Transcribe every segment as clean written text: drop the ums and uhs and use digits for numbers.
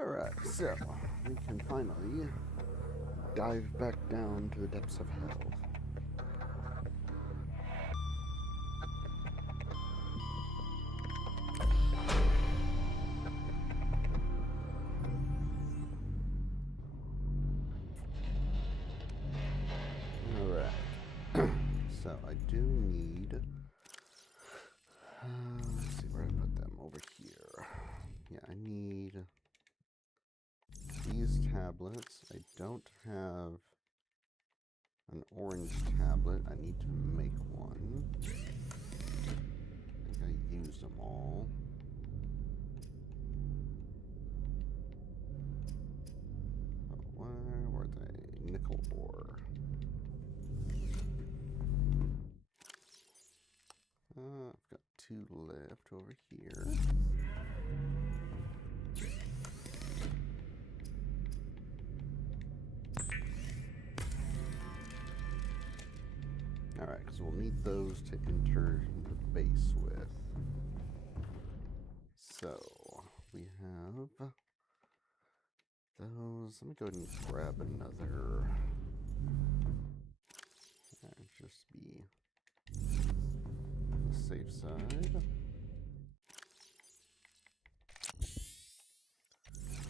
Alright, so we can finally dive back down to the depths of hell. Alright, so I do need, let's see where I put them, over here. Yeah, I need these tablets. I don't have an orange tablet. I need to make one. I think I used them all. Oh, where were they? Nickel ore. I've got 2 left over here. Alright, because we'll need those to enter the base with. So, we have those. Let me go ahead and grab another. Just be on the safe side.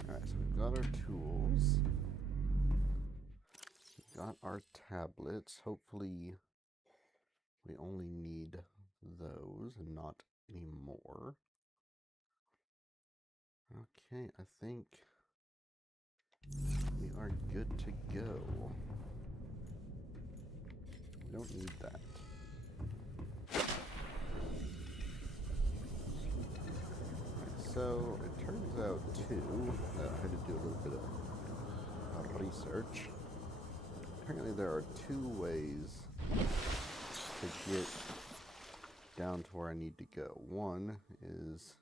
Alright, so we've got our tools. We've got our tablets. Hopefully, we only need those and not any more. Okay, I think we are good to go. We don't need that. So it turns out too, I had to do a little bit of research. Apparently there are 2 ways to get down to where I need to go. One is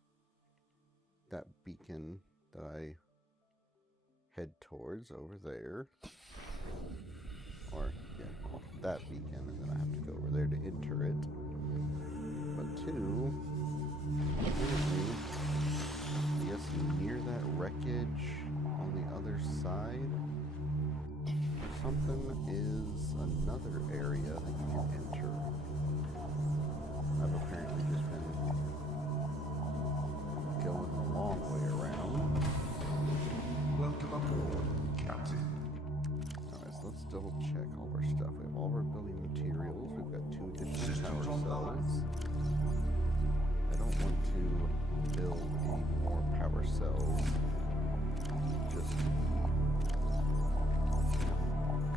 that beacon that I head towards over there. Or, yeah, well, that beacon, and then I have to go over there to enter it. But 2, I guess near that wreckage on the other side, something is another area that you can enter. I've apparently just been going a long way around. Welcome aboard, Captain. Alright, so let's double check all of our stuff. We have all of our building materials. We've got 2 additional power cells. I don't want to build any more power cells just to be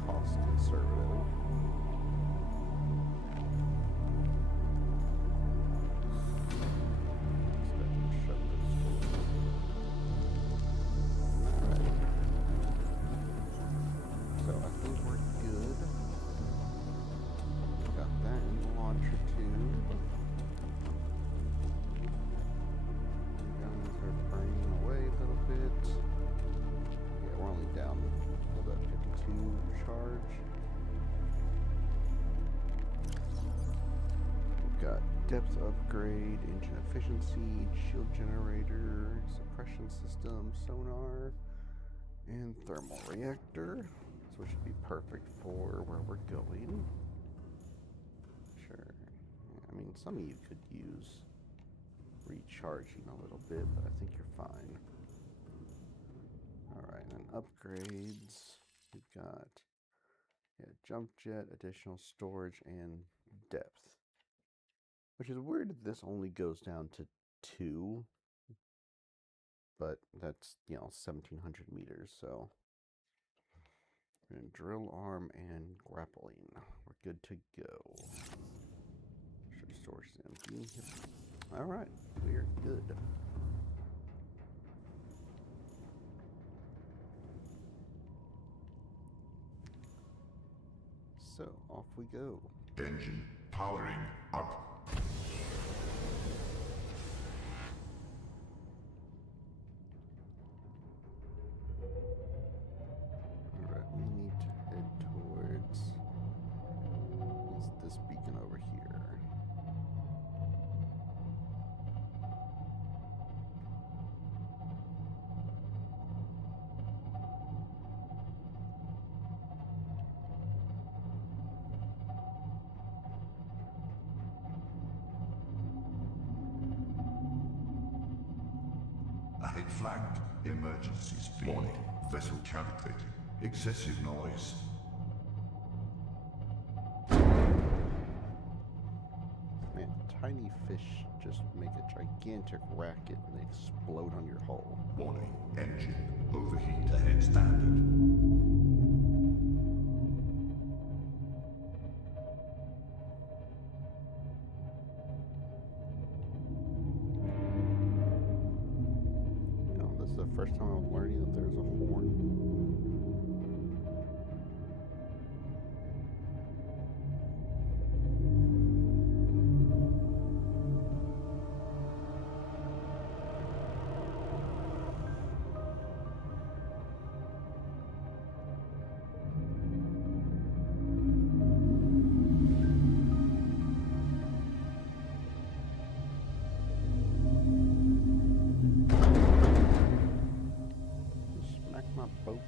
cost conservative. So I think we're good. Got that in the launcher tube. Guns are burning away a little bit. Yeah, we're only down to about 52 charge. We've got depth upgrade, engine efficiency, shield generator, suppression system, sonar, and thermal reactor. So it should be perfect for where we're going. Sure. Yeah, I mean, some of you could use recharging a little bit, but I think you're fine. Alright, and then upgrades. We've got jump jet, additional storage, and depth. Which is weird that this only goes down to 2. But that's, 1,700 meters, so. And drill arm and grappling. We're good to go. Sure, storage is empty. Alright, we're good. So, off we go. Engine powering up. Alright, we need to head towards this beacon over here. flagged. Emergency speed. Warning. Vessel calibrated. Excessive noise. Man, tiny fish just make a gigantic racket and they explode on your hull. Warning. Engine overheat. Ahead standard. You know, this is the first time I was learning that there's a horn. Smack my boat.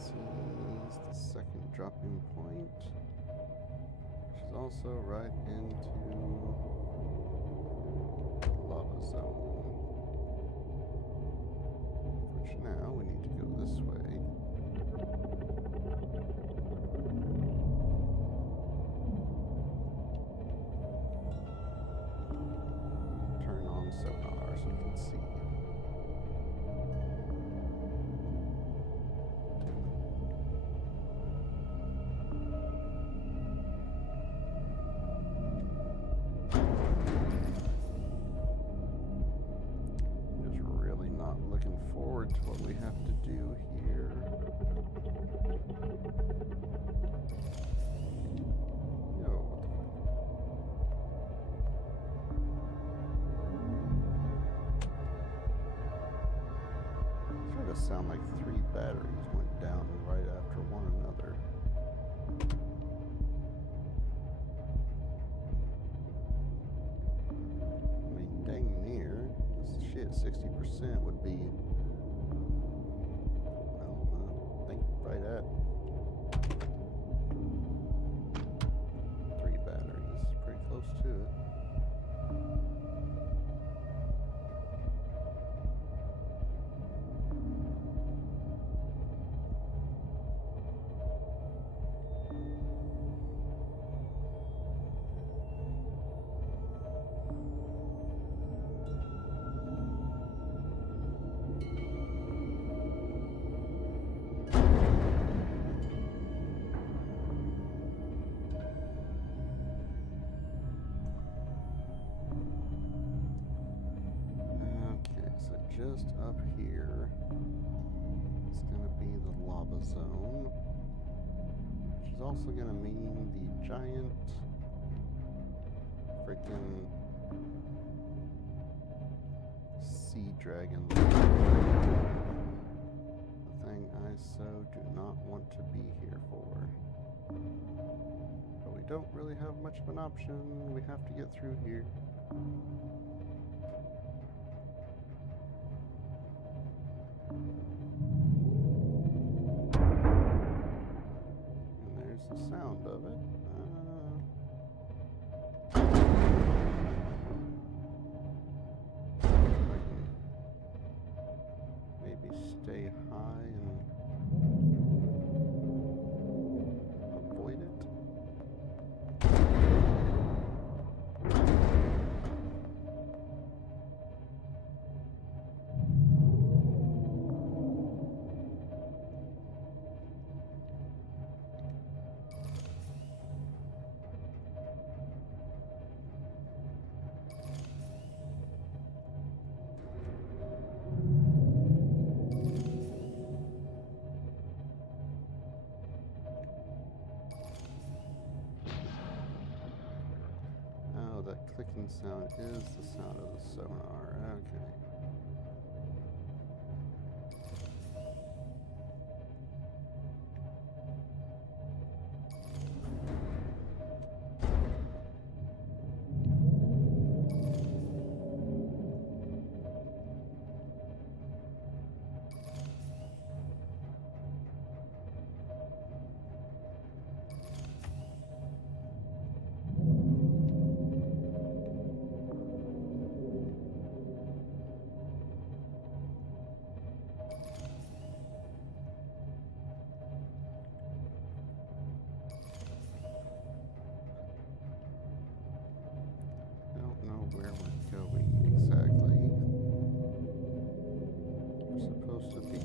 This is the second dropping point, which is also right into lava zone. Which now we need to go this way. Turn on sonar so we can see. Just really not looking forward to what we have to do here. Yo, what the Sort of sound like 3 batteries went down right after one another. I mean, dang near. This shit, 60% would be, well, I think right at 3 batteries. Pretty close to it. Okay, so just up here is going to be the lava zone, which is also going to mean the giant freaking sea dragon. The thing I so do not want to be here for. But we don't really have much of an option. We have to get through here. And there's the sound of it. I can maybe stay high and avoid it. Oh, that clicking sound is the sound of the sonar. Okay. Don't know where we're going exactly. We're supposed to be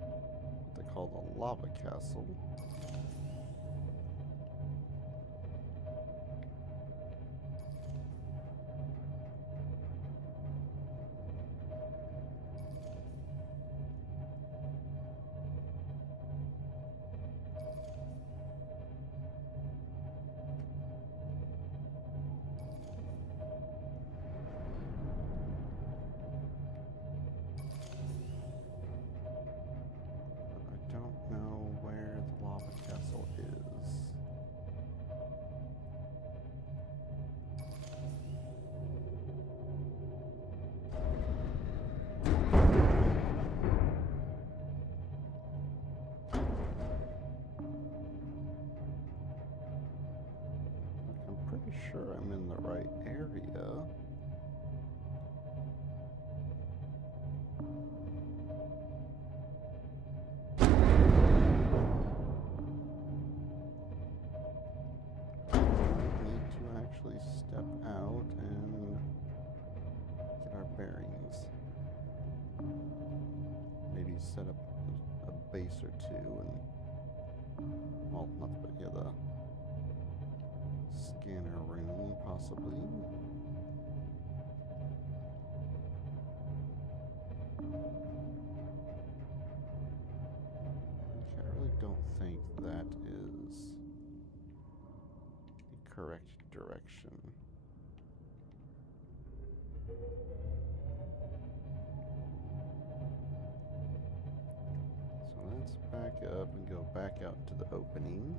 what they call the lava castle. I don't know where the lava castle area. Need to actually step out and get our bearings. Maybe set up a base or two and, well, not the, yeah, the scanner room, possibly. Okay, I really don't think that is the correct direction. So let's back up and go back out into the opening.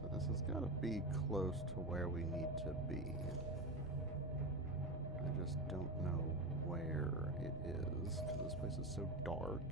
So this has got to be close to where we need to be. I just don't know where it is, because this place is so dark.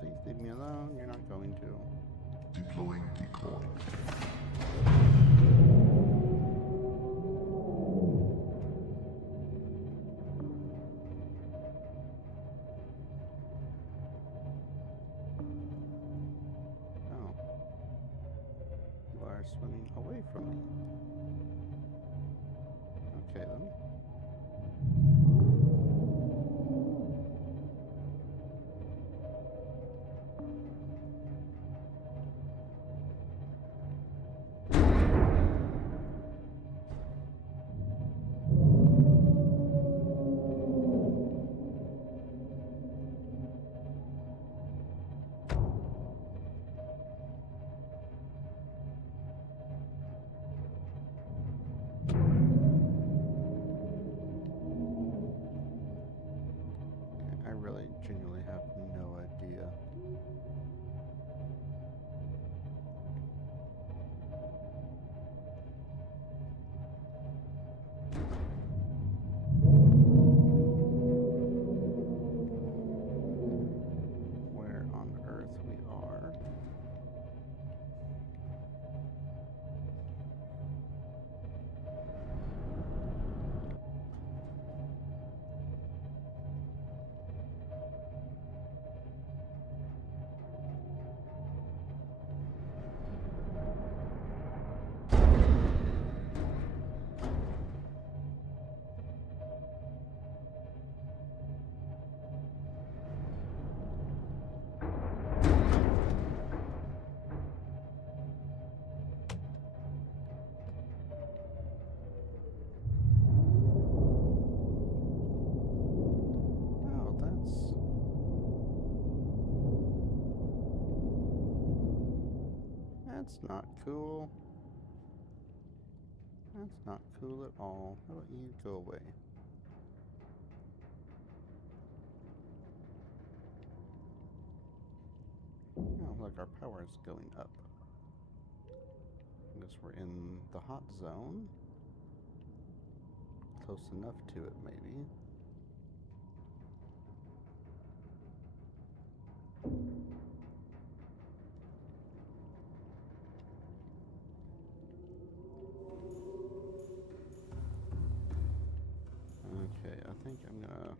Please leave me alone. You're not going to. Deploying decoy. Oh. You are swimming away from me. Okay then. I really genuinely have no idea. Where on earth we are. Oh, that's not cool. That's not cool at all. How about you go away? Oh, look, our power is going up. I guess we're in the hot zone. Close enough to it, maybe. Okay, I think I'm gonna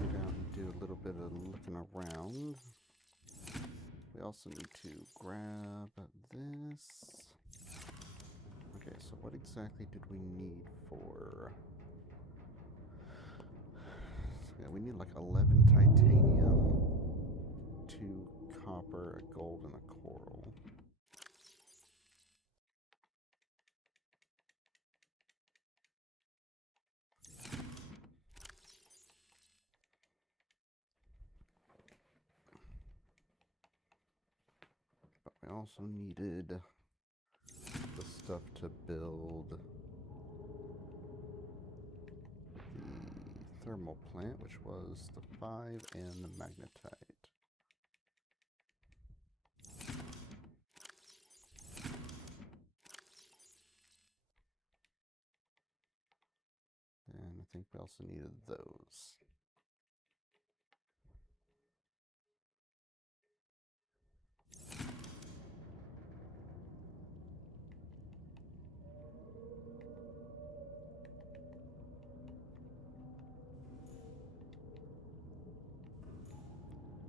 get out and do a little bit of looking around. We also need to grab this. Okay, so what exactly did we need for... So yeah, we need like 11 titanium, 2 copper, a gold, and a coral. But we also needed the stuff to build the thermal plant, which was the 5 and the magnetite. And I think we also needed those.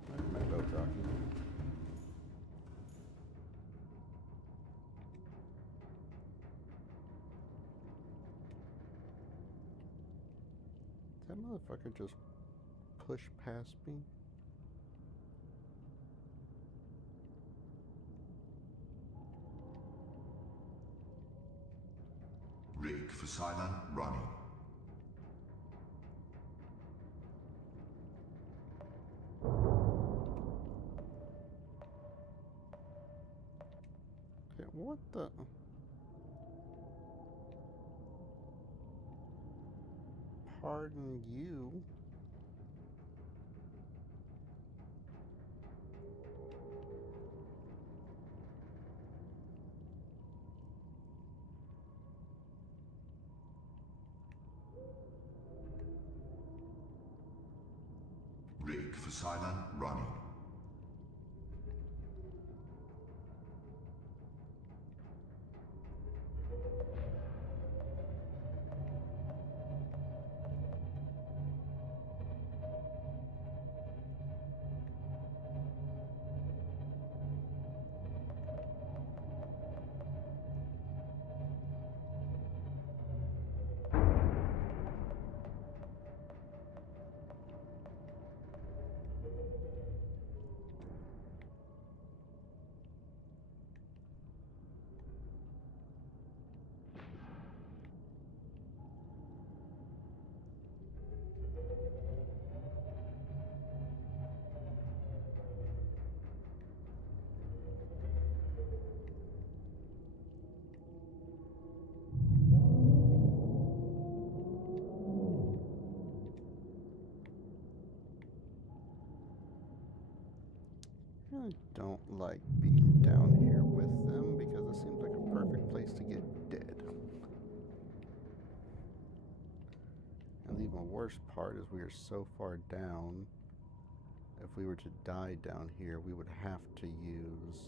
Why is my boat rocking? Did that motherfucker just push past me? Rig for silent running. Okay, what the... Pardon you. Rig for silent running. I really don't like being down here with them because it seems like a perfect place to get dead. And the even worse part is we are so far down. If we were to die down here, we would have to use...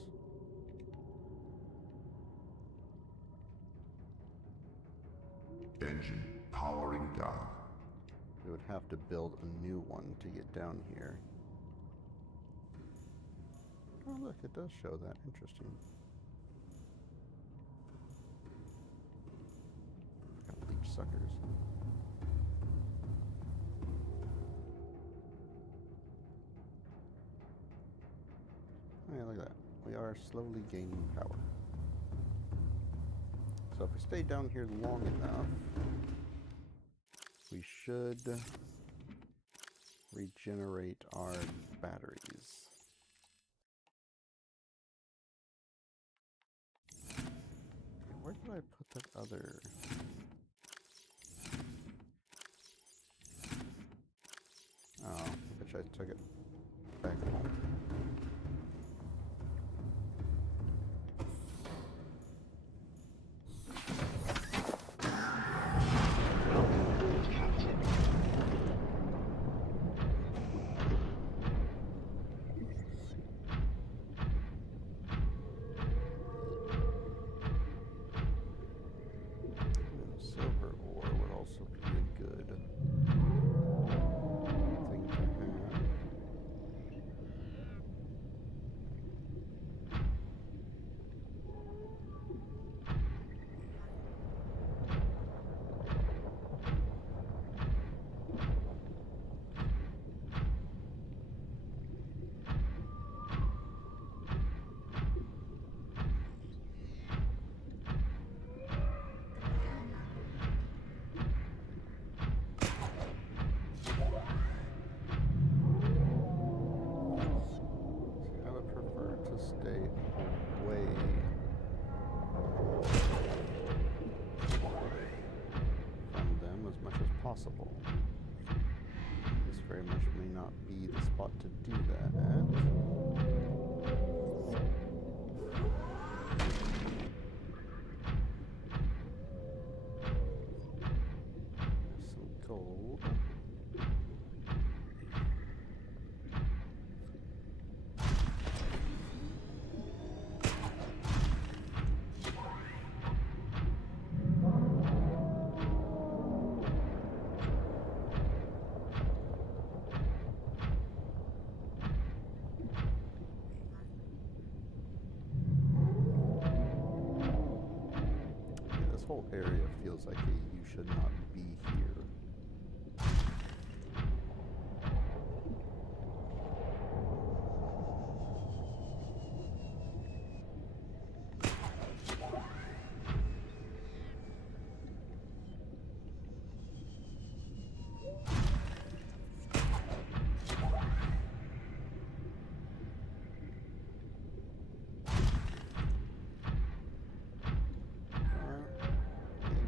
Engine powering down. We would have to build a new one to get down here. Oh look, it does show that. Interesting. Got leech suckers. Oh yeah, look at that. We are slowly gaining power. So if we stay down here long enough, we should regenerate our batteries. Okay, where did I put that other... Oh, I bet I took it back home. spot to do that at. Some gold. This whole area feels like you should not be here.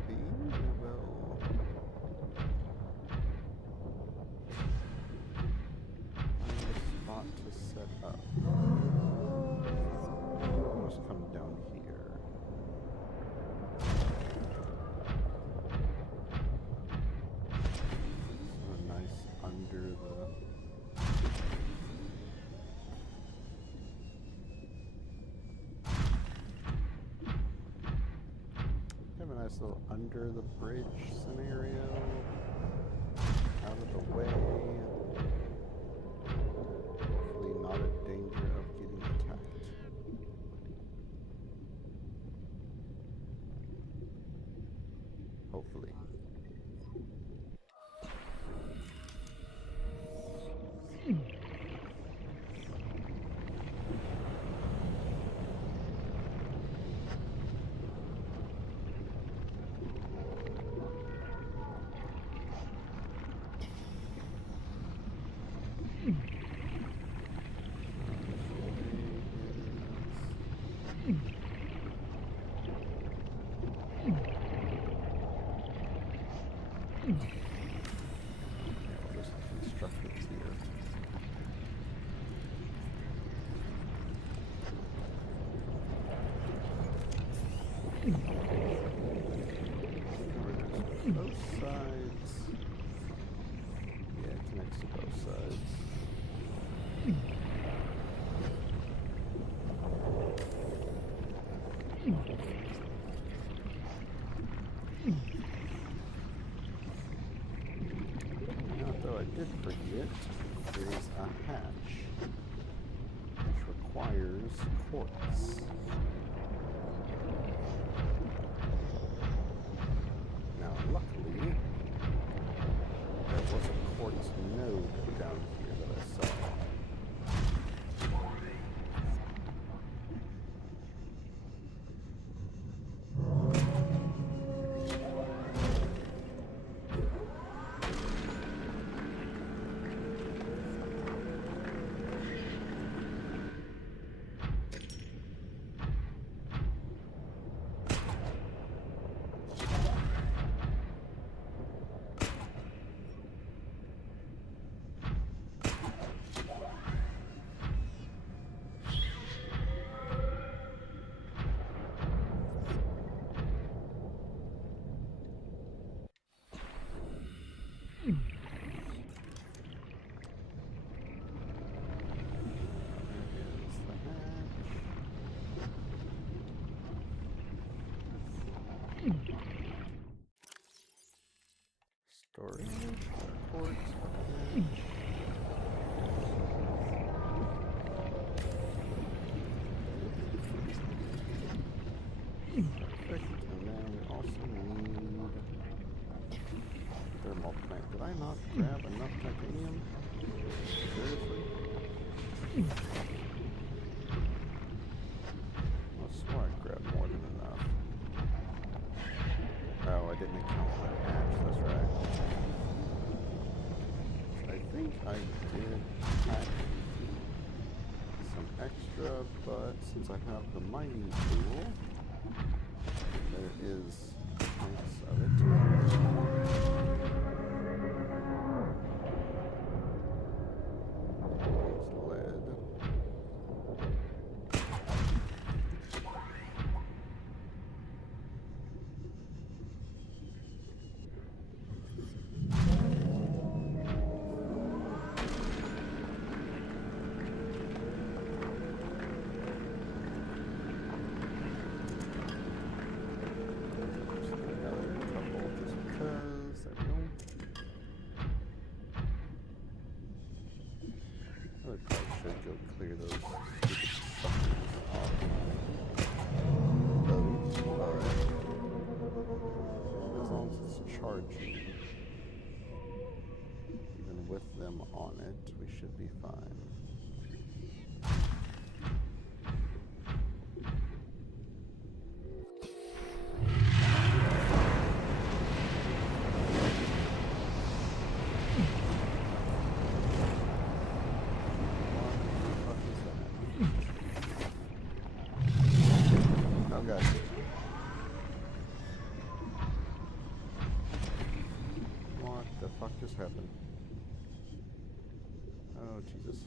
Maybe we will find a spot to set up. I'll just come down here. So nice under the have a nice little under the bridge scenario. Out of the way. Hopefully not in danger of getting attacked. Hopefully. Just construct it here. Both sides. Yeah, it connects to both sides. Now, though I did forget, there is a hatch which requires quartz. Now, luckily, there was a quartz node down here that I saw. Storage, ports, perfect. And then we also need thermal plant. Did I not grab enough titanium? Seriously? I swore I grabbed more than enough. Oh, I didn't account for that hatch, that's right. I think I did pack some extra, but since I have the mining tool, there is chunks of it. go clear those stupid fuckers off my boat. Alright. As long as it's charging, even with them on it, we should be fine. Oh god. What the fuck just happened? Oh Jesus.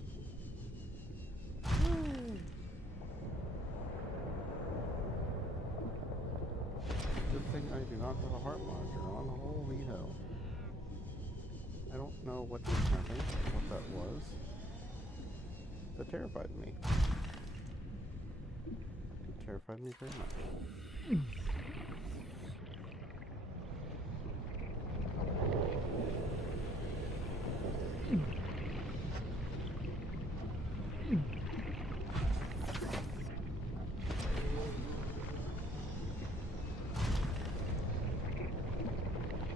Good thing I do not have a heart monitor on. Holy hell. I don't know what just happened, what that was. That terrified me. It terrified me very much.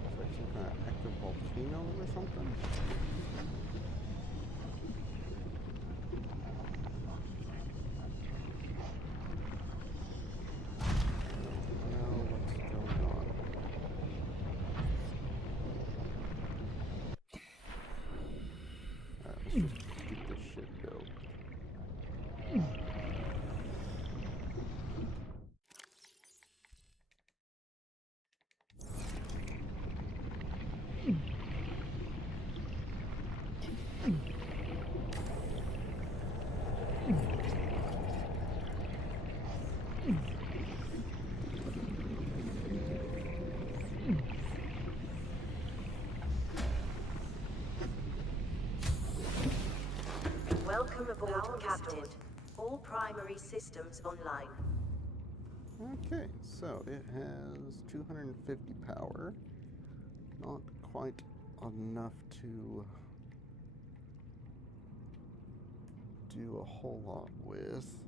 It's like some kind of active volcano or something. Let's just keep this shit go. Welcome aboard, Captain. All primary systems online. Okay, so it has 250 power. Not quite enough to do a whole lot with.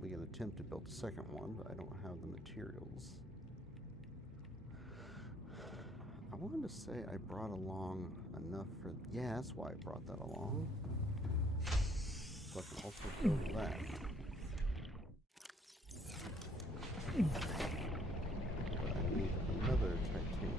We can attempt to build a second one, but I don't have the materials. I wanted to say I brought along enough for... Yeah, that's why I brought that along. So I can also build that. But I need another titanium.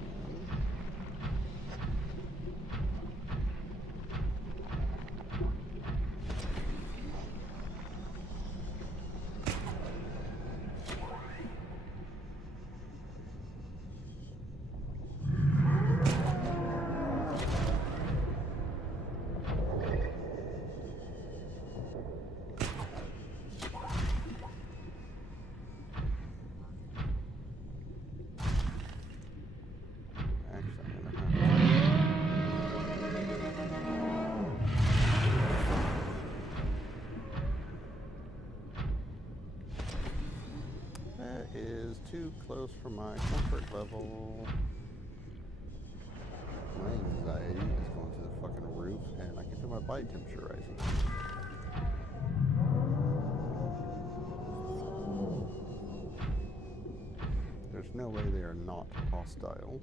Is too close for my comfort level. My anxiety is going to the fucking roof, and I can feel my body temperature rising. There's no way they are not hostile.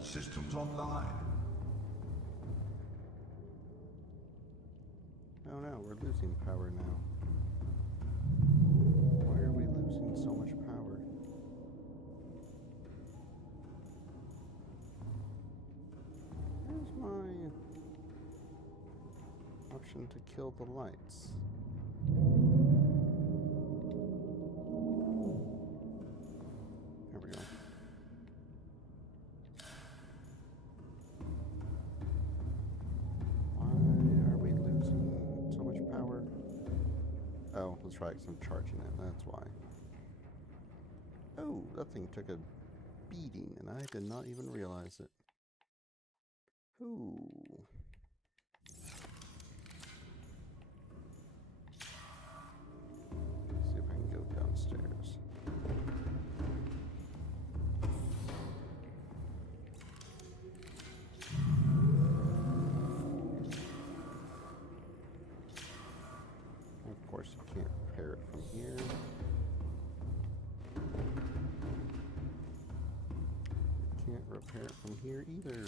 Systems online. Oh no, we're losing power now. Why are we losing so much power? Where's my option to kill the lights? There we go. Oh, that's right, 'cause I'm charging it, that's why. Oh, that thing took a beating, and I did not even realize it. Ooh. repair it from here either.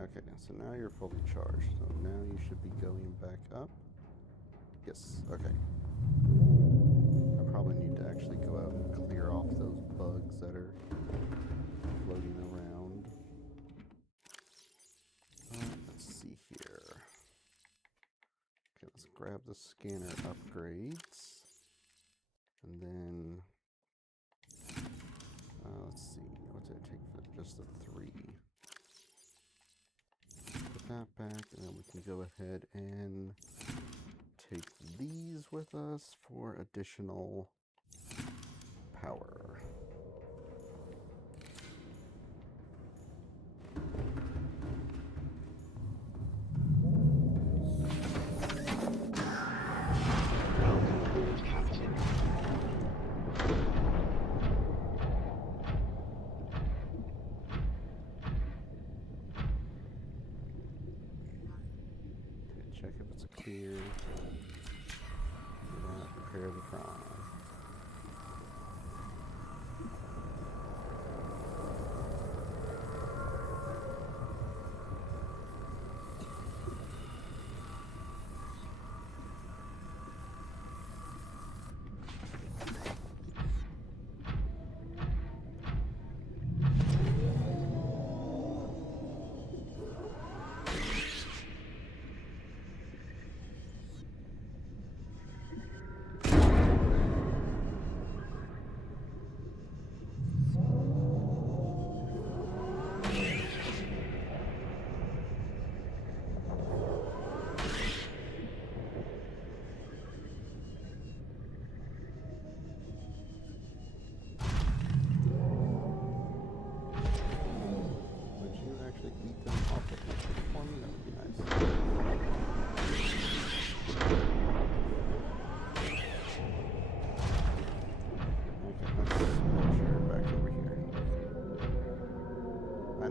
Okay, so now you're fully charged. So now you should be going back up. Yes, okay. I probably need to actually go out and clear off those bugs that are floating around. Let's see here. Okay, let's grab the scanner upgrades. And then, let's see, what did it take for just the 3? Put that back, and then we can go ahead and take these with us for additional power. Check if it's clear. Prepare the prime.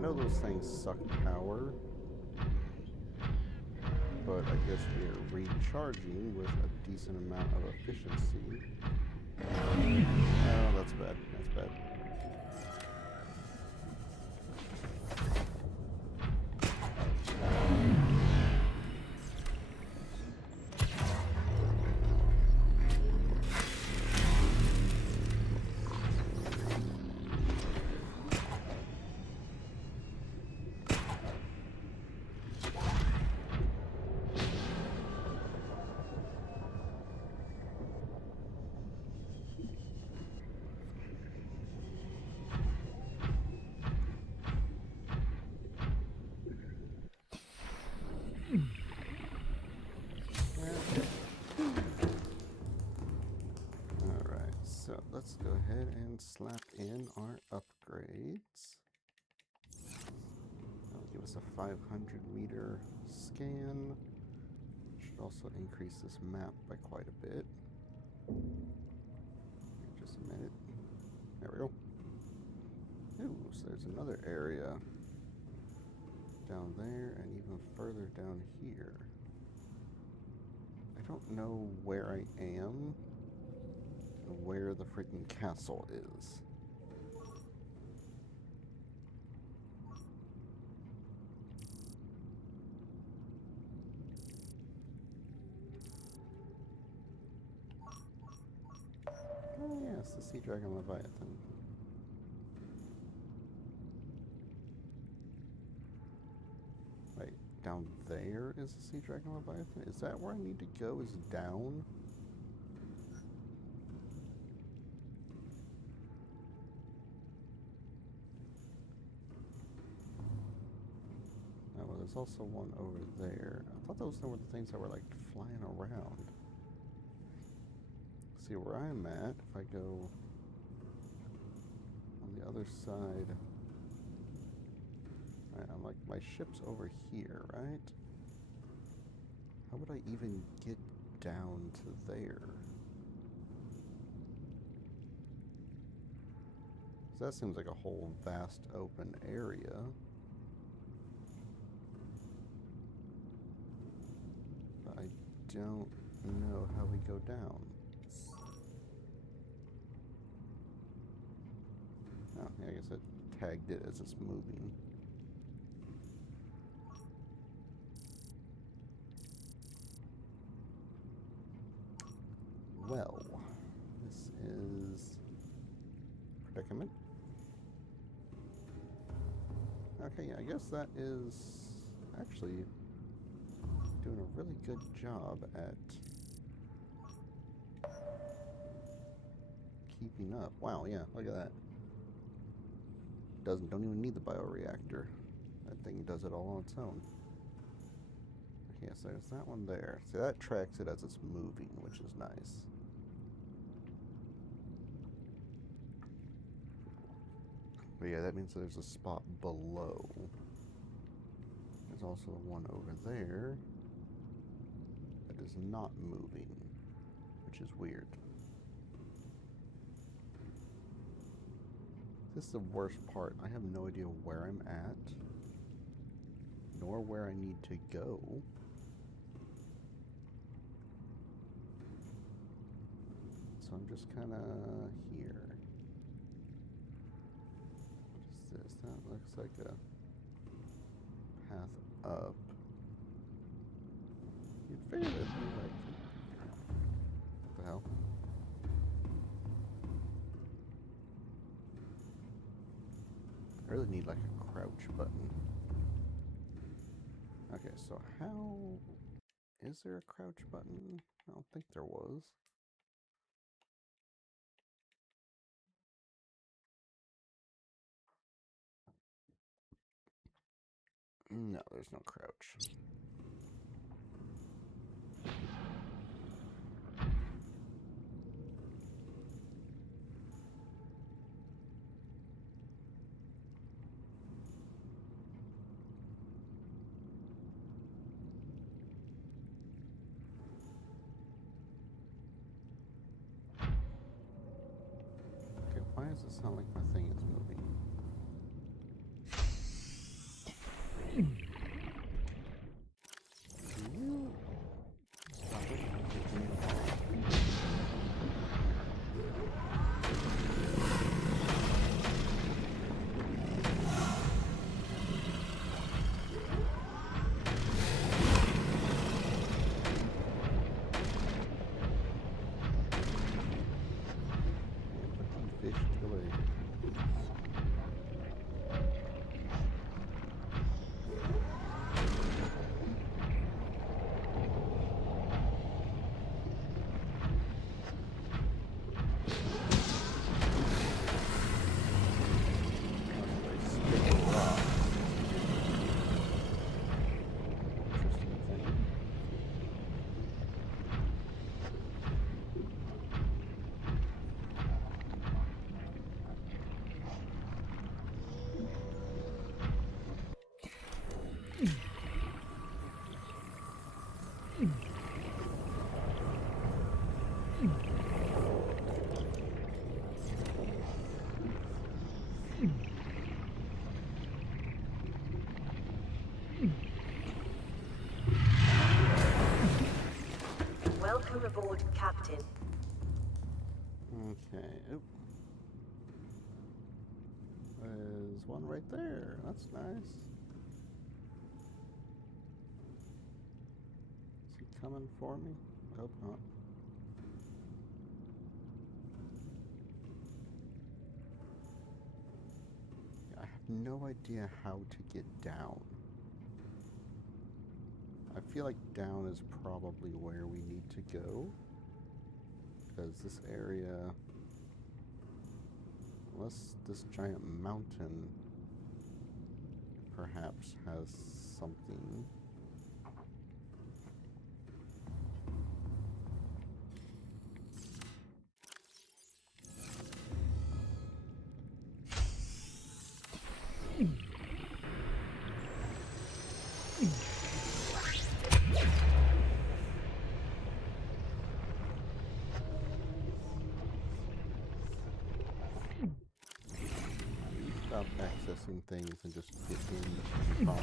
Those things suck power, but I guess we're recharging with a decent amount of efficiency. Oh, that's bad. That's bad. Alright, so let's go ahead and slap in our upgrades. That'll give us a 500-meter scan. Should also increase this map by quite a bit. Just a minute. There we go. Ooh, so there's another area down there and even further down here. I don't know where I am and where the freaking castle is. Oh yes, the Sea Dragon Leviathan. Wait, down there is the Sea Dragon Leviathan? Is that where I need to go, is down? Oh, well, there's also one over there. I thought those were the things that were like flying around. See where I'm at, if I go on the other side. Right, I'm like, my ship's over here, right? How would I even get down to there? So that seems like a whole vast open area. But I don't know how we go down. Oh, yeah, I guess it tagged it as it's moving. Well, this is predicament. Okay, yeah, I guess that is actually doing a really good job at keeping up. Wow, yeah, look at that. Don't even need the bioreactor. That thing does it all on its own. Okay, so there's that one there. So that tracks it as it's moving, which is nice. But yeah, that means there's a spot below. There's also one over there that is not moving, which is weird. This is the worst part. I have no idea where I'm at, nor where I need to go. So I'm just kind of here. What is this? That looks like a path up. You'd figure that'd be like... What the hell? I really need like a crouch button. Okay, so how... Is there a crouch button? I don't think there was. No, there's no crouch. Okay, why does it sound like my thing is moving? Can you stop it? Fish away. Welcome aboard, Captain. Okay. Oop. There's one right there. That's nice. Is he coming for me? I hope not. I have no idea how to get down. I feel like down is probably where we need to go. Because this area, unless this giant mountain perhaps has something. Stop accessing things and just get in the bomb.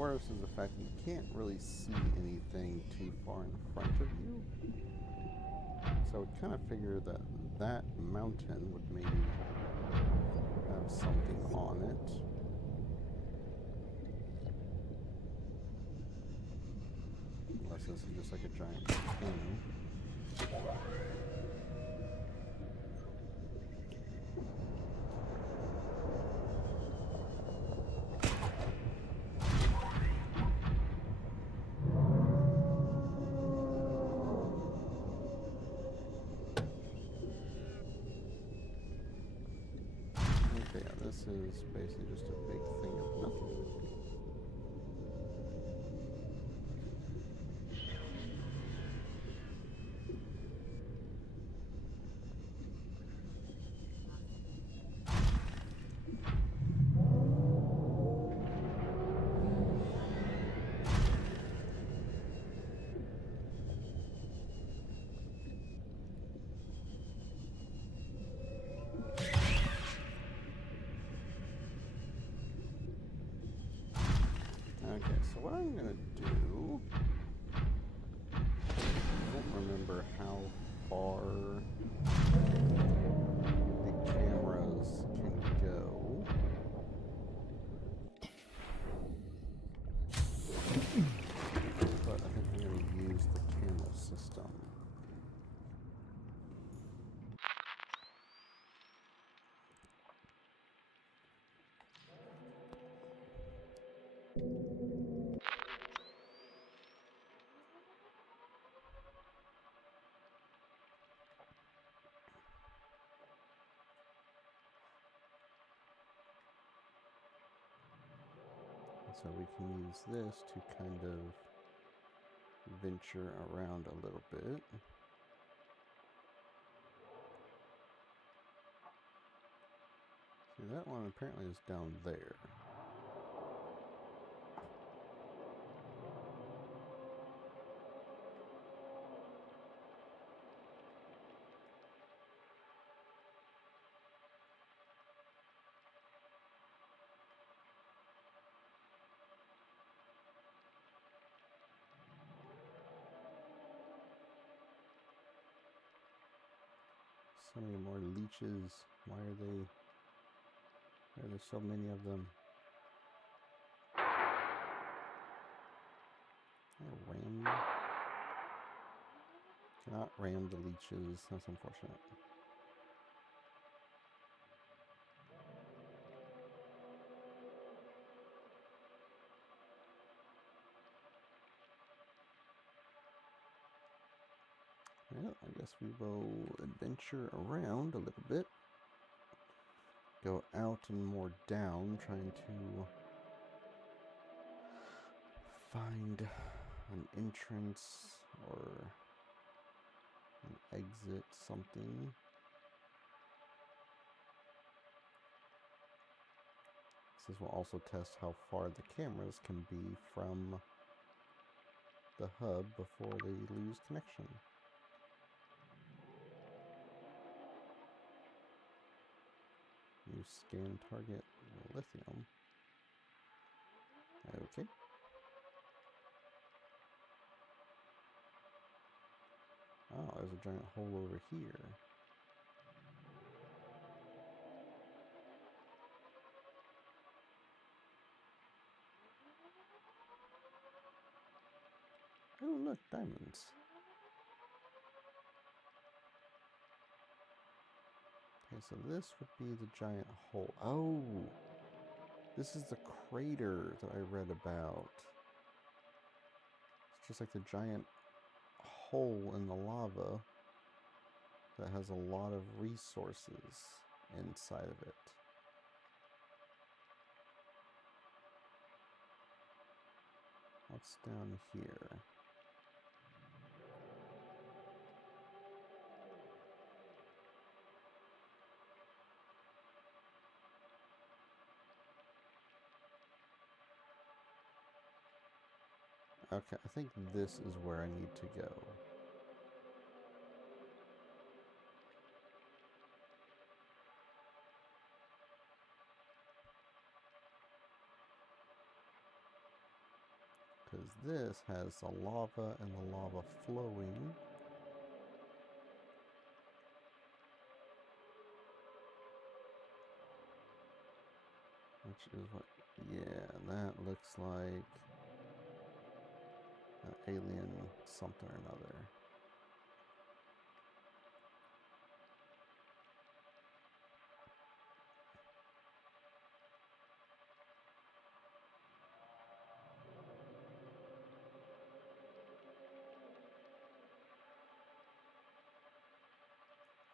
worse is the fact that you can't really see anything too far in front of you. So I would kind of figure that that mountain would maybe have something on it. Unless this is just like a giant thing. Okay, yeah, this is basically just a big thing of nothing. Okay, so what I'm gonna do, I don't remember how far the cameras can go. But I think I'm gonna use the camera system. So we can use this to kind of venture around a little bit. See, that one apparently is down there. So many more leeches. Why are there so many of them? Can I ram you? Cannot ram the leeches. That's unfortunate. Well, I guess we will adventure around a little bit. Go out and more down, trying to find an entrance or an exit, something. This will also test how far the cameras can be from the hub before they lose connection. Use scan target lithium. Okay. Oh, there's a giant hole over here. Oh, look, diamonds. Okay, so this would be the giant hole. Oh, this is the crater that I read about. It's just like the giant hole in the lava that has a lot of resources inside of it. What's down here? Okay, I think this is where I need to go. because this has the lava and the lava flowing. Which is what, yeah, that looks like an alien something or another.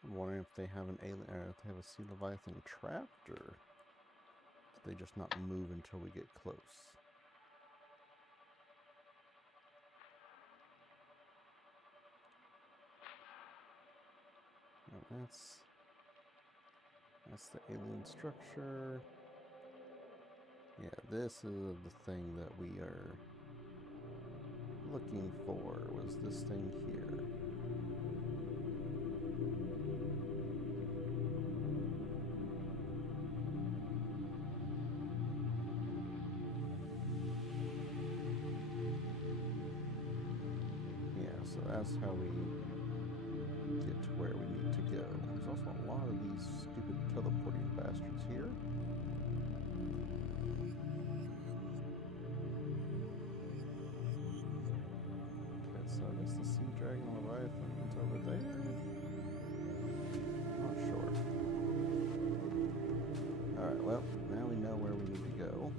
I'm wondering if they have an alien, or if they have a sea leviathan trapped, or do they just not move until we get close? Now that's the alien structure. Yeah, this is the thing that we are looking for, was this thing here. Yeah, so that's how we get to where we need to go. There's also a lot of these stupid teleporting bastards here. Okay, so I guess the Sea Dragon Leviathan's over there. Not sure. Alright, well, now we know where we need to go.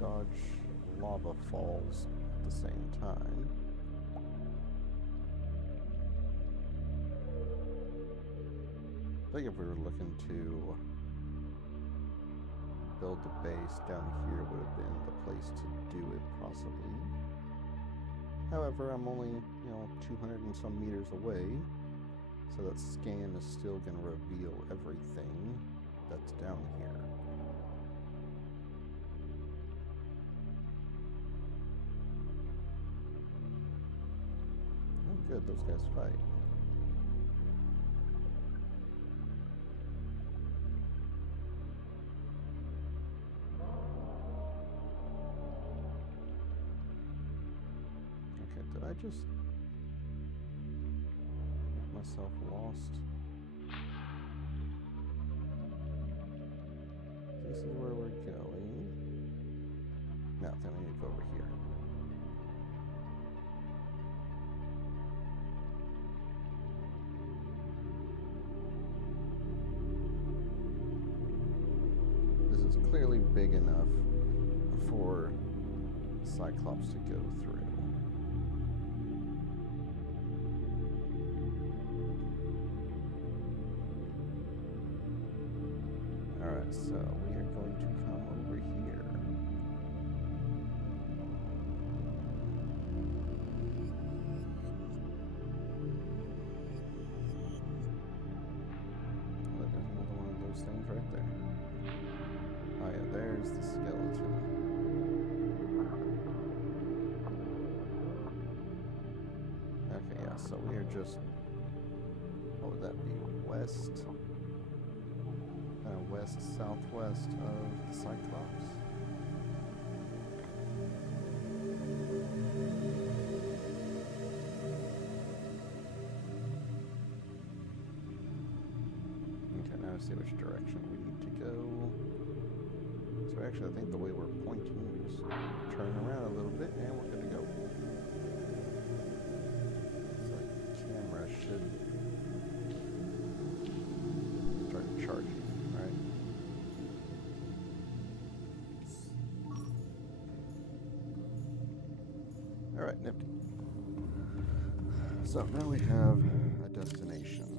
Dodge lava falls at the same time. I think if we were looking to build the base down here would have been the place to do it, possibly. However, I'm only, 200 and some meters away, so that scan is still going to reveal everything that's down here. Good, those guys fight. Okay, did I just get myself lost? This is where we're going. No, then we need to go over here. Clearly big enough for Cyclops to go through. Alright, so we are going to come over here. Look, there's another one of those things right there. Oh yeah, there's the skeleton. Okay, yeah, so we are just, what would that be, west-southwest of the Cyclops. Okay, now I see which direction we need to go. So actually, I think the way we're pointing, we just turn around a little bit and we're going to go. So the camera should start charging, right? Alright, nifty. So now we have a destination,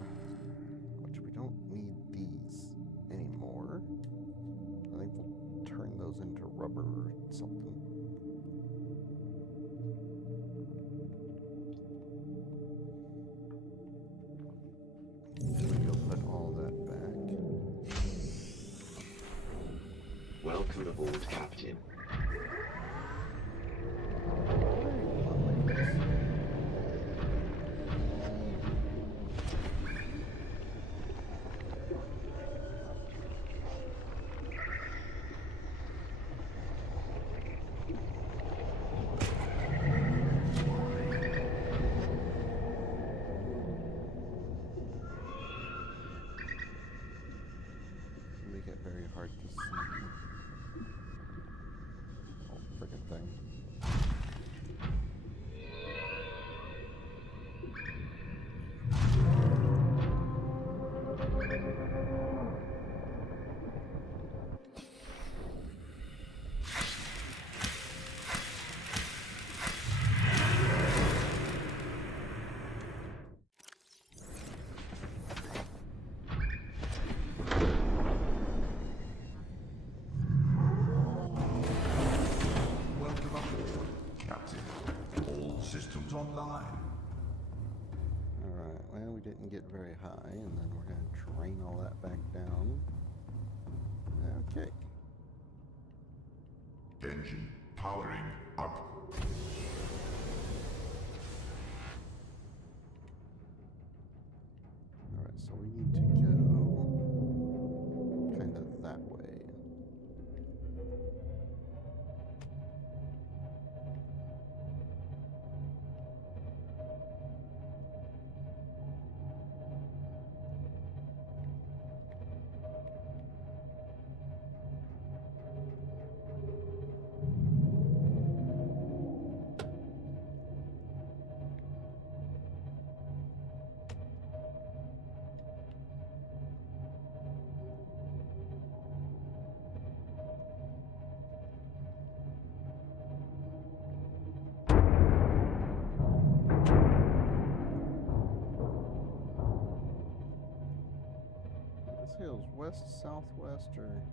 which we don't need these anymore. I think we'll turn those into rubber or something. We'll put all that back. Welcome aboard, Captain. Very well. we didn't get very high, and then we're going to drain all that back down. Okay. Engine powering up. Alright, so we need to go kind of that way. This hills west, southwest, or is it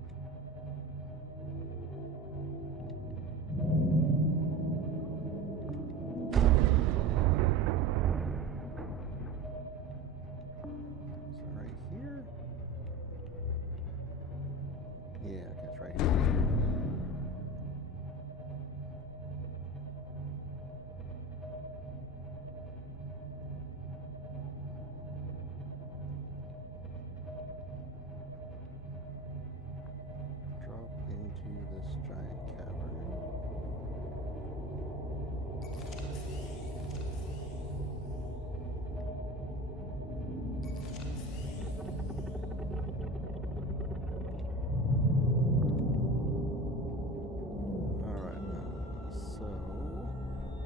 right here? Yeah, okay, it's right here. Drop into this giant cavern. Alright, so this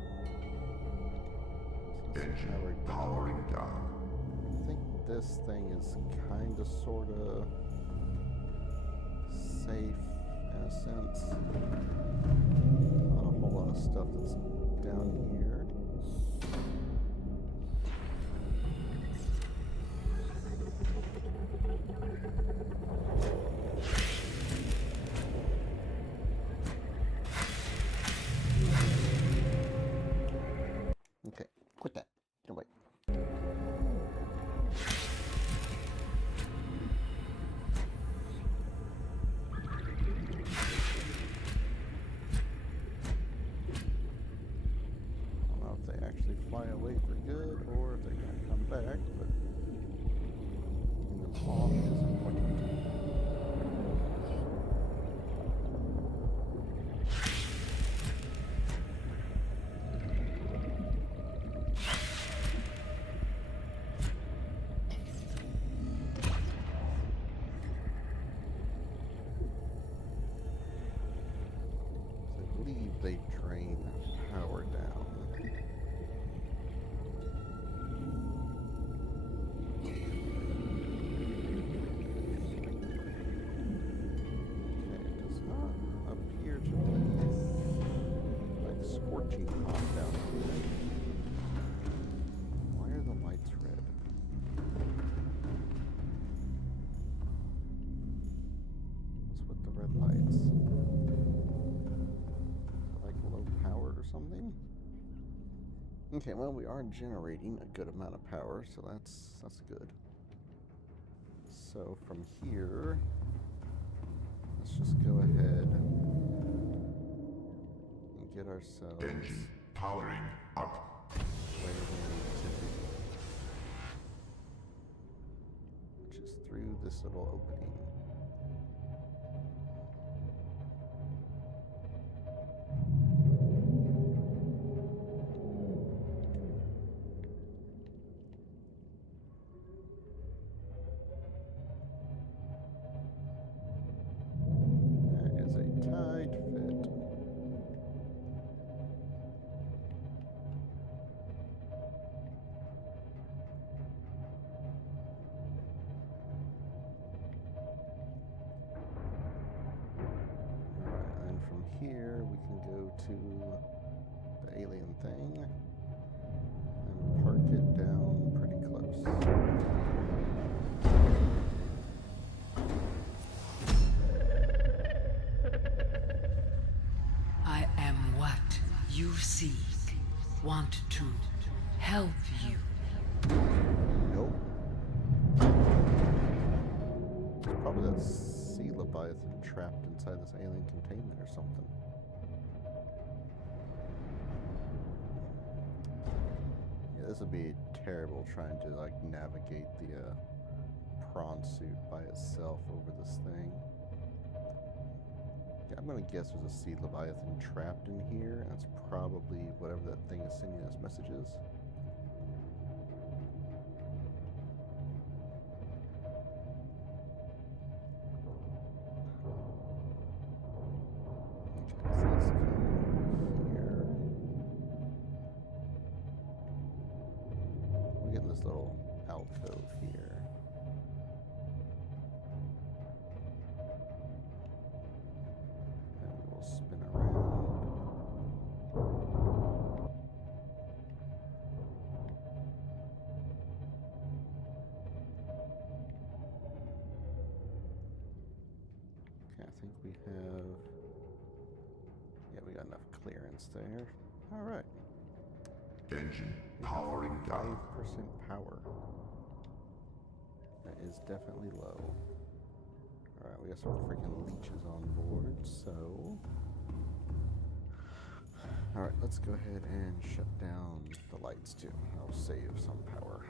is Engine powered down. powering down. I think this thing is kind of, sort of safe in a sense. Not a whole lot of stuff that's down here. Okay, quit that. Get away. I don't know if they actually fly away for good or if they're going to come back, but getting them off is important. So I believe they drain power down. Okay, it does not appear to be like scorching hot down here. Why are the lights red? What's with the red lights? Is it like low power or something? Okay, well we are generating a good amount of power, so that's good. So from here, let's just go ahead and get ourselves Engine powering up. where we need to be, which is through this little opening. That is a tight fit. Alright, and from here we can go to the alien thing and park it down pretty close. I am what you seek. Want to help you. Nope. probably that sea leviathan trapped inside this alien containment or something. Yeah, this would be terrible trying to like navigate the prawn suit by itself over this thing. Yeah, I'm gonna guess there's a sea leviathan trapped in here, and that's probably whatever that thing is sending us messages. Okay, so let's come here. We get this little alcove here. And we will spin around. Okay, I think we have... Yeah, we got enough clearance there. Alright. Engine powering up. 5% power. That is definitely low. Alright, we got some freaking leeches on board, so... Alright, let's go ahead and shut down the lights too. I'll save some power.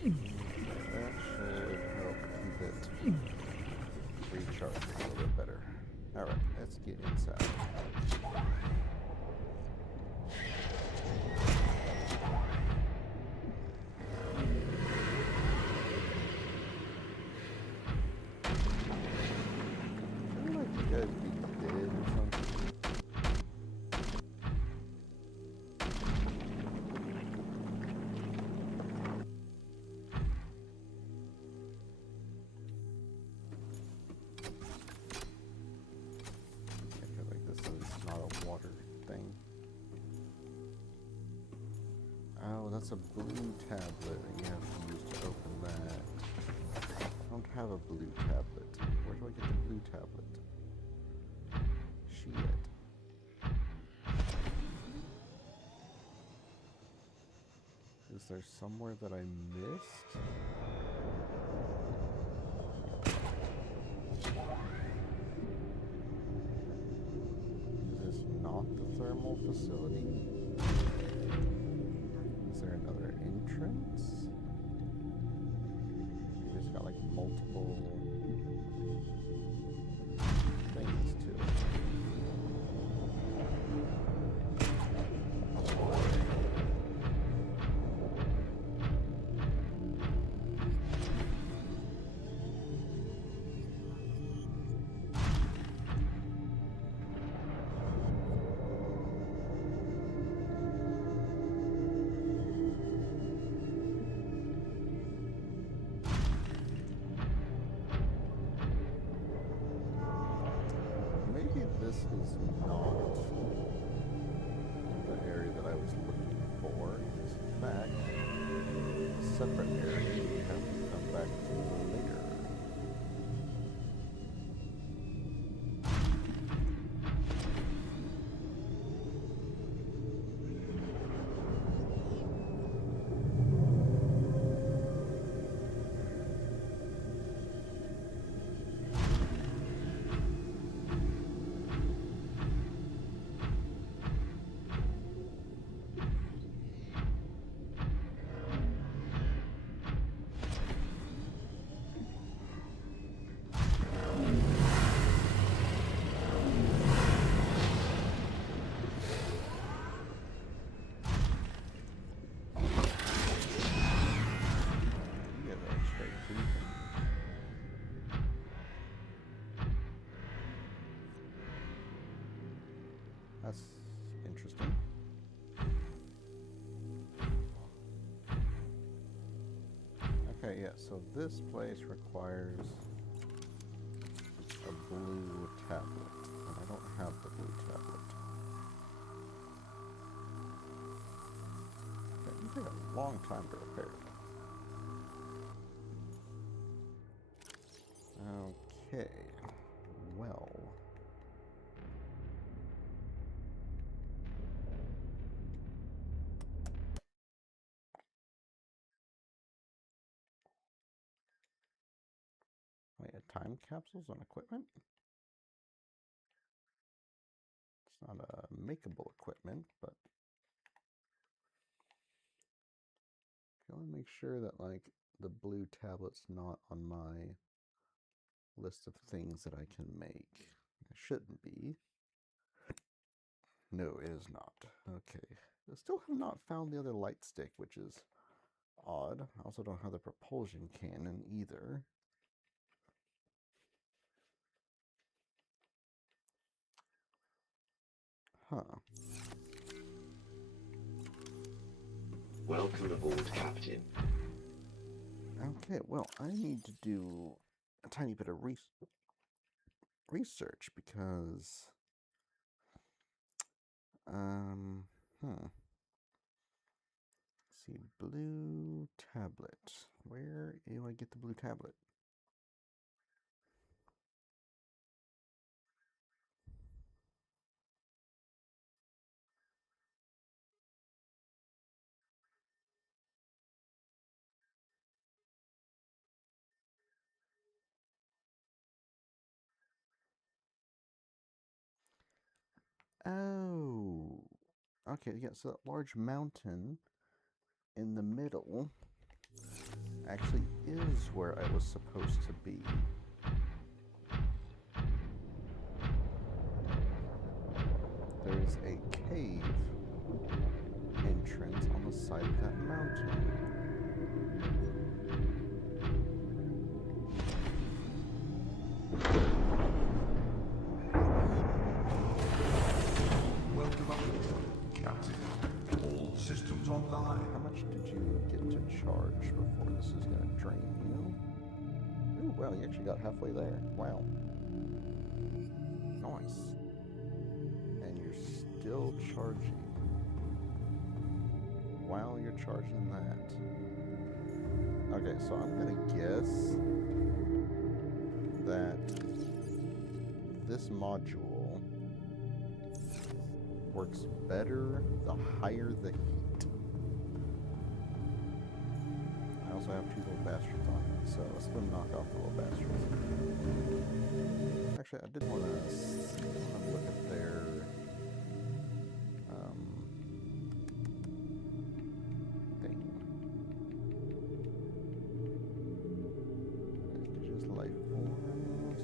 That should help keep it recharging a little bit better. Alright, let's get inside. I feel like you guys be dead or something. I feel like this is not a water thing. Oh, that's a blue tablet and you have to use to open that. I don't have a blue tablet. Where do I get the blue tablet? Shit. Is there somewhere that I missed? Is this not the thermal facility? Is there another entrance? Maybe it's got like multiple things to it. Maybe this is not the area that I was looking for. It's in fact a separate area we have to come back to later. Okay, yeah, so this place requires a blue tablet, and I don't have the blue tablet. Okay, it take a long time to repair. Okay, well. Wait, time capsules on equipment? It's not a makeable equipment, but I want to make sure that like the blue tablet's not on my list of things that I can make. It shouldn't be. No, it is not. Okay. I still have not found the other light stick, which is odd. I also don't have the propulsion cannon either. Huh. Welcome aboard, Captain. Okay, well, I need to do a tiny bit of research because let's see, blue tablet. Where do I get the blue tablet? Oh, okay, yeah, so that large mountain in the middle actually is where I was supposed to be. There's a cave entrance on the side of that mountain. Welcome aboard, Captain. All systems online. How much did you get to charge before this is going to drain you? Ooh, well, you actually got halfway there. Wow. Nice. And you're still charging while you're charging that. Okay, so I'm going to guess that this module works better the higher the heat. I also have 2 little bastards on it, so let's go knock off the little bastards. Actually, I did want to look at their thing. Indigenous life forms,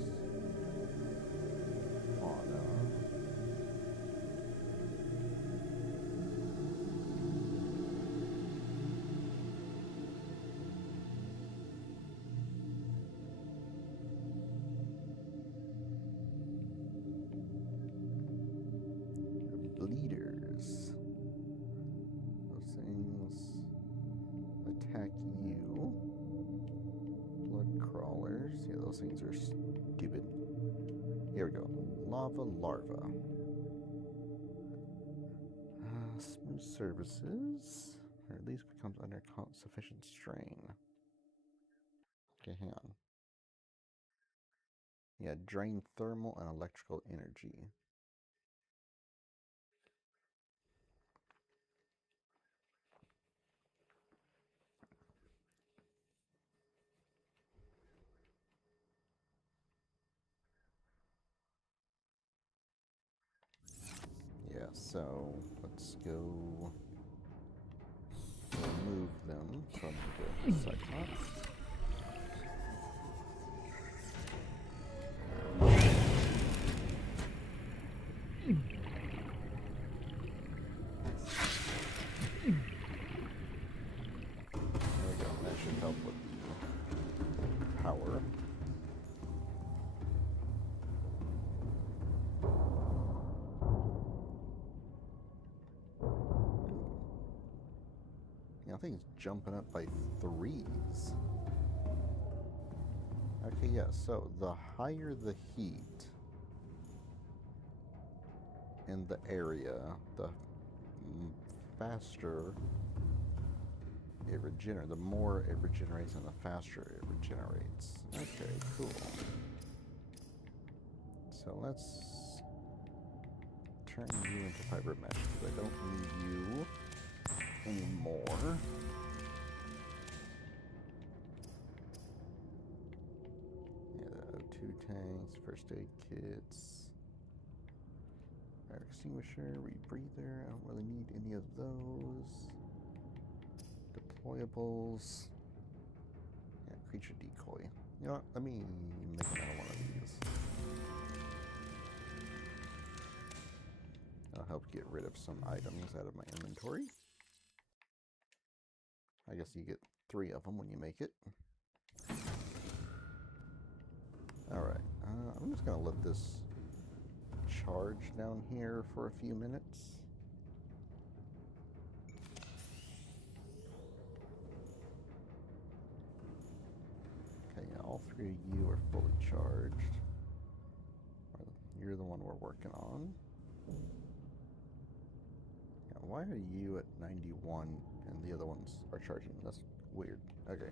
fauna. Bleeders. Those things attack you. Blood crawlers. Yeah, those things are stupid. Here we go. Lava larva. Smooth surfaces. Or at least becomes under sufficient strain. Okay, hang on. Yeah, drain thermal and electrical energy. Yeah, so let's go remove them from the Cyclops. There we go, that should help with the power. Yeah, I think it's jumping up by 3s. Okay, yeah, so the higher the heat in the area, the faster it regenerates. The more it regenerates and the faster it regenerates. Okay, cool. So let's turn you into fiber mesh because I don't need you anymore. Yeah, O2 tanks, first aid kits, fire extinguisher, rebreather. I don't really need any of those. Deployables. Yeah, creature decoy. You know what? Let me make another one of these. That'll help get rid of some items out of my inventory. I guess you get 3 of them when you make it. Alright, I'm just going to let this charge down here for a few minutes. Okay, yeah, all 3 of you are fully charged. You're the one we're working on. Yeah, why are you at 91 and the other ones are charging? That's weird. Okay.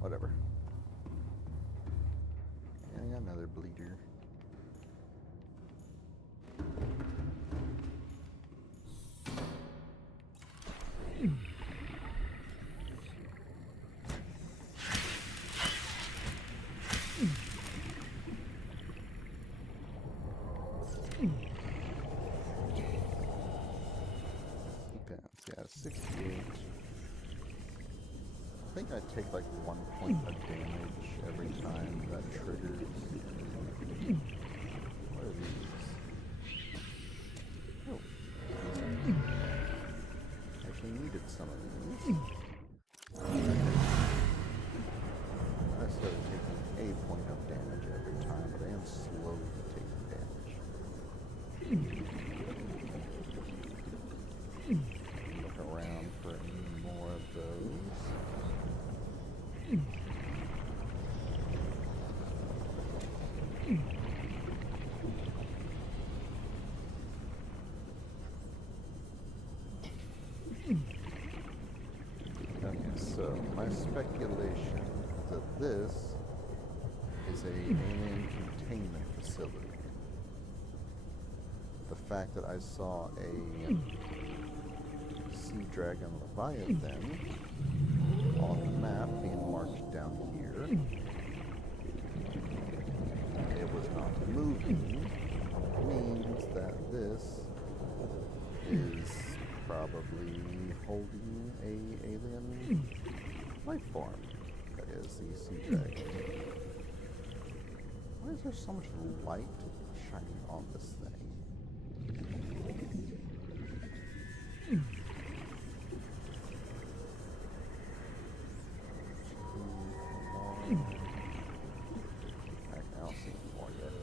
Whatever. And another bleeder. Okay, yeah, 68. I think I take like 1 point of damage every time that triggers. What are these? Oh. Actually needed some of these. I started taking a point of damage every time, but I am slowly taking damage. Look around for any more of those. Okay, so my speculation that this is a alien containment facility. The fact that I saw a sea dragon leviathan on the map being marked down here, it was not moving, means that this is probably holding a alien life form. That is the sea dragon. Why is there so much light shining on this thing? I don't see any more yet.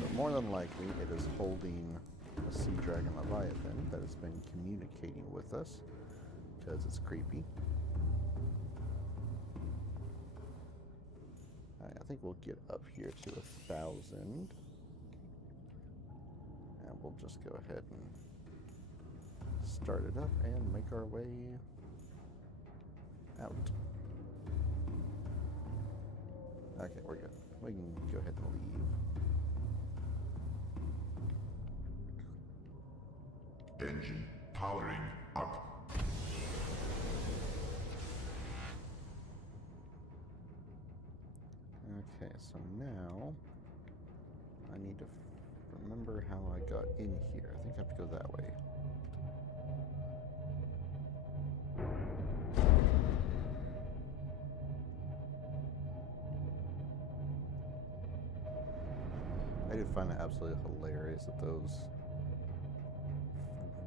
But more than likely, it is holding a sea dragon leviathan that has been communicating with us because it's creepy. Alright, I think we'll get up here to 1,000. And we'll just go ahead and start it up and make our way out. Okay, we're good. We can go ahead and leave. Engine powering up. Okay, so now I need to remember how I got in here. I think I have to go that way. I do find it absolutely hilarious that those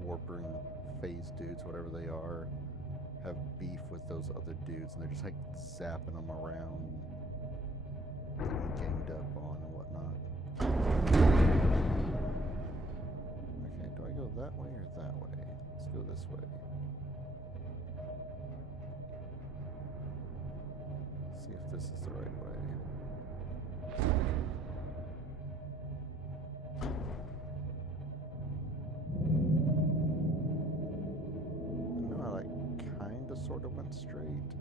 warping phase dudes, whatever they are, have beef with those other dudes, and they're just like zapping them around, getting ganged up on and whatnot. Okay, do I go that way or that way? Let's go this way. sort of went straight.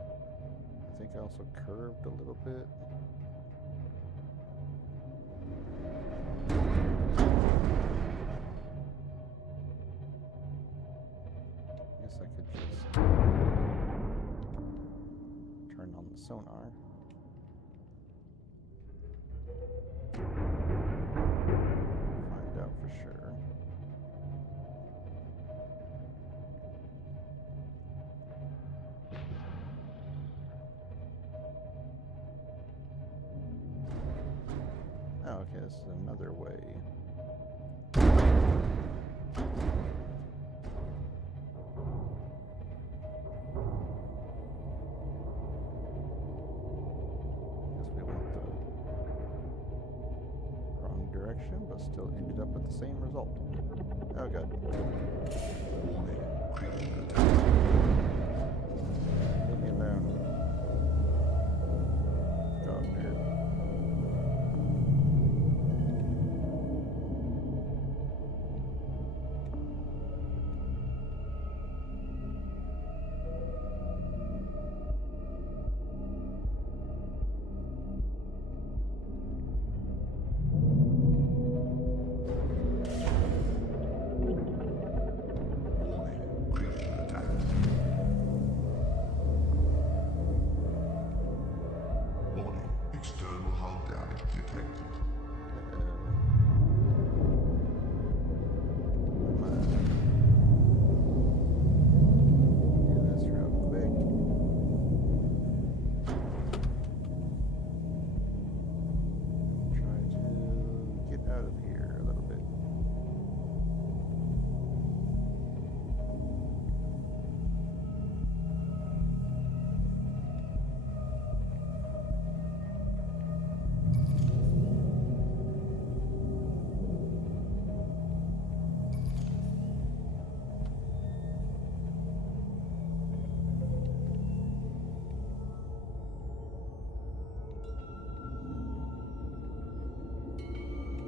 I think I also curved a little bit. Guess I could just turn on the sonar. Find out for sure. Oh, okay, this is another way. Guess we went the wrong direction, but still ended up with the same result. Oh god. Warning, creature attack. Leave me alone. Dog nerd. Warning, creature attack. Warning, external hull damage detected. Do this real quick. Try to get out of here a little bit.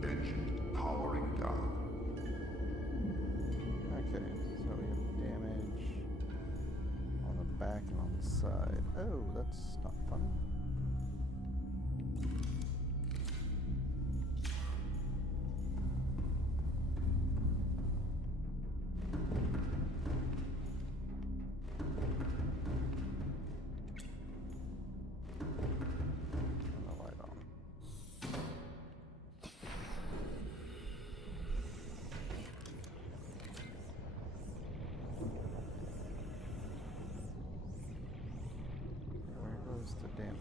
Engine powering down. Okay, so we have damage on the back and on the side. Oh, that's not fun. Turn the light on. Where goes the damage?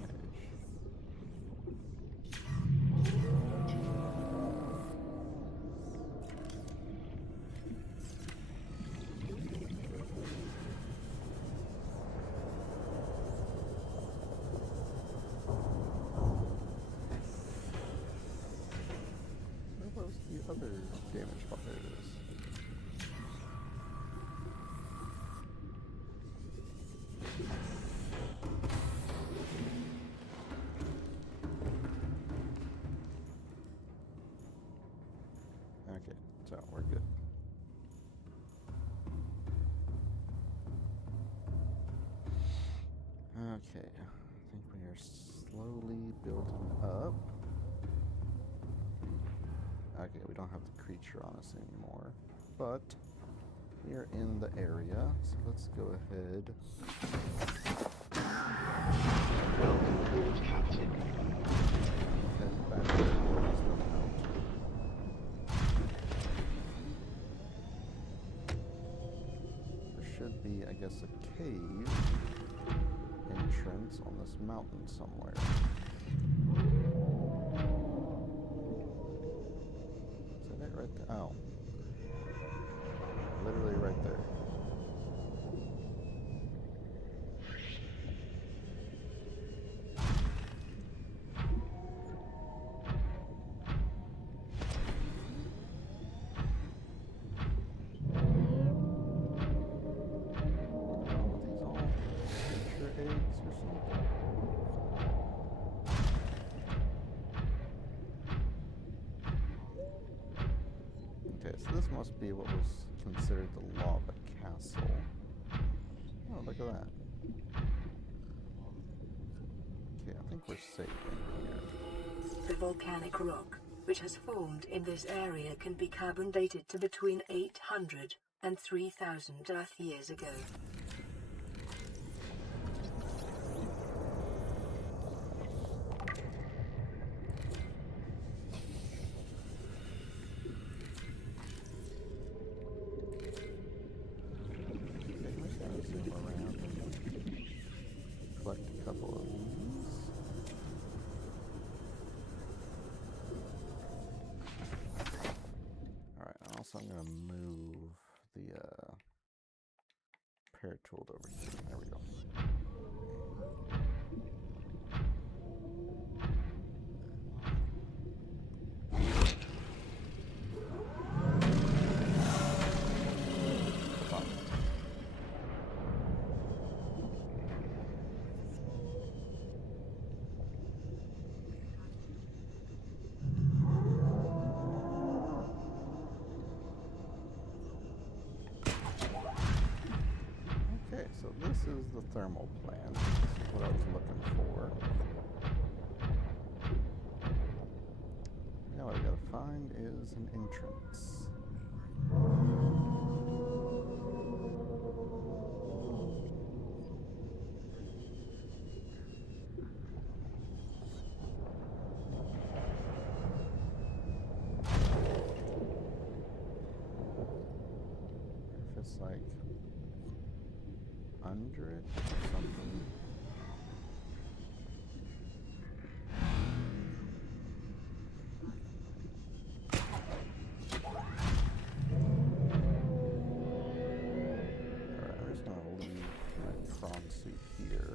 Where was the other damage button? There it is. Okay, so we're good. Okay, I think we are slowly building up. Okay, we don't have the creature on us anymore, but we are in the area, so let's go ahead. Head back towards the mountain. There should be, I guess, a cave entrance on this mountain somewhere. Is that it right there? Oh. Literally right there. Okay, look at that. Okay, I think we're safe in here. The volcanic rock, which has formed in this area, can be carbon dated to between 800 and 3,000 Earth years ago. Okay, we're just gonna zoom around and collect a couple of these. Alright, also I'm gonna move the paratool over here. There we go. Okay, so this is the thermal plant. This is what I was looking for. Now what I gotta find is an entrance. If it's like under it or something. Alright, I'm just gonna leave my prawn suit here.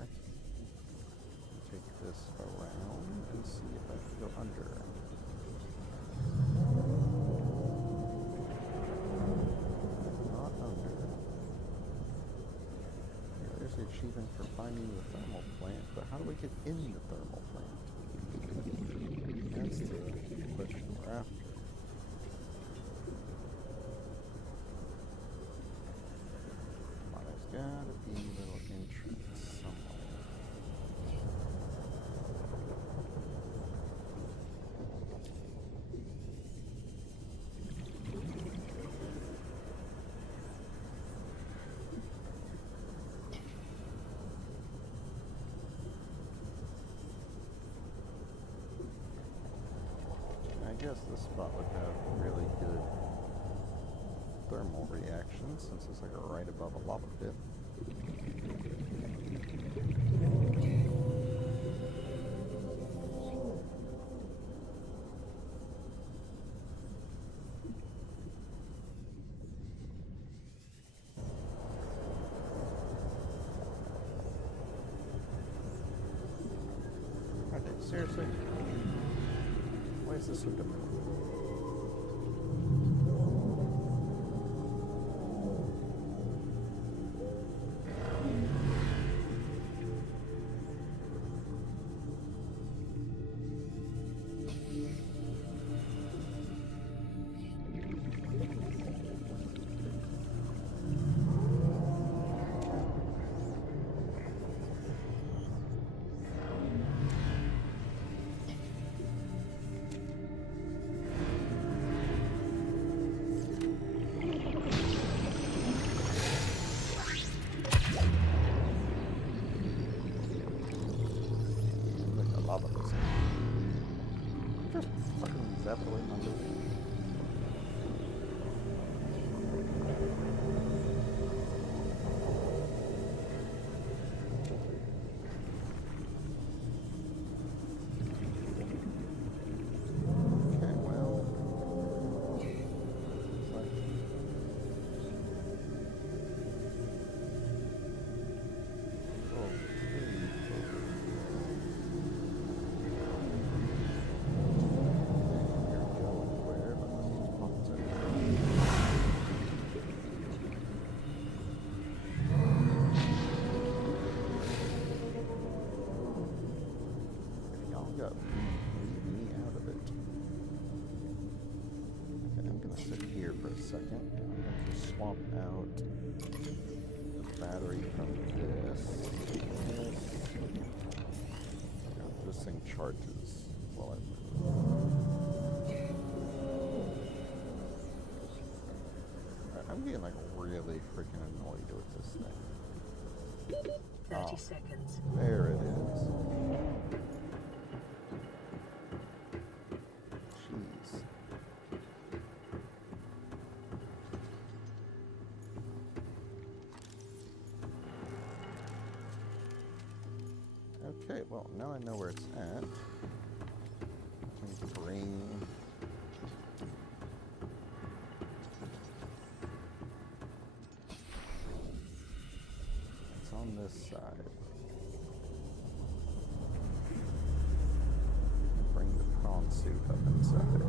Take this around and see if I can go under. Not under. Yeah, there's the achievement for finding the thermal plant, but how do we get in the thermal plant? That's the question we're after. Come on, there's gotta be a little entrance somewhere. I guess this spot would have really good thermal reactions since it's like right above a lava pit. Okay, seriously? Why is this so difficult? Like the lava is just fucking zapped away my loot. Okay, well, it's like y'all got leave me out of it. Okay, I'm gonna sit here for a second and I'm going to swap out the battery from this. This thing charges while I move. I'm getting like really freaking annoyed with this thing. 30 seconds. There it is. Jeez. Okay, well, now I know where it's at. Let me bring... It's on this side. Bring the prawn suit up inside.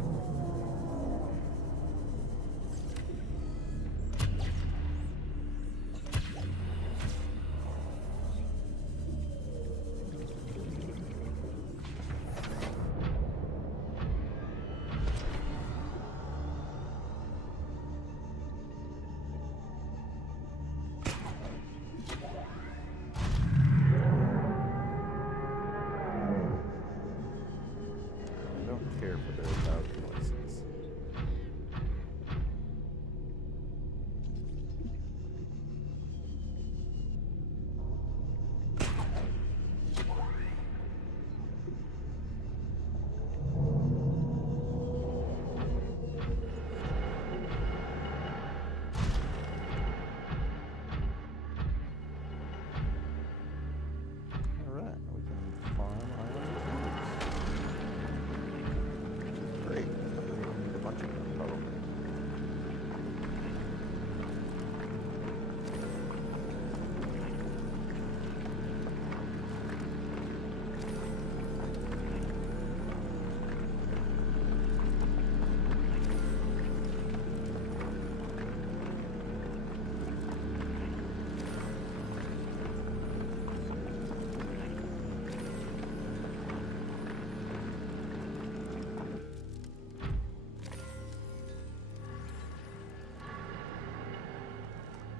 I don't care for their loud noises. Alright, we can farm iron tubes. Great. We need a bunch of them, probably.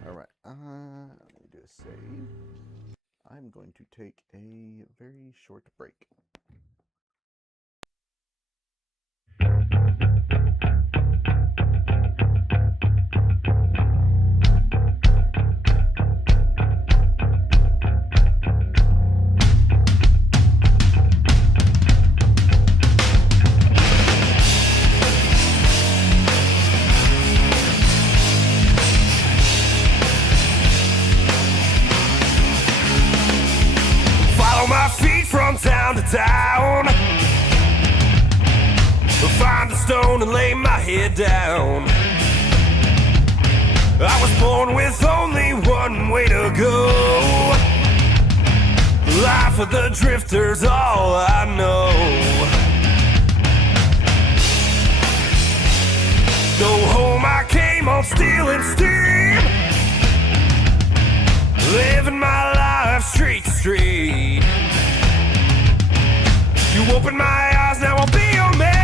Alright, let me do a save. I'm going to take a very short break. Follow my feet from town to town. Find a stone and lay my head down. I was born with only one way to go. The life of the drifter's all I know. No home, I came on steel and steam. Living my life street to street. You open my eyes, now I'll be your man.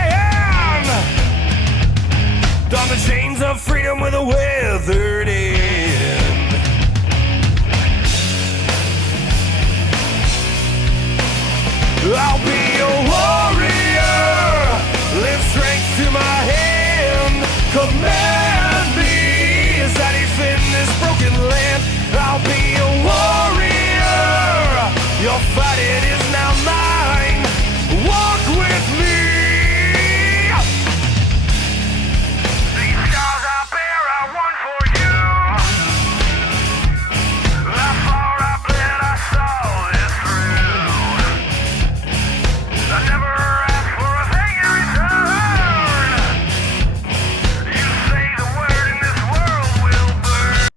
Don the chains of freedom with a weathered end. I'll be a warrior, lend strength to my hand. Command me as I defend this broken land. I'll be a warrior, your fighting is now mine. Walk with me. These scars I bear are one for you. I fought, I bled, I saw it through. I never asked for a thing in return. You say the word and this world will burn.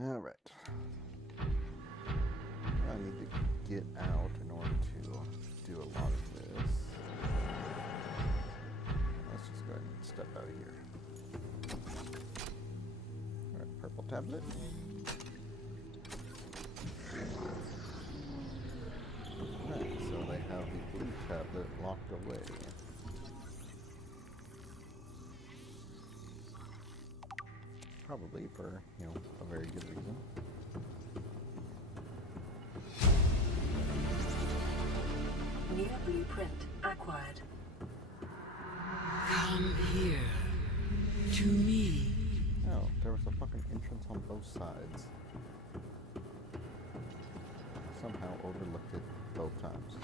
Alright. I need to get out in order to do a lot of this. Let's just go ahead and step out of here. Alright, purple tablet. Alright, so they have the blue tablet locked away. Probably for, a very good reason. blueprint acquired. Come here. To me. Oh, there was a fucking entrance on both sides. Somehow overlooked it both times.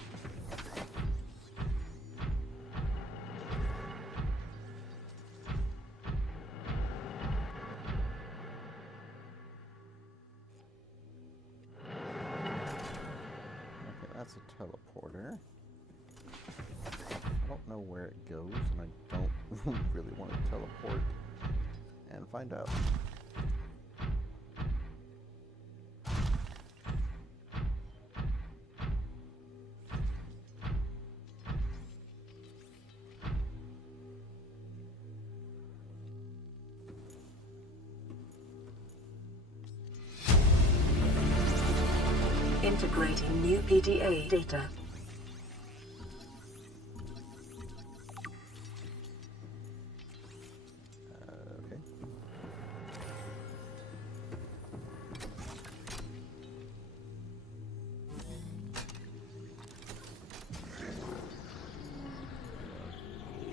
Okay, that's a teleporter. I don't know where it goes, and I don't really want to teleport and find out. Integrating new PDA data. Okay.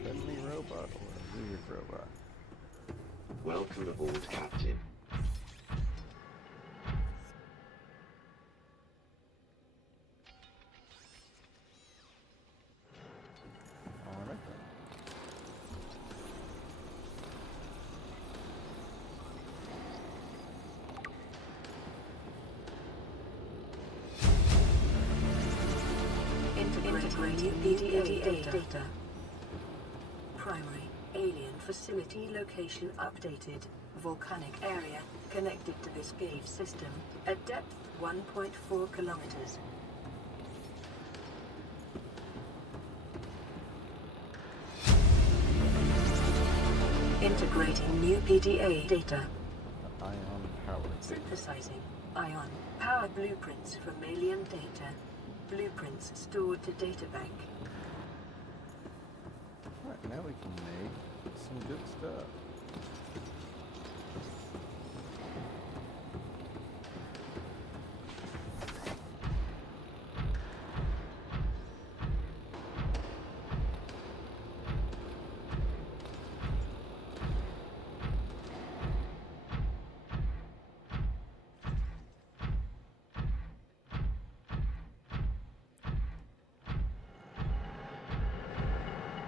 Friendly robot or a weird robot? Welcome aboard, Captain. Alright then. Integrating new PDA data. Primary alien facility location updated. Volcanic area connected to this cave system at depth 1.4 kilometers. Integrating new PDA data. Ion power. Synthesizing ion power blueprints from alien data. Blueprints stored to databank. Alright, now we can make some good stuff.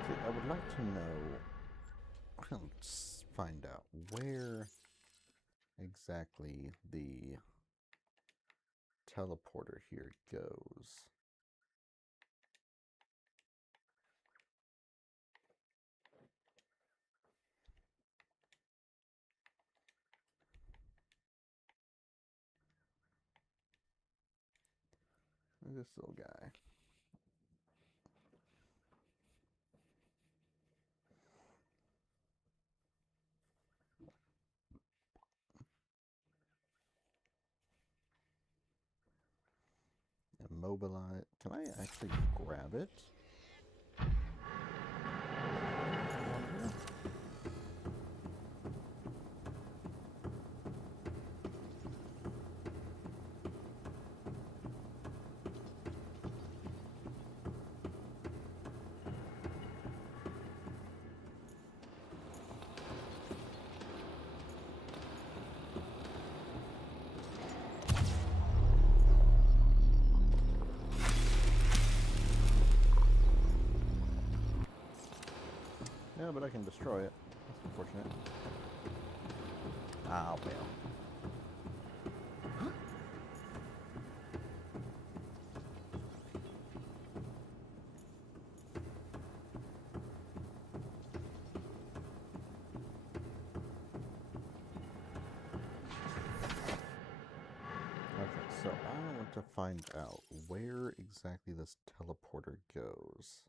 I would like to know, let's find out where exactly the teleporter here goes. This little guy. Immobilize. Can I actually grab it? Yeah, but I can destroy it. That's unfortunate. Ah, well. Okay, so I want to find out where exactly this teleporter goes.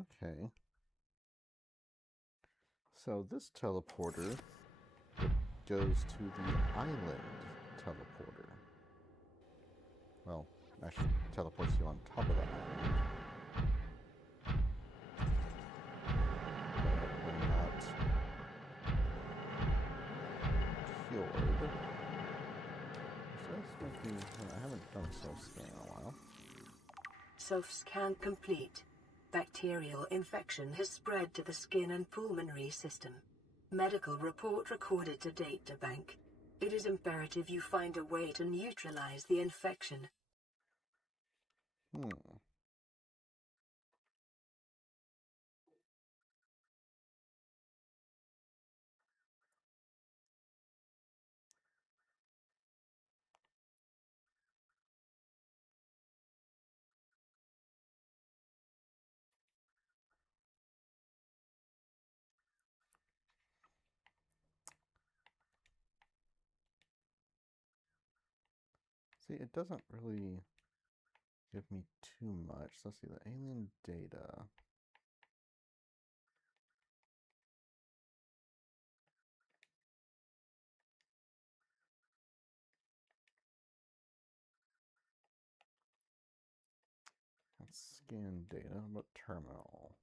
Okay. So this teleporter goes to the island teleporter. Well, actually teleports you on top of the island. But when not cured. So this might be, I haven't done self-scan in a while. Self-scan complete. Bacterial infection has spread to the skin and pulmonary system. Medical report recorded to databank. It is imperative you find a way to neutralize the infection. See, it doesn't really give me too much. Let's see, the alien data. Let's scan data. What terminal?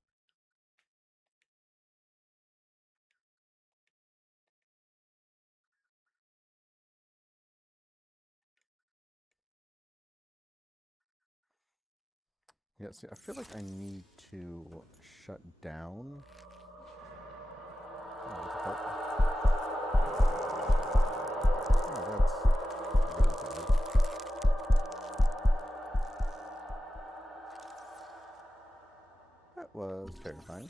Yeah, see, I feel like I need to shut down. Oh, what the fuck? Oh, that's really bad. That was terrifying.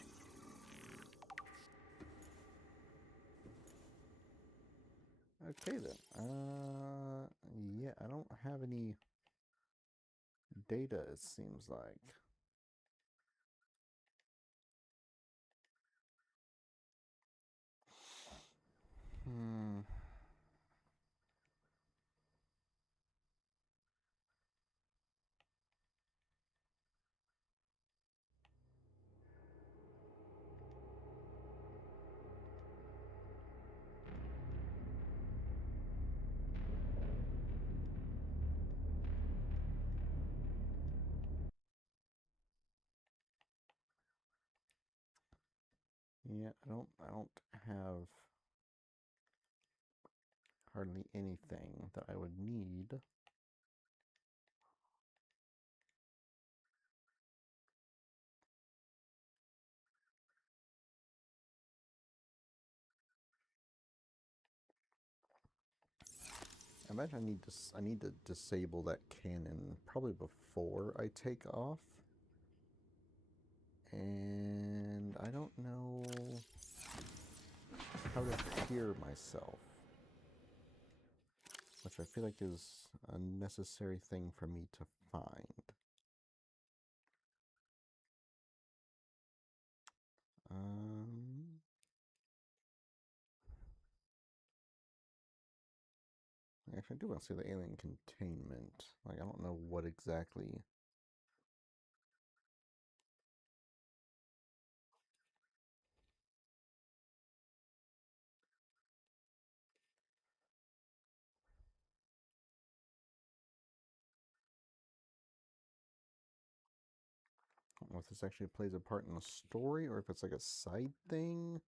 Okay then. Yeah, I don't have any data, it seems like. Yeah, I don't have hardly anything that I would need. I imagine I need to disable that cannon probably before I take off. And I don't know how to cure myself, which I feel like is a necessary thing for me to find. Actually, I do want to see the alien containment. Like, I don't know what exactly. I don't know if this actually plays a part in the story or if it's like a side thing.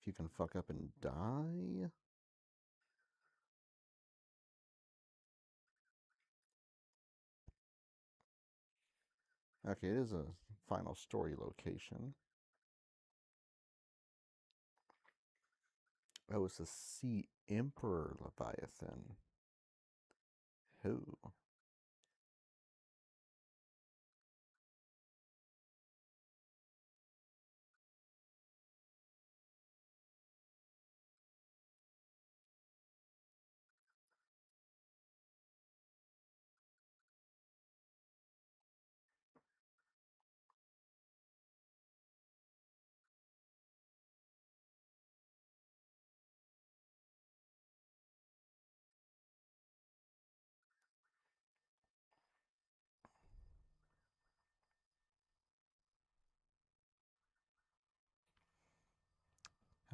If you can fuck up and die. Okay, it is a final story location. Oh, it's a Sea Emperor Leviathan. Who?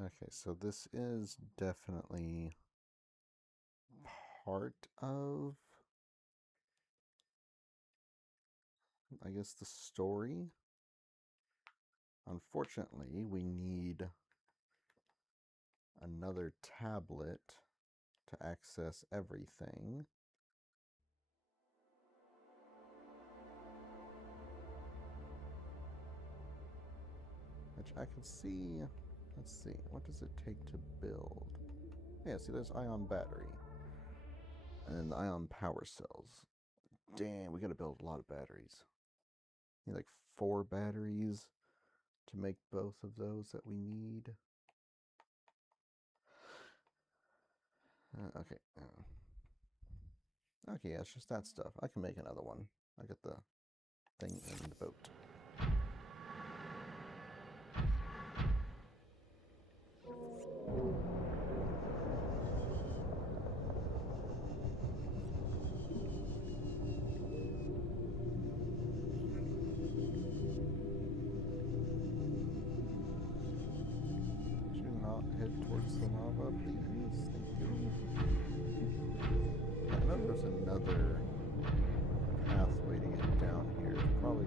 Okay, so this is definitely part of, I guess, the story. Unfortunately, we need another tablet to access everything. Which I can see. Let's see, what does it take to build? Yeah, see, there's ion battery. And then the ion power cells. Damn, we gotta build a lot of batteries. Need like 4 batteries to make both of those that we need. Okay. Okay, yeah, it's just that stuff. I can make another one. I got the thing in the boat. Should not head towards the lava, please. Thank you. Yeah, I know there's another pathway to get down here. Probably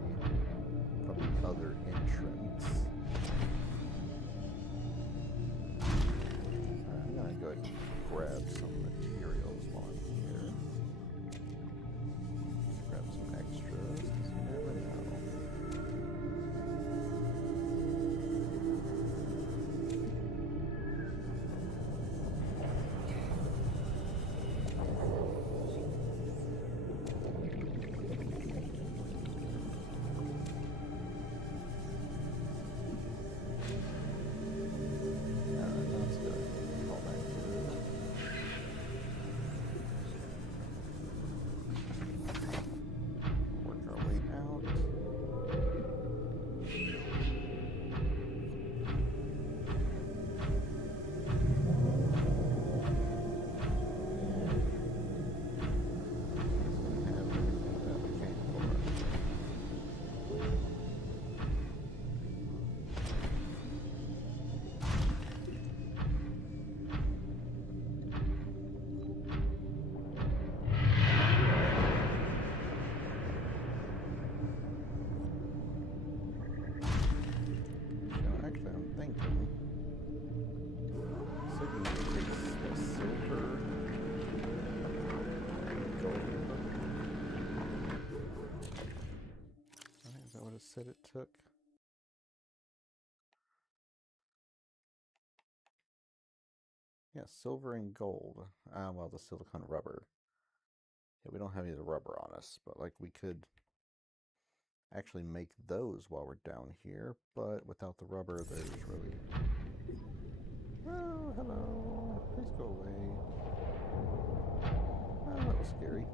from the other entrance. I'm gonna go ahead and grab some materials while I'm here. Grab some extras, 'cause you never know. That's good. Fall back here. Work our way out. Have everything that we came for. So actually, I'm thinking Sydney takes the silver and gold. I think is that what it said it took? Yeah, silver and gold. Ah, well, the silicone rubber. Yeah, we don't have any of the rubber on us, but like we could actually make those while we're down here, but without the rubber, there's really... Oh, hello. Please go away. Oh, that was scary.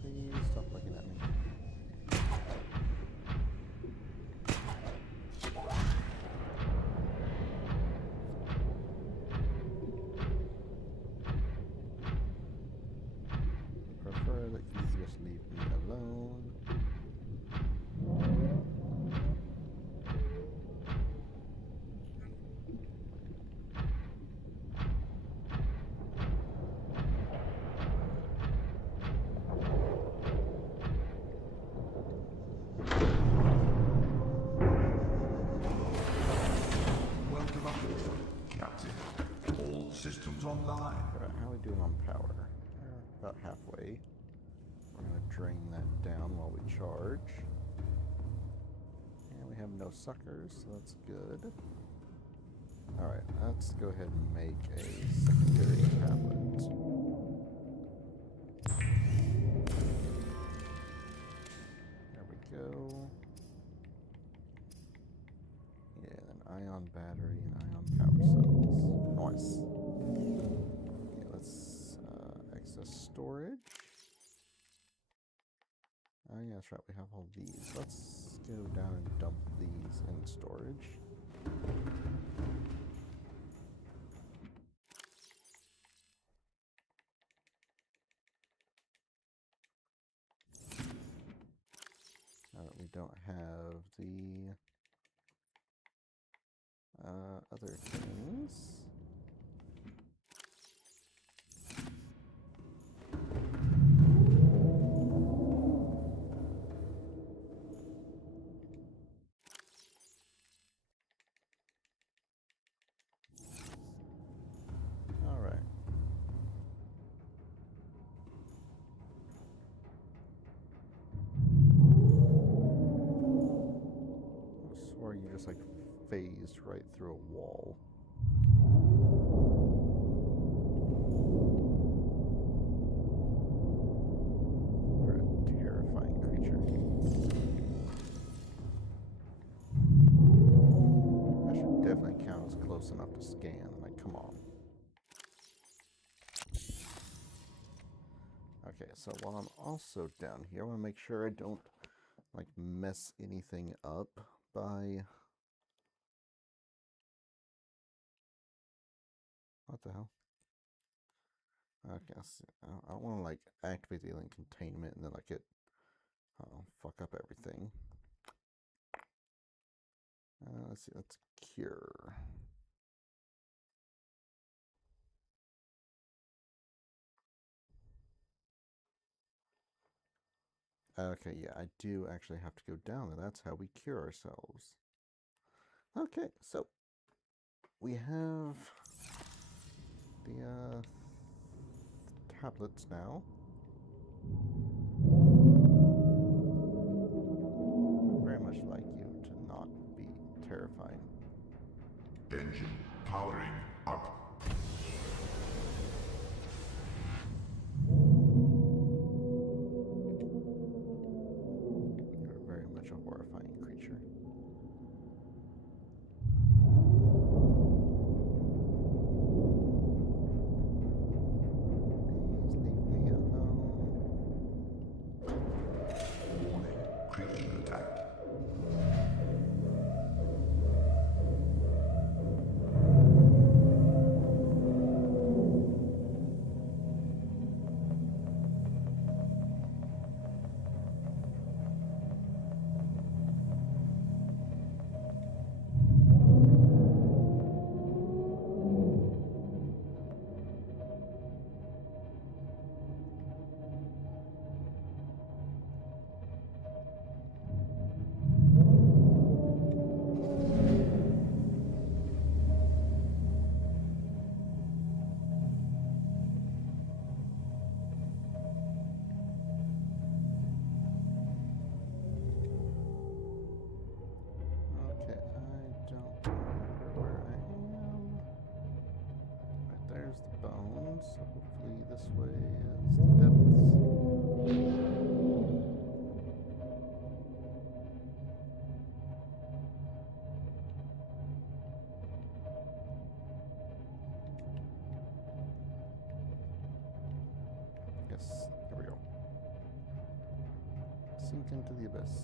Please stop looking at me. Prefer that you just leave me alone. Welcome aboard, Captain. All systems online. Alright, how are we doing on power? About halfway. We're going to drain that down while we charge. And we have no suckers, so that's good. Alright, let's go ahead and make a secondary tablet. There we go. Yeah, then ion battery and ion power cells. Nice. Okay, let's access storage. Oh yeah, that's right, we have all these. Let's go down and dump these in storage. Now that we don't have the other things. All right. I swore you just like phased right through a wall. You're a terrifying creature. That should definitely count as close enough to scan. Like, come on. Okay, so while I'm also down here, I want to make sure I don't like mess anything up by... What the hell? Okay, I don't want to like activate the alien containment and then like it fuck up everything. Let's see, let's cure. Okay, yeah, I do actually have to go down there. That's how we cure ourselves. Okay, so we have the tablets now. I'd very much like you to not be terrifying. Engine powering up. You're very much a horrifying creature. Please leave me alone. Warning, critical attack. Okay, I don't remember where I am. Right, there's the bones. So hopefully this way is the depths. Yes, here we go. Sink into the abyss.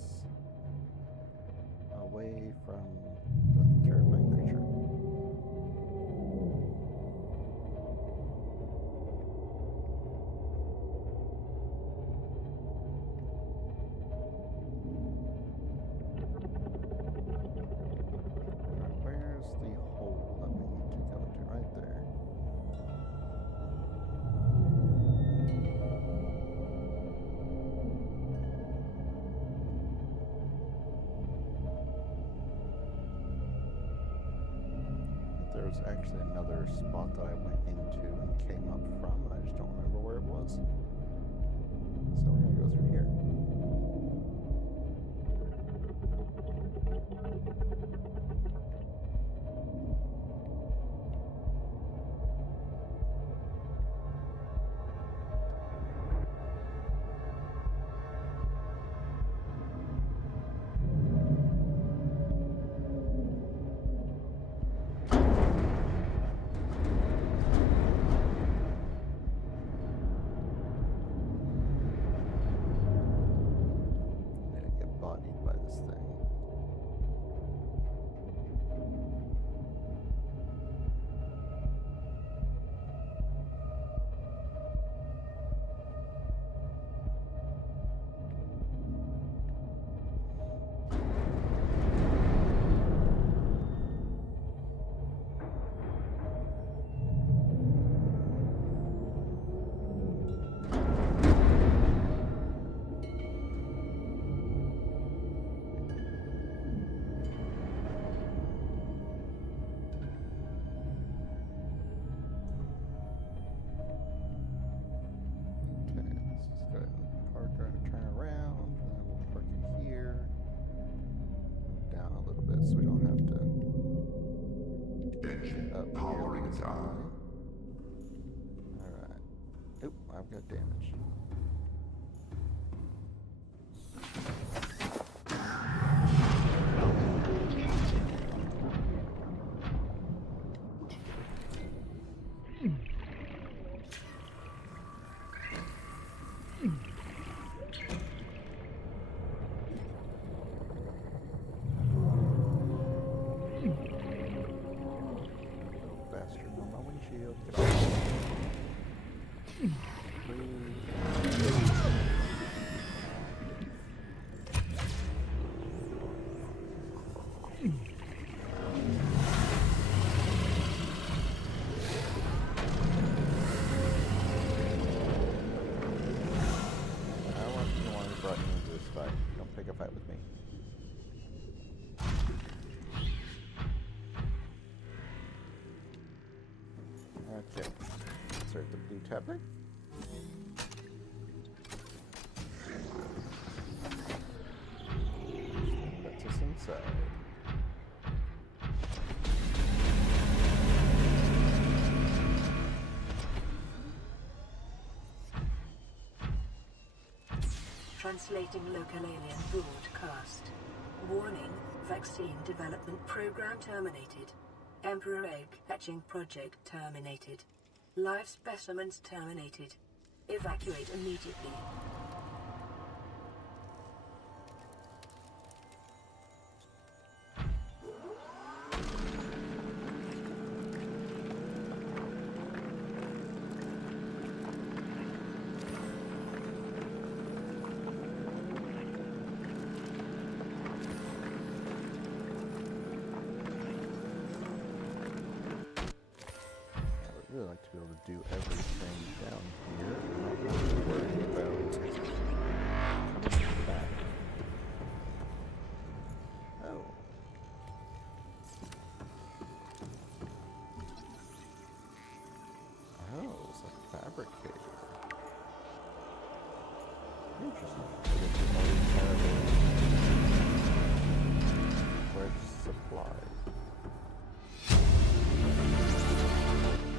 Away from the terrifying creature. Alright, where's the hole that we need to go to? Right there. There's actually another spot that I went into and came up from, and I just don't remember where it was. So we're gonna go through here. I'm gonna get bodied by this thing. Oop, I've got damage. Welcome aboard, Captain. Little bastard on my windshield. Get off. I want you to brought you into this fight. Don't pick a fight with me. Okay. Insert the blue tablet. That's us inside. Translating local alien broadcast. Warning, vaccine development program terminated. Emperor egg hatching project terminated. Live specimens terminated. Evacuate immediately. I would really like to be able to do everything down here and not have to worry about coming back. Oh. Oh, it's a fabricator. Interesting. I guess we've already had wedge supplies.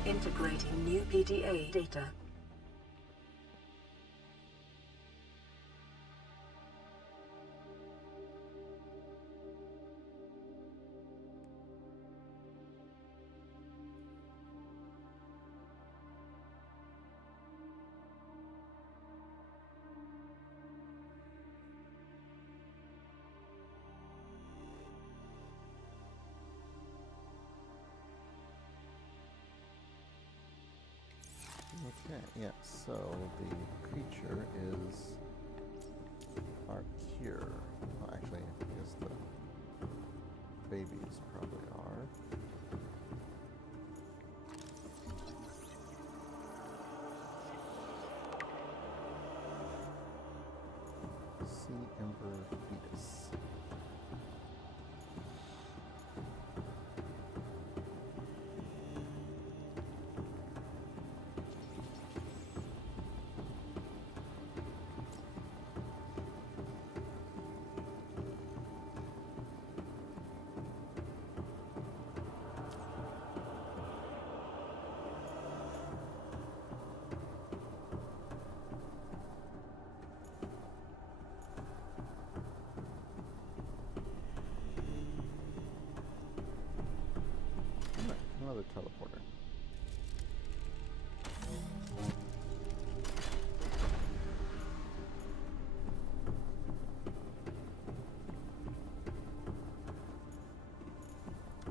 Integrating new PDA data. Okay, yeah, so the creature is our cure. Well, actually, I guess the babies probably are. Sea Emperor fetus. Alright, another teleporter.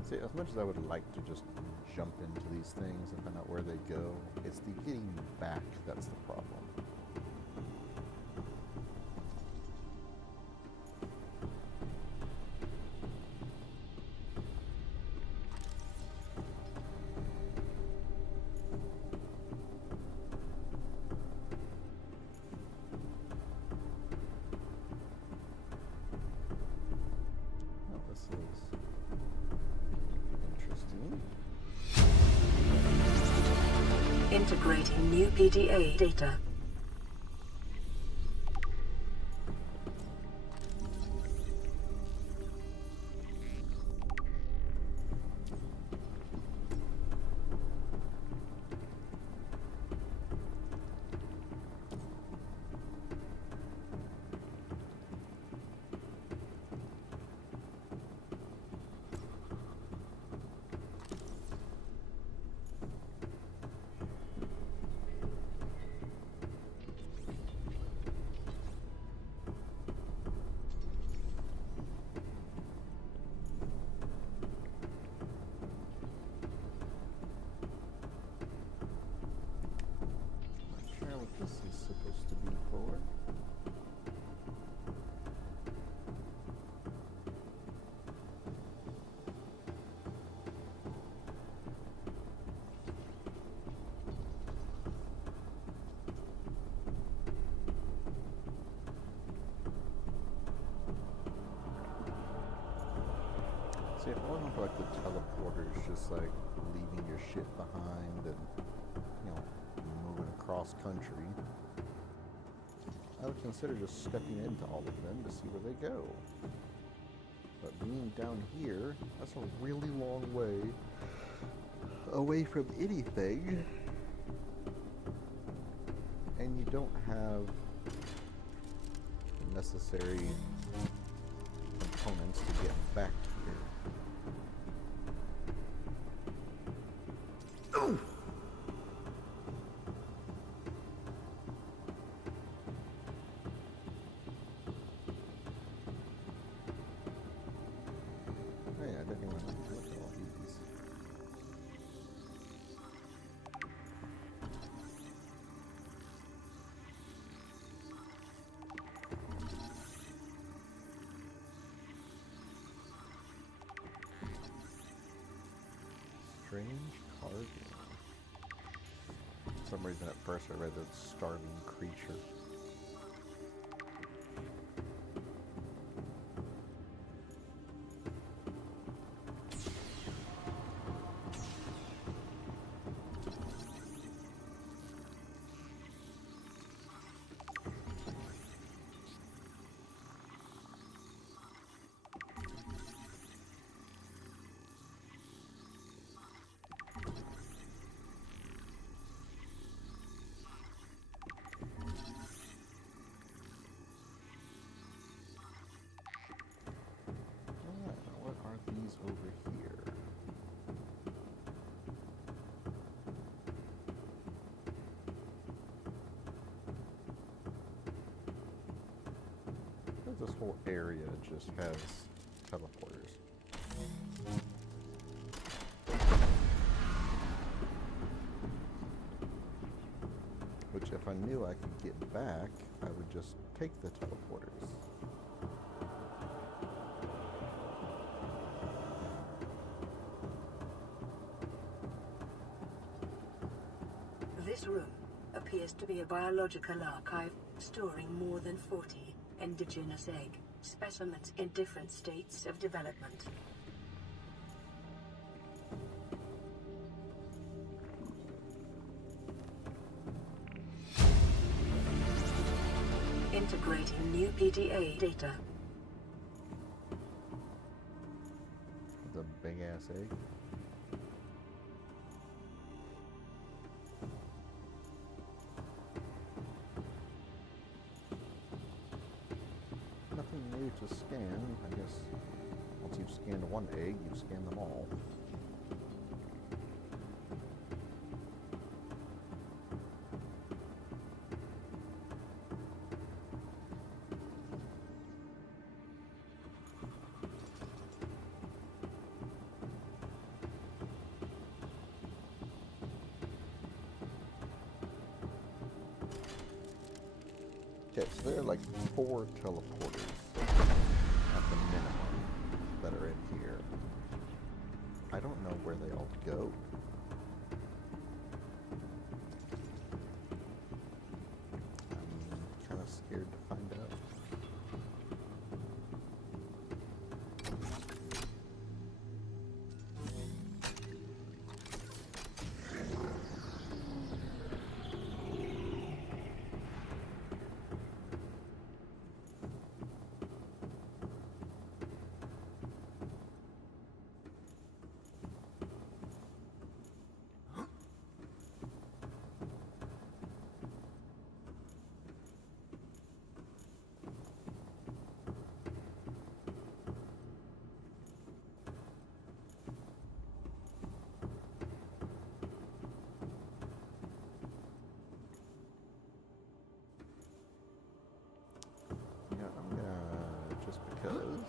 See, as much as I would like to just jump into these things and find out where they go, it's the getting back that's the problem. Oh, this is interesting. Integrating new PDA data. I don't feel like the teleporter is just like leaving your shit behind and, you know, moving across country. I would consider just stepping into all of them to see where they go. But being down here, that's a really long way away from anything. And you don't have the necessary components to get back here. Oh! Hey, I didn't even look at all these. Strange carving. For some reason at first I read that starving creature. What are these over here? This whole area just has teleporters. Which if I knew I could get back, I would just take the teleporters. This room appears to be a biological archive storing more than 40 indigenous egg specimens in different states of development. Integrating new PDA data. The big ass egg. Nothing new to scan. I guess once you've scanned one egg, you've scanned them all. Okay, so there are like 4 teleporters at the minimum that are in here. I don't know where they all go. I'm kind of scared to find out. Yeah, I'm gonna, just because,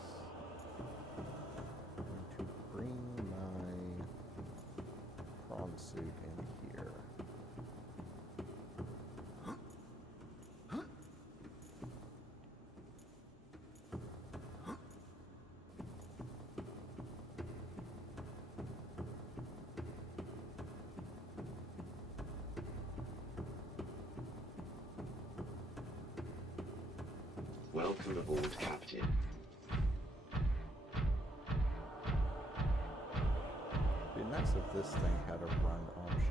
I'm going to bring my prawn suit in here. Welcome aboard, Captain. nice if this thing had a run option.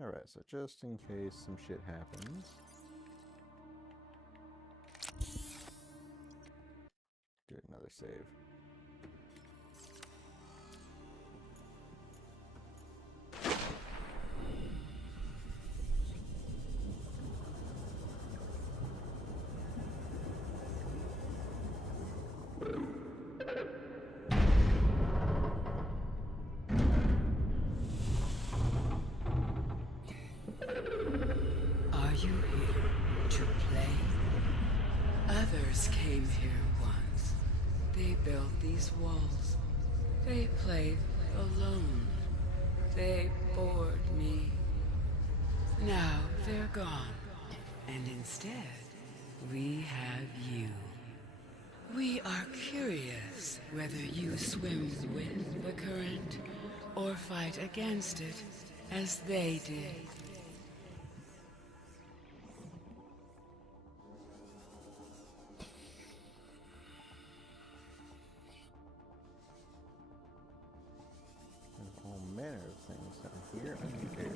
Alright, so just in case some shit happens. Do another save. Are you here to play? Others came here once. They built these walls. They played alone. They bored me. Now they're gone. And instead, we have you. We are curious whether you swim with the current or fight against it as they did. There's all manner of things down here and there.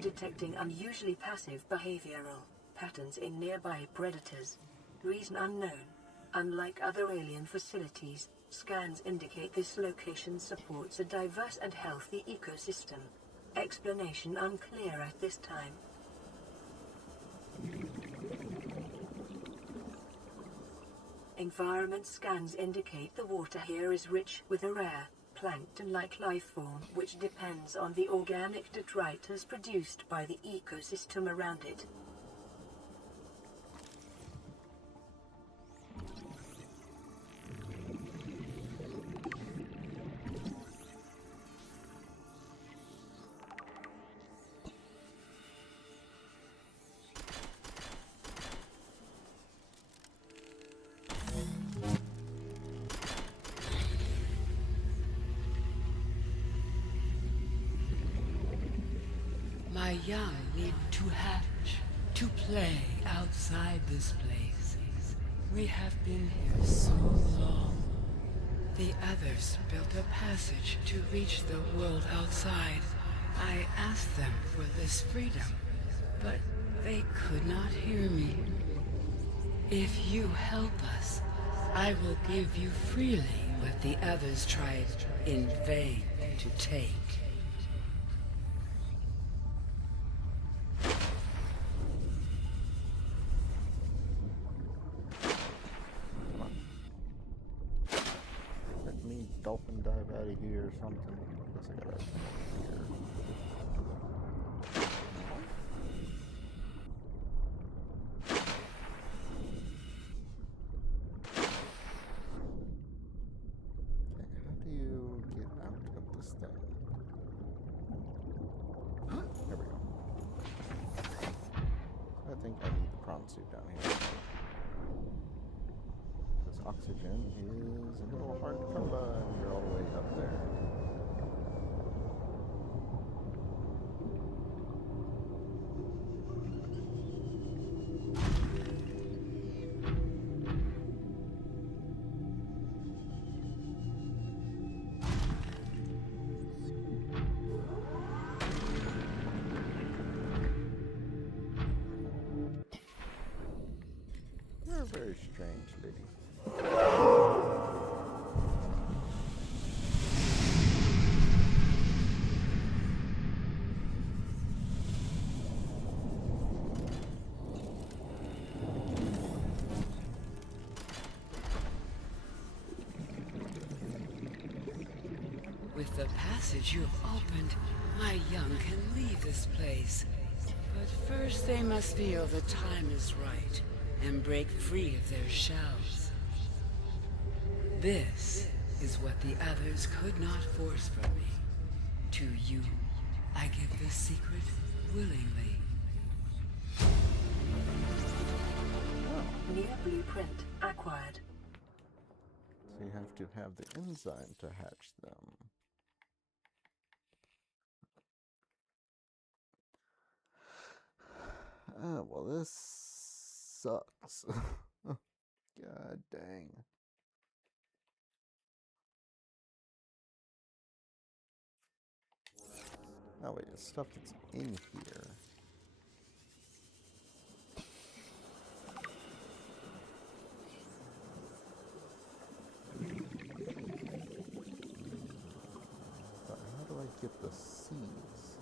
Detecting unusually passive behavioral patterns in nearby predators. Reason unknown. Unlike other alien facilities, scans indicate this location supports a diverse and healthy ecosystem. Explanation unclear at this time. Environment scans indicate the water here is rich with a rare, plankton-like life form which depends on the organic detritus produced by the ecosystem around it. My young need to hatch, to play outside this place. We have been here so long. The others built a passage to reach the world outside. I asked them for this freedom, but they could not hear me. If you help us, I will give you freely what the others tried in vain to take. Let me dolphin dive out of here or something. I guess I gotta come over here. Okay, how do you get out of this thing? There we go. I think I need the prawn suit down here. This oxygen is a little hard to come by when you're all the way up there. You're a very strange lady. With the passage you have opened, my young can leave this place. But first they must feel the time is right and break free of their shells. This is what the others could not force from me. To you, I give the secret willingly. New blueprint acquired. So you have to have the enzyme to hatch them. Well, this sucks. God dang. Oh wait, it's stuff that's in here. But how do I get the seeds?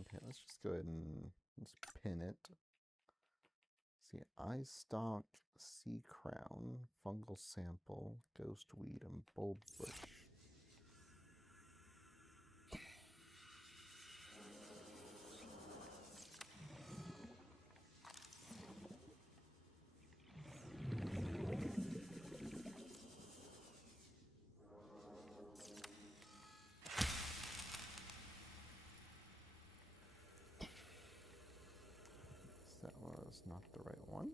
Okay, let's just go ahead and let's pin it. See, eye stalk, sea crown, fungal sample, ghost weed, and bulb bush. That was not the right one.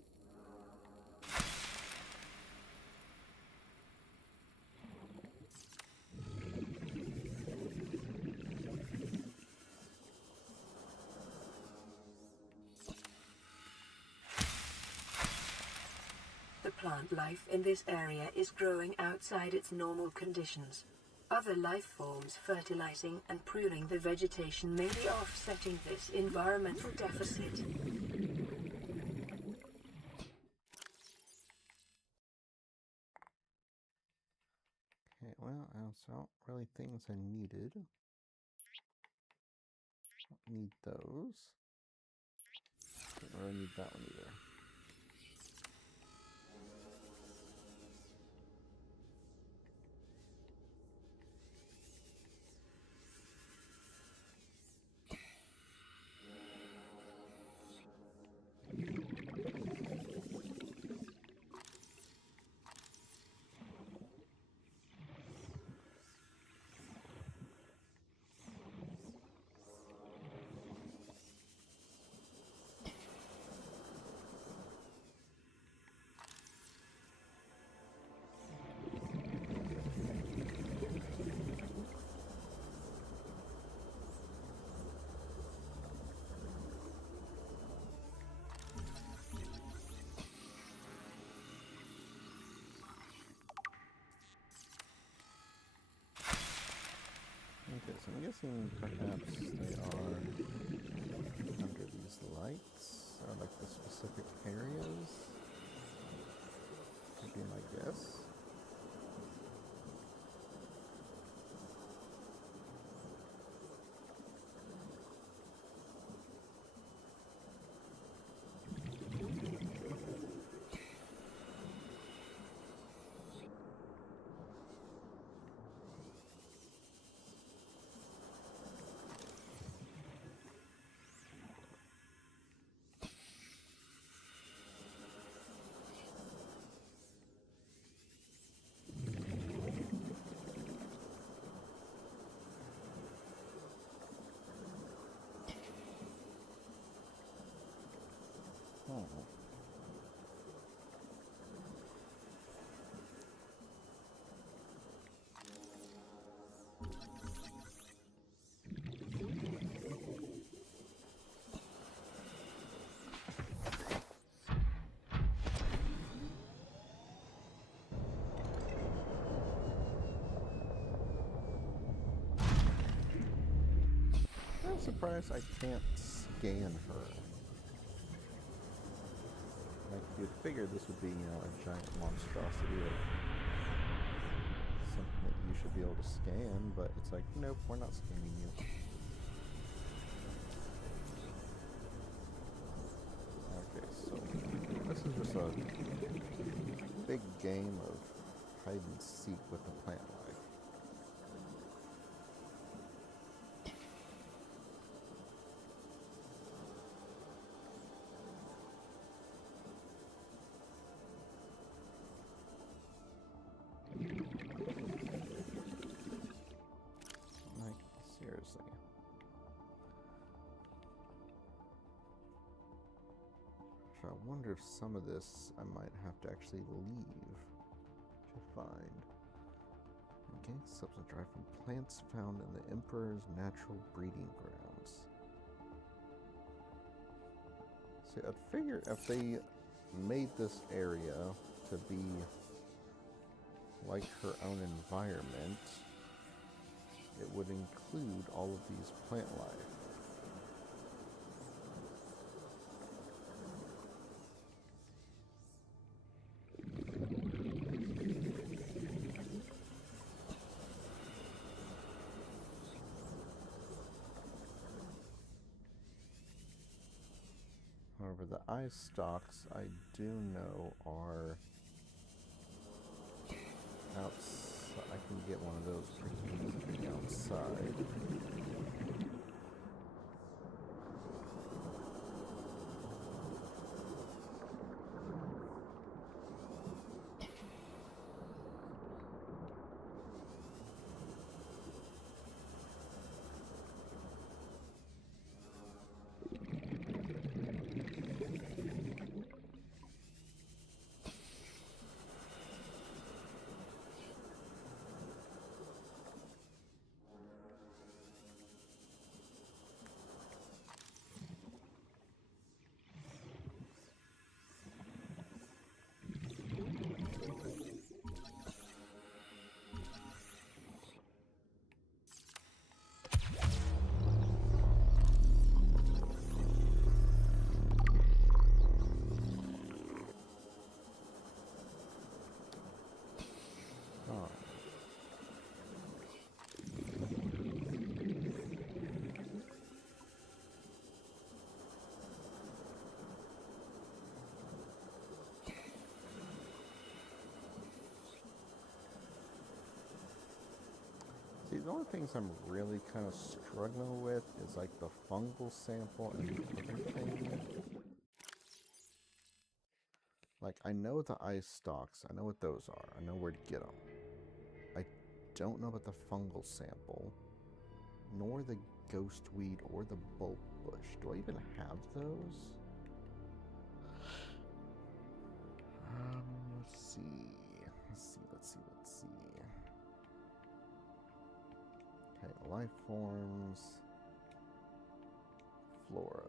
The plant life in this area is growing outside its normal conditions. Other life forms fertilizing and pruning the vegetation may be offsetting this environmental deficit. Okay, well, that's not really things I needed. Don't need those. Don't really need that one either. Okay, so I'm guessing perhaps they are under these lights, or like the specific areas, would be my guess. I'm surprised I can't scan her. Like, you'd figure this would be, a giant monstrosity of something that you should be able to scan, but it's like, nope, we're not scanning you. Okay, so this is just a big game of hide and seek with the plant life. Like, seriously. So I wonder if some of this I might have to actually leave to find. Organic substance derived from plants found in the Emperor's natural breeding grounds. See, I'd figure if they made this area to be like her own environment, it would include all of these plant life. However, the eye stalks I do know are outside. I can get one of those pretty easily outside. See, the only things I'm really kind of struggling with is like the fungal sample and the other thing. Like, I know the eye stalks, I know what those are, I know where to get them. I don't know about the fungal sample, nor the ghost weed or the bulb bush. Do I even have those? Let's see. Okay, life forms, flora.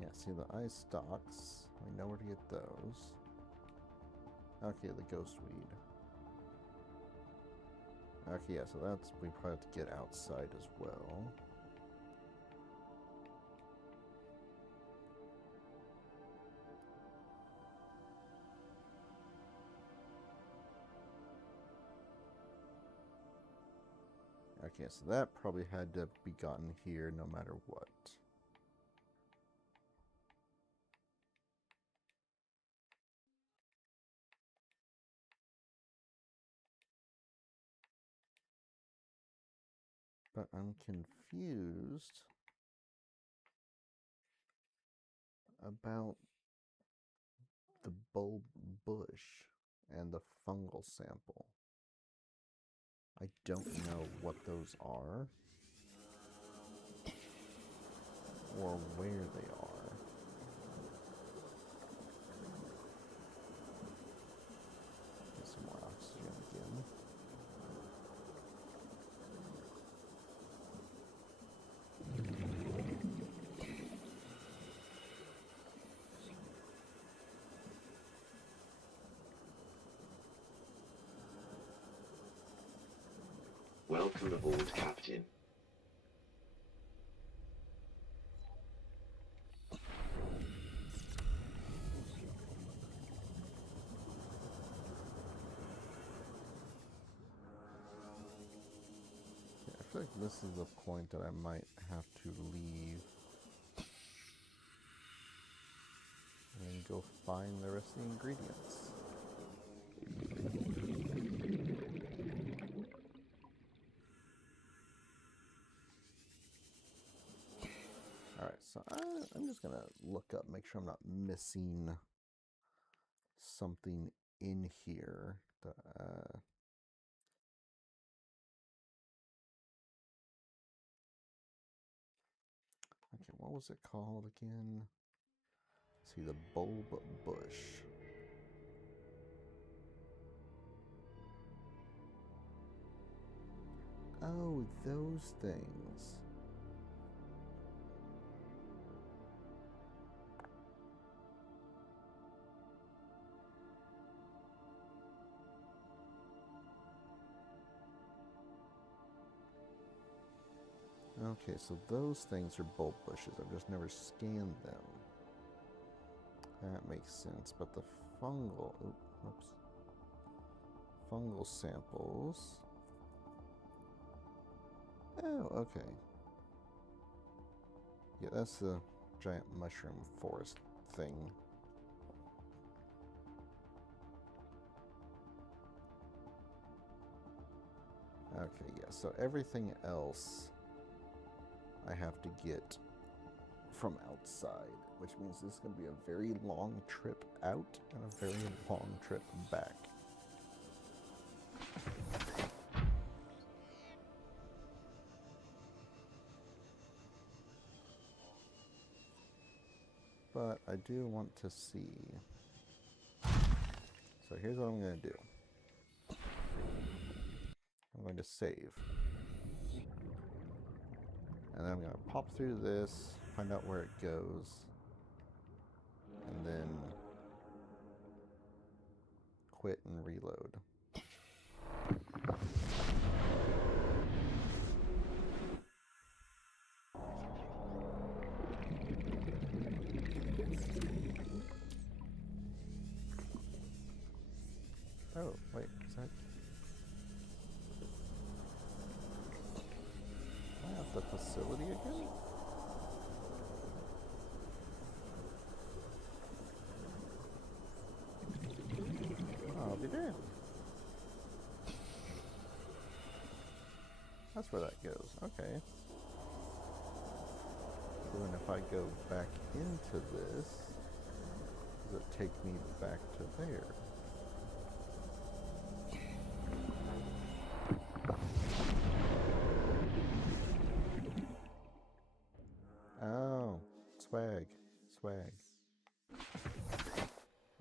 Yeah, see the eye stalks. We know where to get those. Okay, the ghost weed. Okay, yeah, so that's, we probably have to get outside as well. Okay, so that probably had to be gotten here no matter what. But I'm confused about the bulb bush and the fungal sample. I don't know what those are or where they are. Get some more oxygen again. Welcome aboard, Captain. this is the point that I might have to leave and go find the rest of the ingredients. Alright, so I'm just gonna look up, make sure I'm not missing something in here. Okay, what was it called again? Let's see, the bulb bush. Oh, those things. Okay, so those things are bulb bushes. I've just never scanned them. That makes sense. But the fungal samples. Oh, okay. Yeah, that's the giant mushroom forest thing. Okay, yeah, so everything else I have to get from outside, which means this is going to be a very long trip out and a very long trip back. But I do want to see. So here's what I'm going to do. I'm going to save. And then I'm going to pop through this, find out where it goes, and then quit and reload. Oh, wait, is that... Am I at the facility again? I'll be damned. That's where that goes, okay. So then if I go back into this, does it take me back to there? Oh, swag.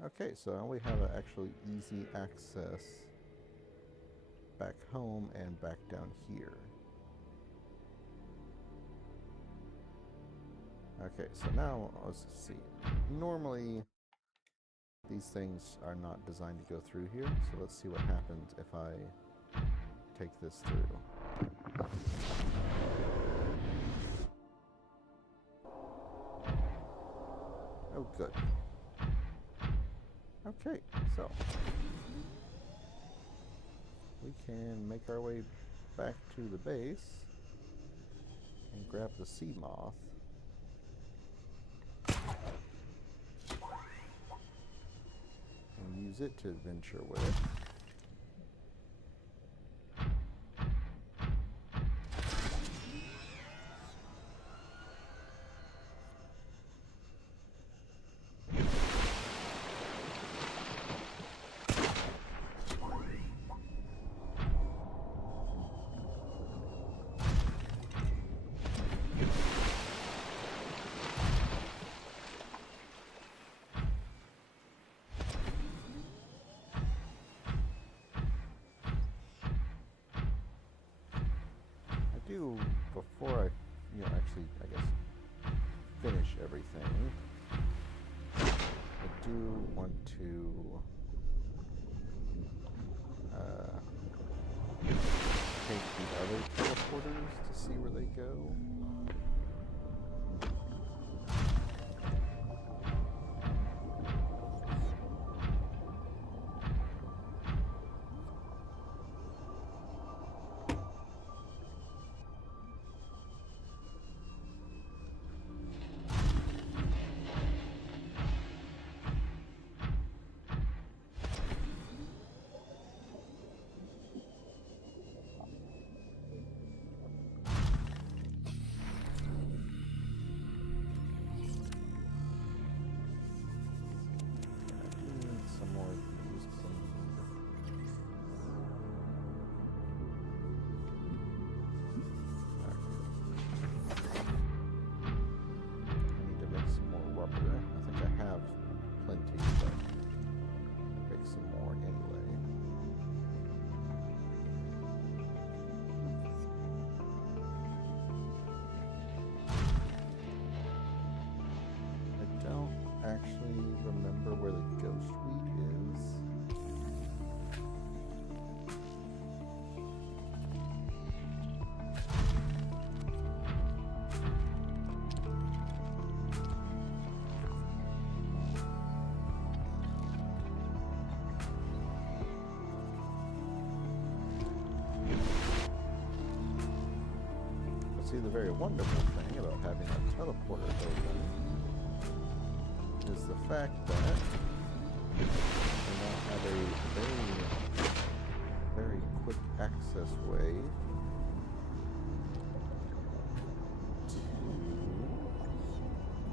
Okay, so now we have actually easy access back home and back down here. Okay, so now let's see. Normally, these things are not designed to go through here, so let's see what happens if I take this through. Oh, good. Okay, so we can make our way back to the base and grab the sea moth. And use it to adventure with. Before I, actually, I guess, finish everything, I do want to take the other teleporters to see where they go. where the ghost wheat is. But see, the very wonderful thing about having a teleporter open is the fact that we now have a very quick access way to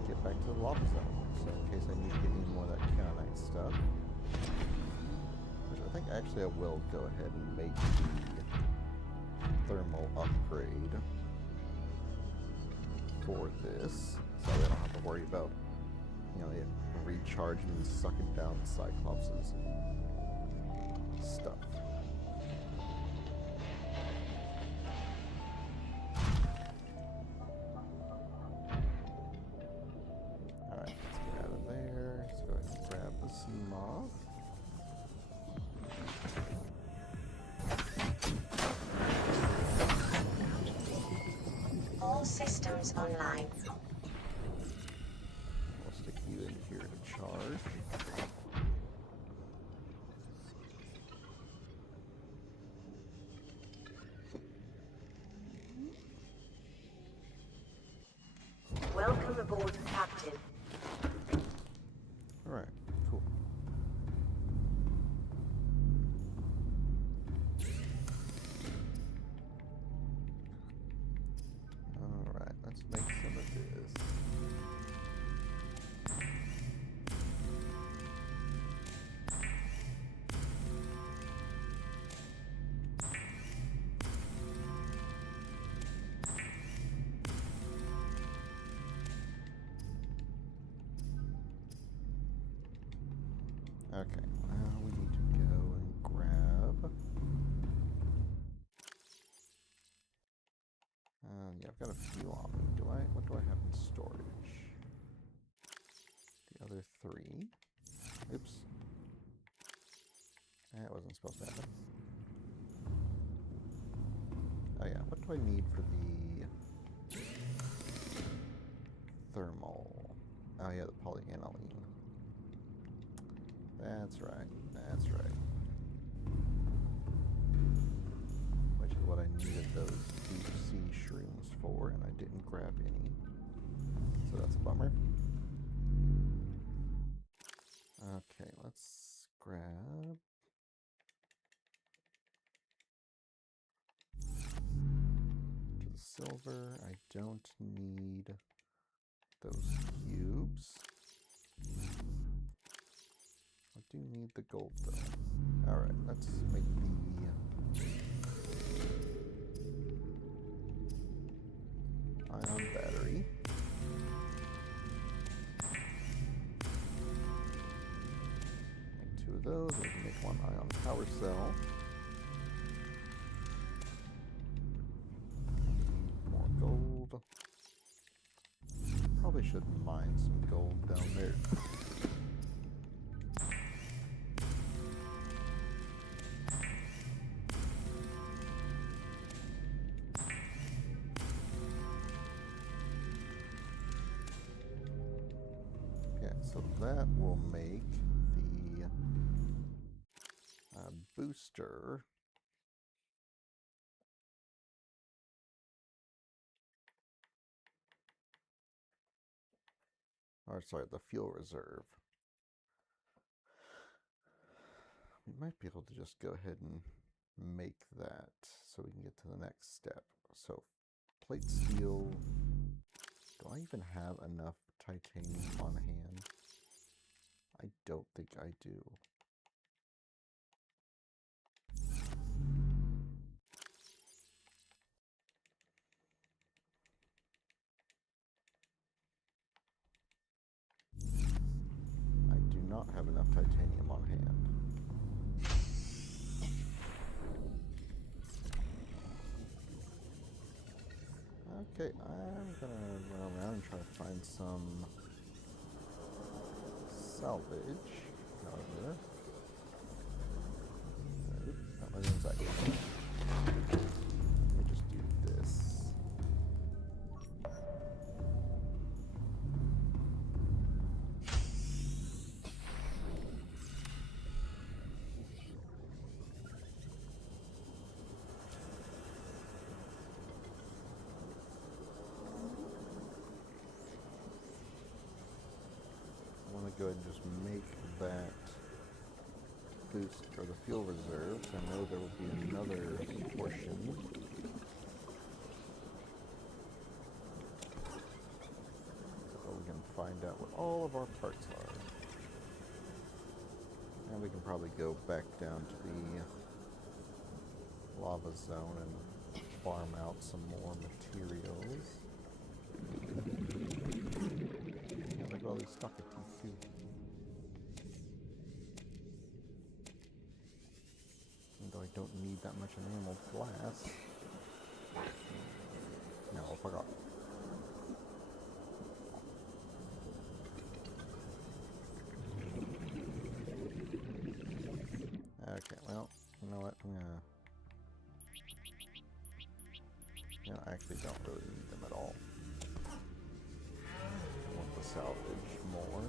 get back to the lava zone. So in case I need to get any more of that Kyanite stuff, which I think actually I will go ahead and make the thermal upgrade for this, so I don't have to worry about, you know, it recharging and sucking down the Cyclopses and stuff. Alright, let's get out of there. Let's go ahead and grab the sea moth. All systems online. We'll stick you in here to charge. Welcome aboard, Captain. Alright, cool. Alright, let's make some of this. Okay, now we need to go and grab. Yeah, I've got a few on me. What do I have in storage? The other 3. Oops. That wasn't supposed to happen. Oh yeah, what do I need for the thermal? Oh yeah, the polyaniline. That's right. That's right. Which is what I needed those deep sea shrooms for, and I didn't grab any. So that's a bummer. Okay, let's grab. To the silver, I don't need those cubes. I do need the gold though. Alright, let's make the ion battery. Make 2 of those, we can make 1 ion power cell. More gold. Probably should mine some gold down there. So that will make the booster or sorry, the fuel reserve. We might be able to just go ahead and make that so we can get to the next step. So plate steel, do I even have enough titanium on hand? I don't think I do. I do not have enough titanium on hand. Okay, I'm gonna run around and try to find some salvage. However, that was inside. Let me just do this. I want to go ahead and just make that boost for the fuel reserves. I know there will be another portion. So we can find out what all of our parts are. And we can probably go back down to the lava zone and farm out some more materials. Yeah, look at all these Stockatees too. Even though I don't need that much enamel glass. No, I forgot. Okay, well, you know what? I'm gonna... You know, I actually don't really need them at all. I want the salvage more.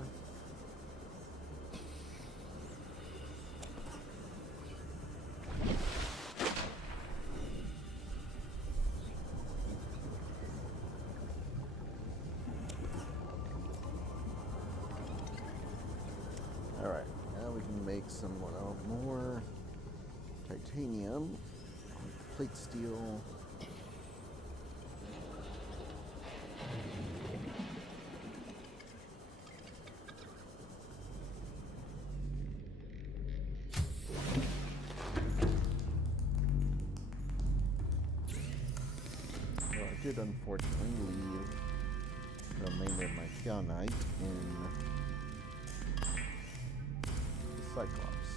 Alright, now we can make some more titanium, plate steel. Well, I did unfortunately leave the remainder of my kyanite in the Cyclops.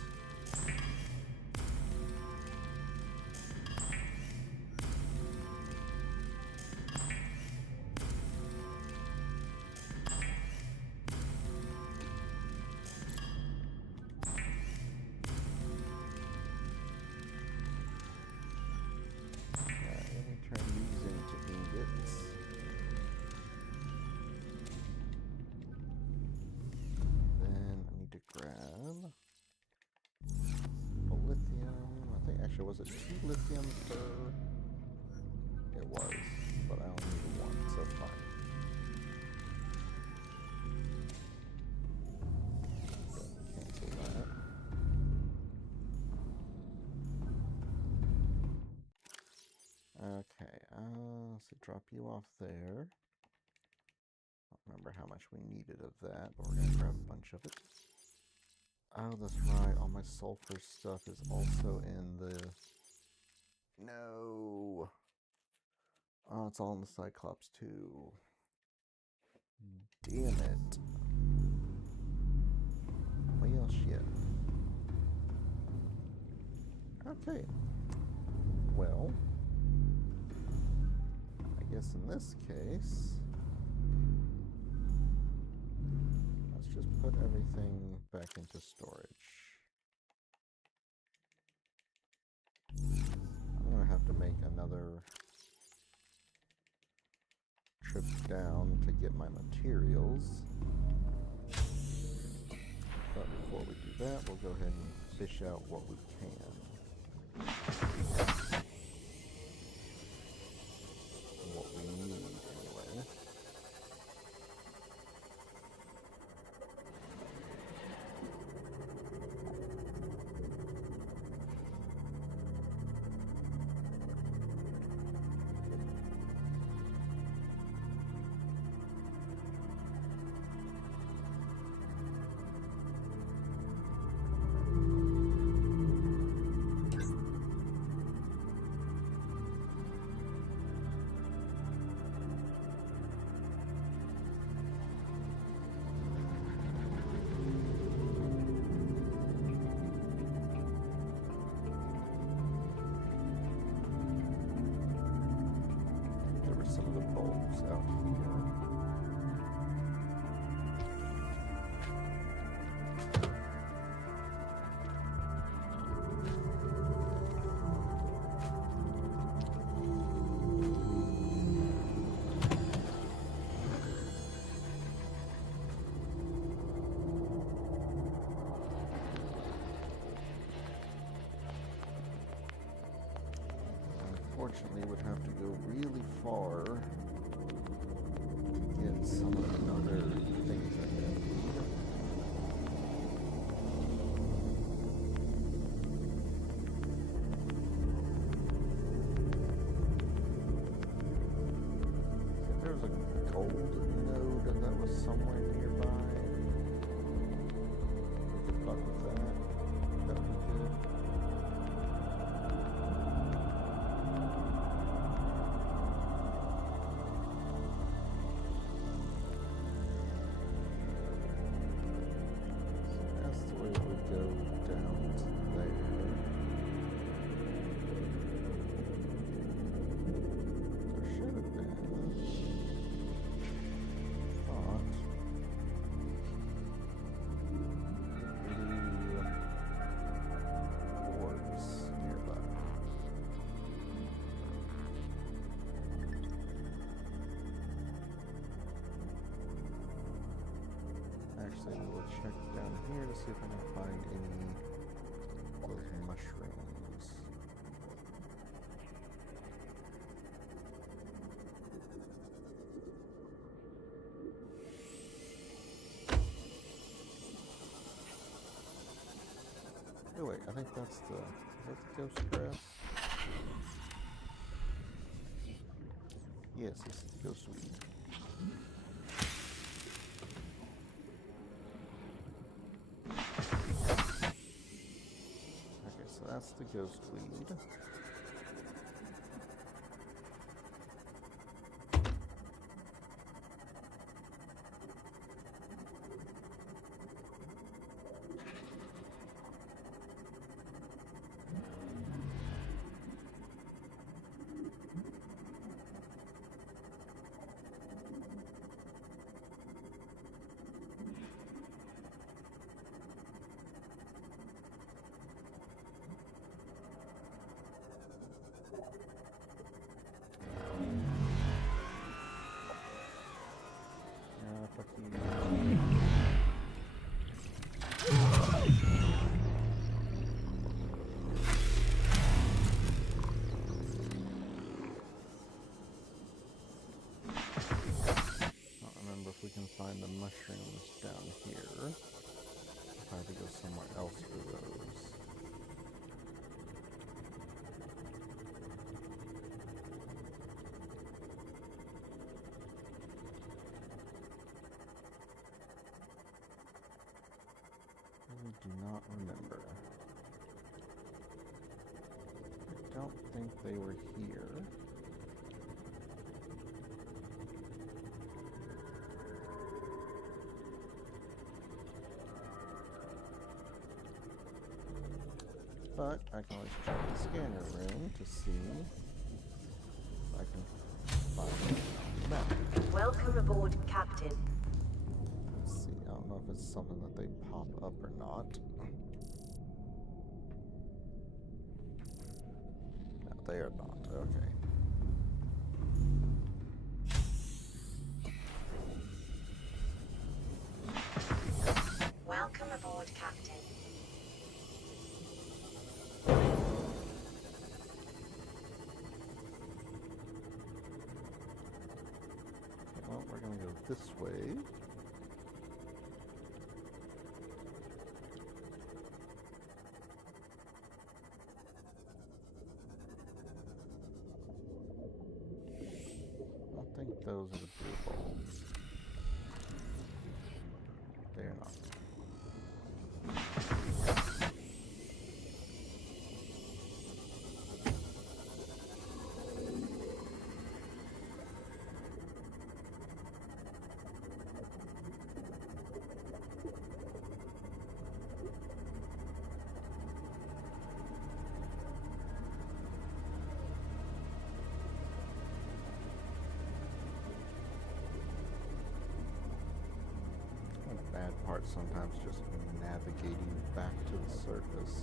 Let me turn these into ingots. Then I need to grab a lithium. I think actually was it 2 lithium per? It was, but I only need 1, so fine. Cancel that. Okay, so drop you off there. I don't remember how much we needed of that, but we're gonna grab a bunch of it. Oh, that's right, all my sulfur stuff is also in the... No! Oh, it's all in the Cyclops too. Damn it. Well, shit. Okay. Well... I guess in this case, let's just put everything back into storage. I'm gonna have to make another trip down to get my materials. But before we do that, we'll go ahead and fish out what we can. What we need, anyway. unfortunately would have to go really far to get some of the other things I need. There was a gold node that was somewhere nearby. Good luck with that. That would be good. That's the way it would go down to there. There should have been. Thought. Blue orbs nearby. Actually, we will check down here to see if I can find any of those mushrooms. Oh wait, I think that's the, is that the ghost grass? Yes, this is the ghost weed. Okay, so that's the ghost weed. Yeah, fuck you. I don't remember if we can find the mushrooms down here. If I have to go somewhere else for those. I do not remember. I don't think they were here. But I can always check the scanner room to see if I can find the map. Welcome aboard, Captain. Let's see, I don't know if it's something that they pop up or not. No, they are not. Okay. Welcome aboard, Captain. Well, we're gonna go this way. I think those are the blue bulbs. They are not. The bad part sometimes just navigating back to the surface.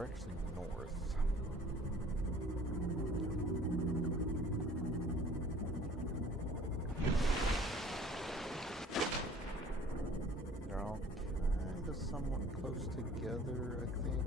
we're actually north. They're all kind of somewhat close together, I think.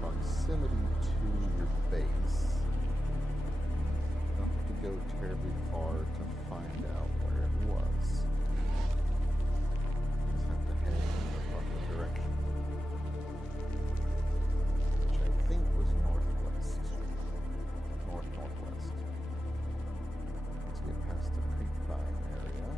Proximity to your base. You don't have to go terribly far to find out where it was. You just have to head in the proper direction. Which I think was northwest. Northwest. Let's get past the creepvine area.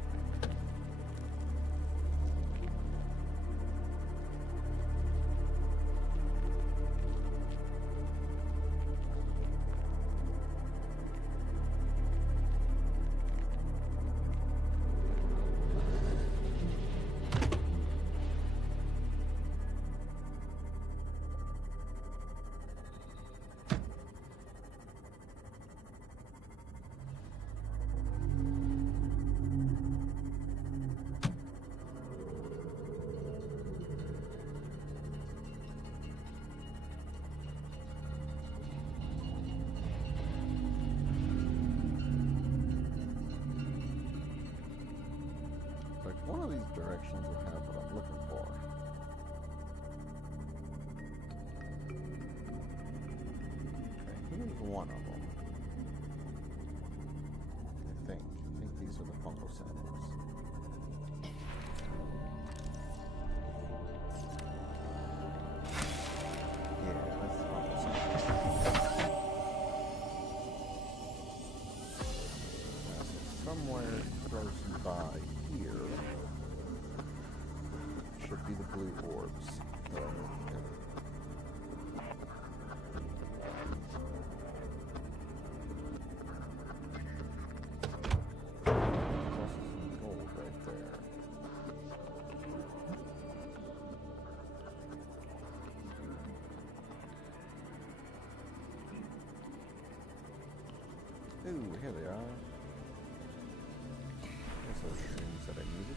One of these directions will have what I'm looking for. Okay, here's one of them. I think these are the fungal samples. Yeah, that's the fungal samples. So somewhere close by here should be the blue orbs. There's also some gold right there. Ooh, here they are. There's those shrooms that I needed.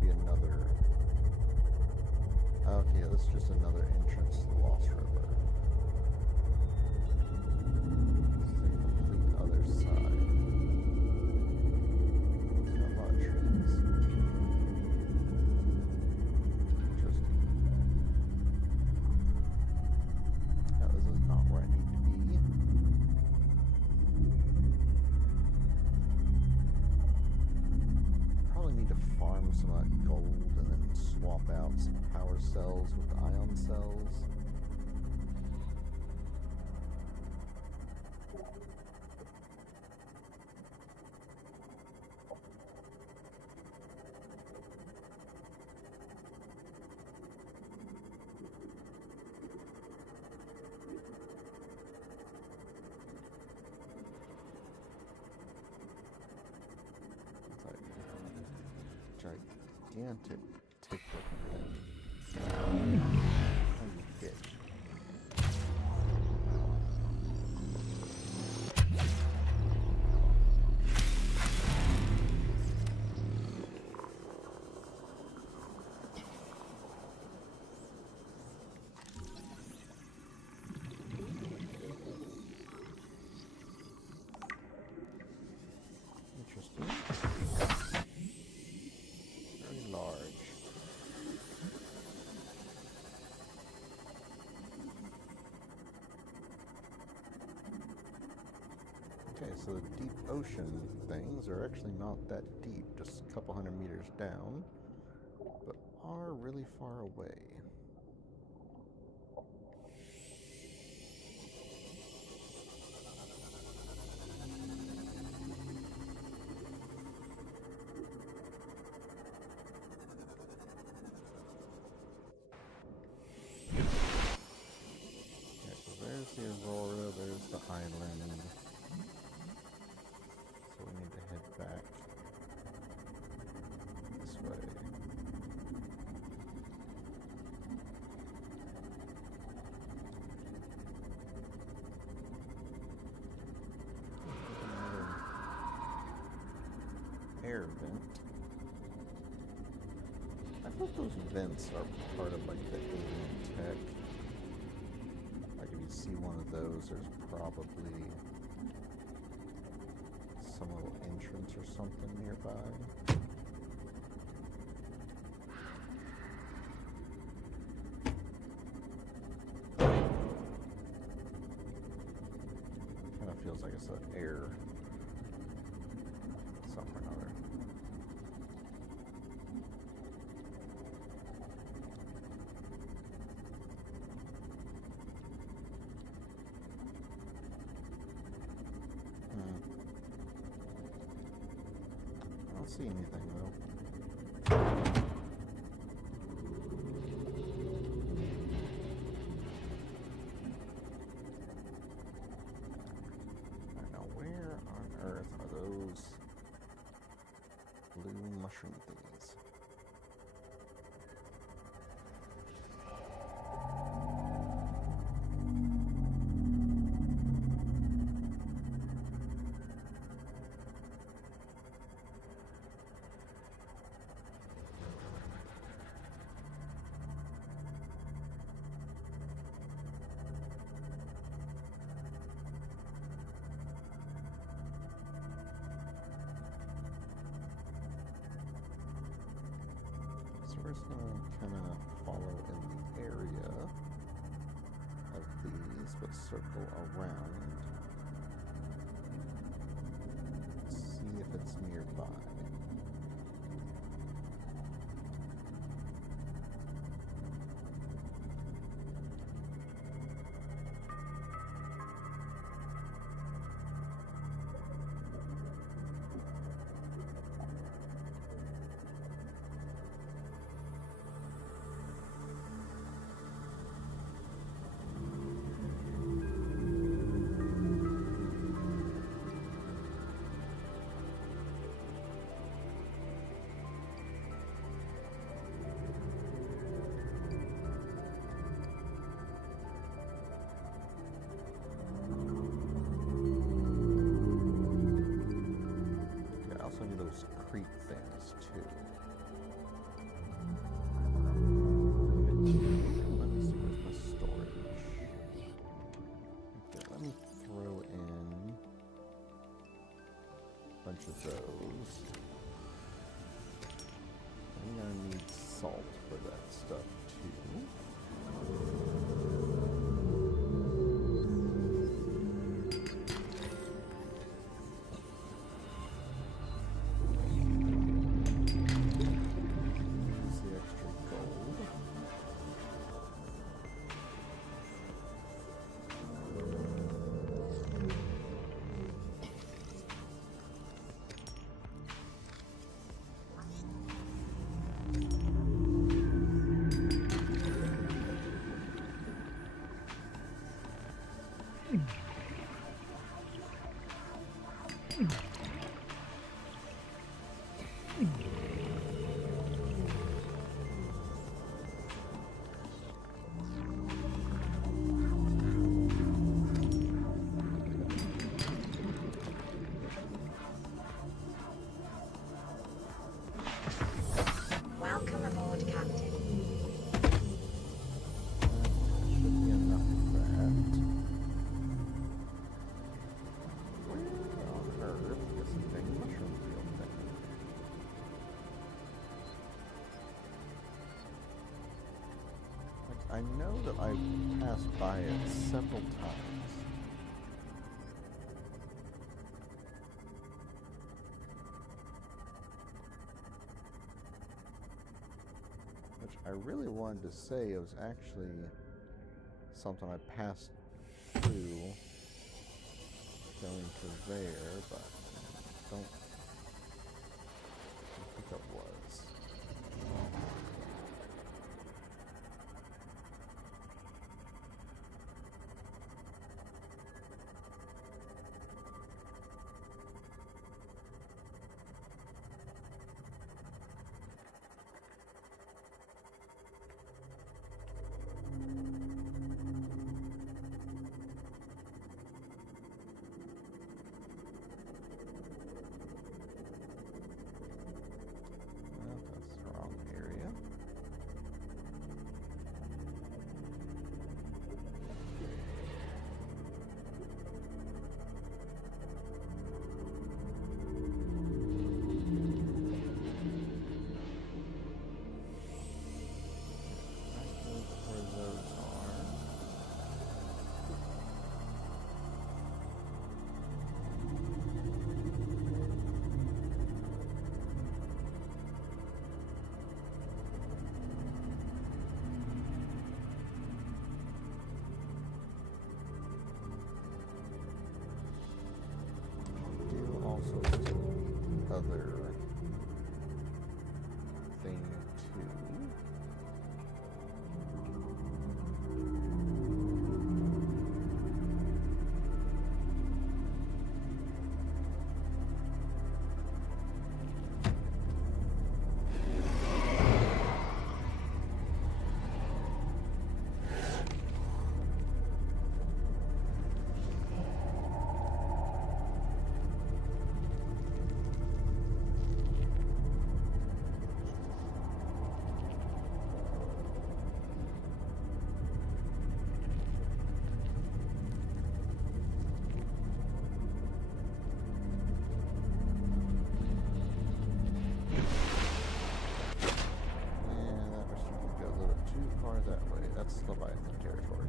Be another farm some of that gold and then swap out some power cells with the ion cells. Gigantic ticker hit. Interesting. Very large. Okay, so the deep ocean things are actually not that deep, just a couple hundred meters down, but are really far away. Okay, so there's the Aurora, there's the island. So we need to head back this way. Another air vent. I thought those vents are part of like the alien tech. Like if you see one of those, there's probably some little entrance or something nearby. Kind of feels like it's an air something or another. I don't see anything though. Alright, now where on earth are those blue mushroom thingies? So we're just gonna kind of follow in the area of these, but circle around. See if it's nearby. Okay, I also need those creep things too. Let me see, where's my storage? Okay, let me throw in a bunch of those. I'm gonna need salt for that stuff too. Welcome aboard, Captain. Should be enough of that. Where on earth is the big mushroom field thing? Like, I know that I've passed by it several times. Which I really wanted to say it was actually something I passed through going to there, but I don't think it was. Well, that's the wrong area. I know where those are. Do also see other thing too. And that was starting to go a little bit too far that way. That's Leviathan territory.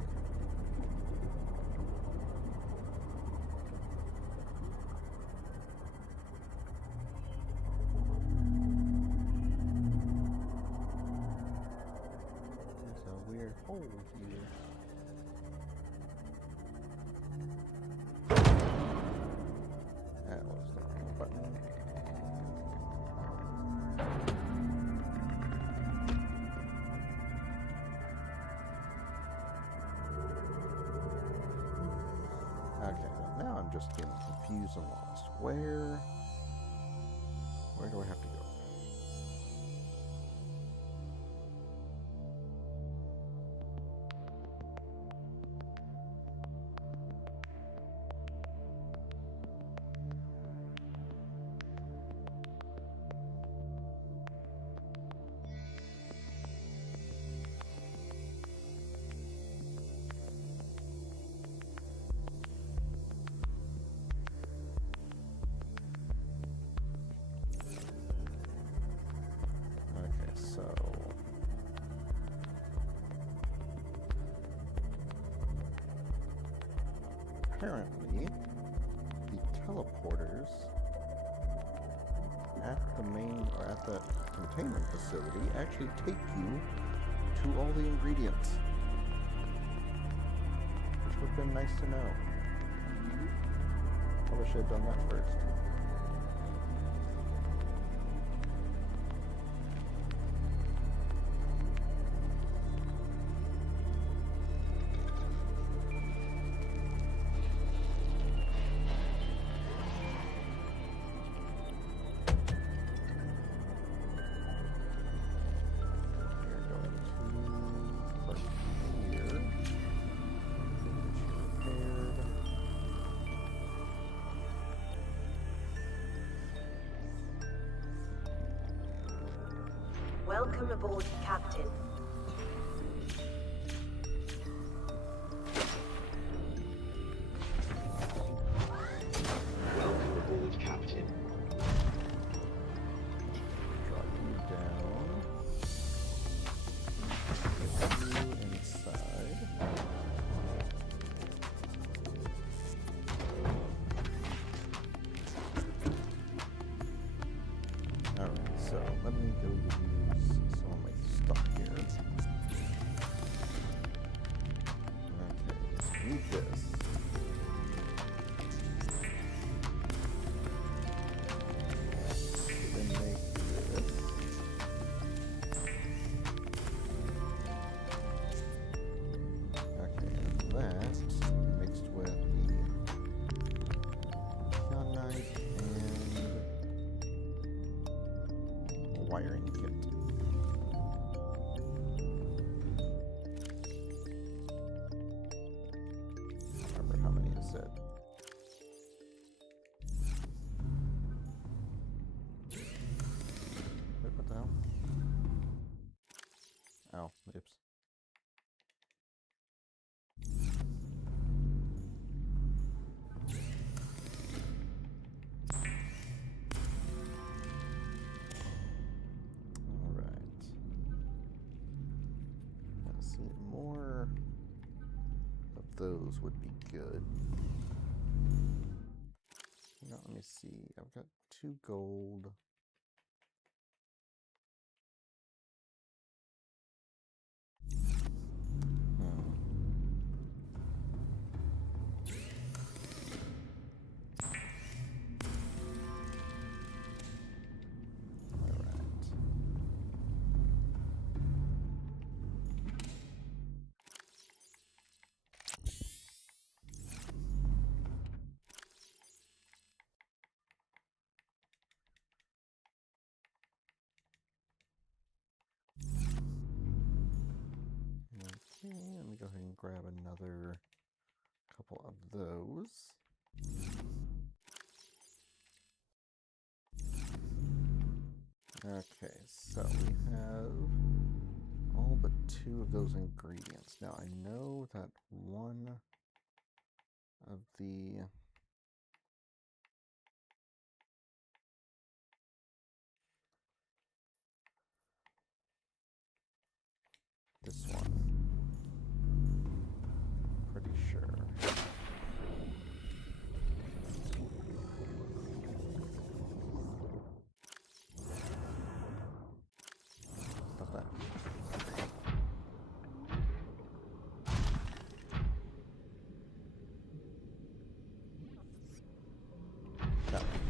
There's a weird hole here. That was the wrong button. Okay, now I'm just getting confused and lost. Where do I have to go? Okay, so apparently the teleporters at the main or at the containment facility actually take you to all the ingredients, which would have been nice to know. Probably should have done that first. Welcome aboard, Captain. Welcome aboard, Captain. Drop you down. Get you inside. Alright, so let me go use some of my stuff here. Okay, need this. Then make this. Okay, and that mixed with the kyanite and wiring kit. I don't remember how many it said. Wait, what the hell? Oh, oops. Alright. Let's see, more of those would be good. Now, let me see. I've got 2 gold. Alright. Okay, let me go ahead and grab another couple of those. Okay, so we have all but 2 of those ingredients. Now I know that one of the this one. Pretty sure. Stop that. That one.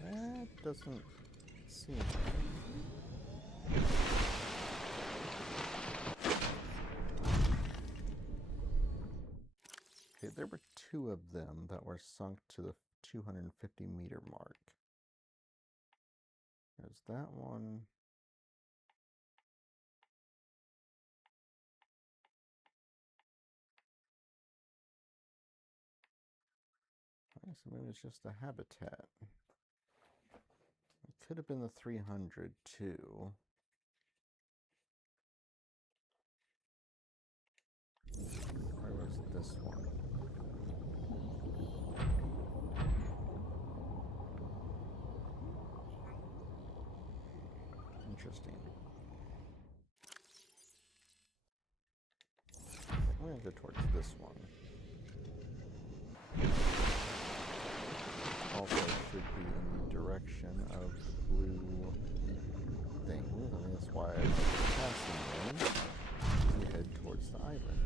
That doesn't seem right. Okay, there were 2 of them that were sunk to the 250 meter mark. There's that one. Okay, so maybe it's just the habitat. It could have been the 300 too. Where was this one? Interesting. I'm going to go towards this one. Also should be in the direction of the blue things. I think that's why I'm passing them to head towards the island.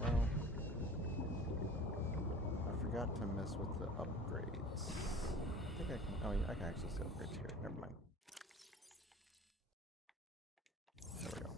Well, I forgot to mess with the upgrades. I think I can, oh, I can actually see upgrades here. Never mind. There we go.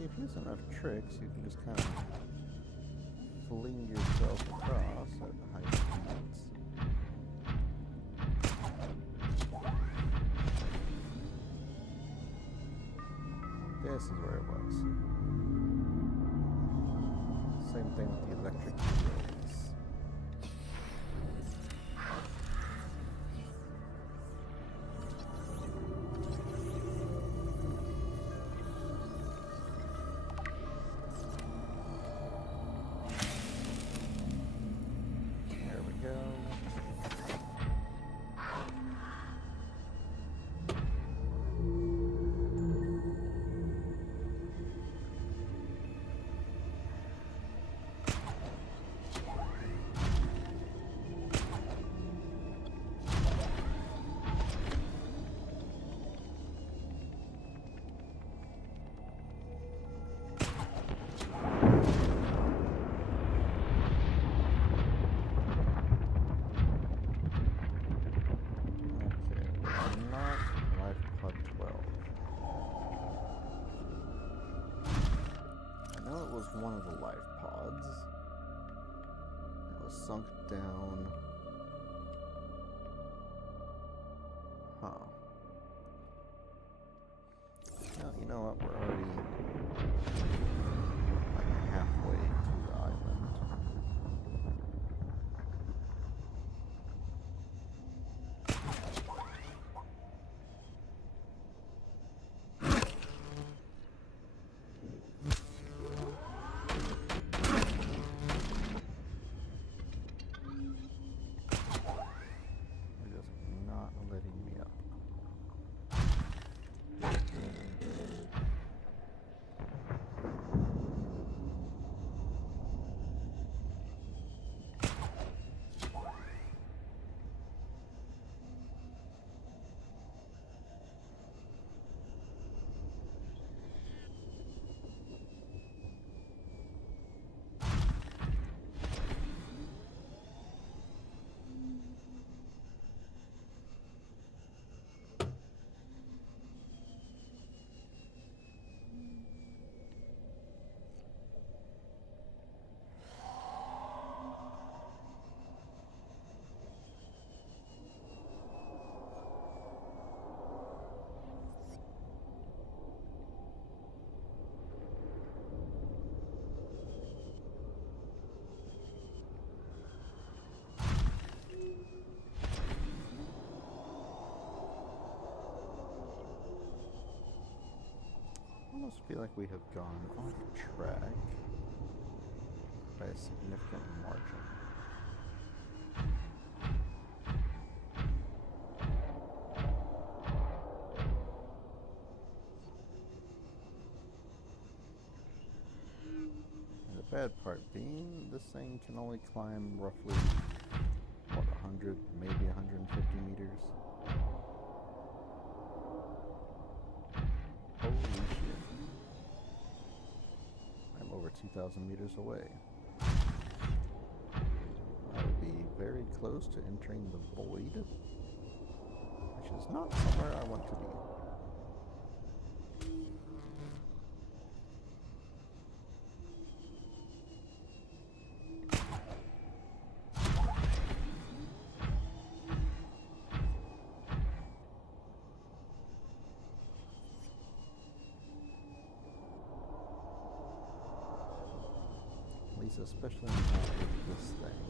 If you use enough tricks, you can just kind of fling yourself across at high speeds. This is where it was. Same thing with the electric wheels. There we go. Not Life Pod 12. I know it was one of the life pods. It was sunk down. Huh. Well, you know what? We're already like halfway to the island. They're just not letting me up. I almost feel like we have gone off track by a significant margin. And the bad part being, this thing can only climb roughly, what, 100, maybe 150 meters? Holy shit. I'm over 2,000 meters away. I would be very close to entering the void, which is not somewhere I want to be. At least especially not with this thing.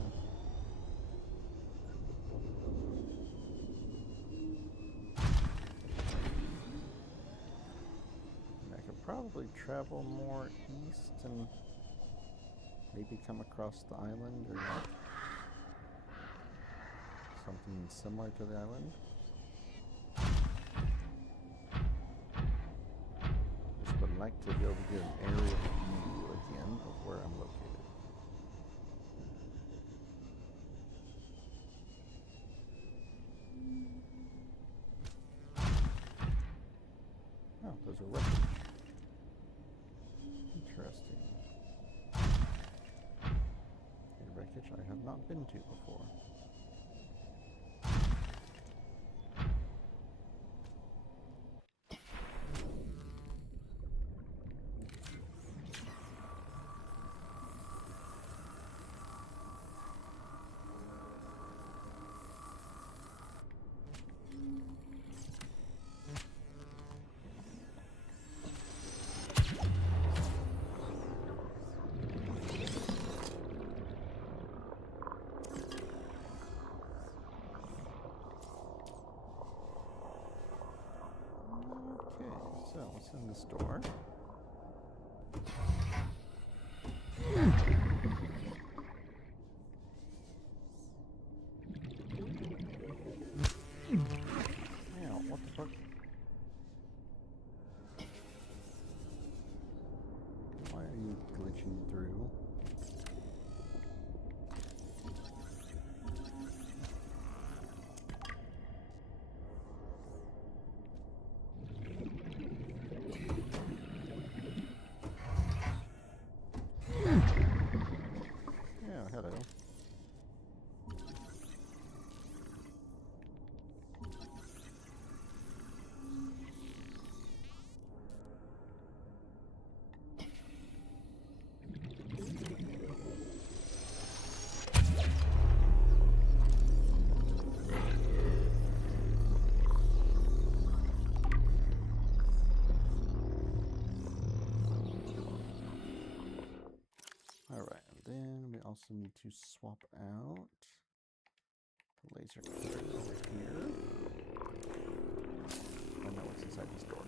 And I could probably travel more east and maybe come across the island or something similar to the island. Just would like to be able to get an aerial view again of where I'm located. Oh, there's a wreckage. Interesting. A wreckage I have not been to before. What's in this door? Ow, what the fuck? Why are you glitching through? Yeah, hello. Alright, and then we also need to swap out the laser cutter over here. Oh no, it's inside this door.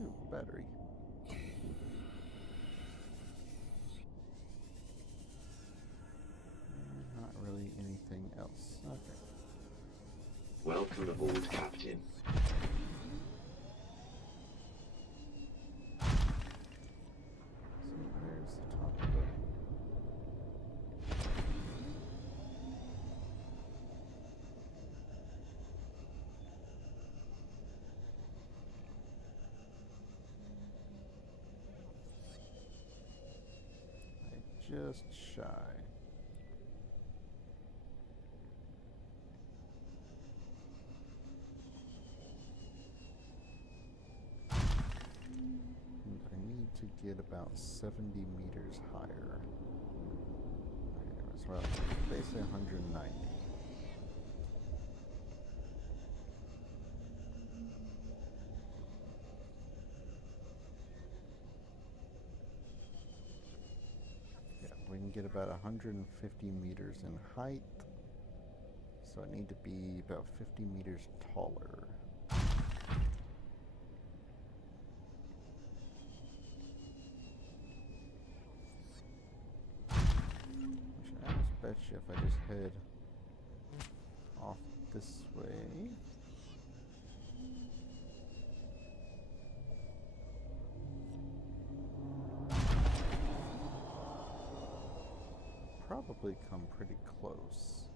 Ooh, battery. Not really anything else. Okay. Welcome aboard, Captain. So where's the top of the... Just shy. And I need to get about 70 meters higher. Okay, so basically 190. Yeah, we can get about 150 meters in height. So I need to be about 50 meters taller. Which I almost bet you if I just head off this way. Probably come pretty close.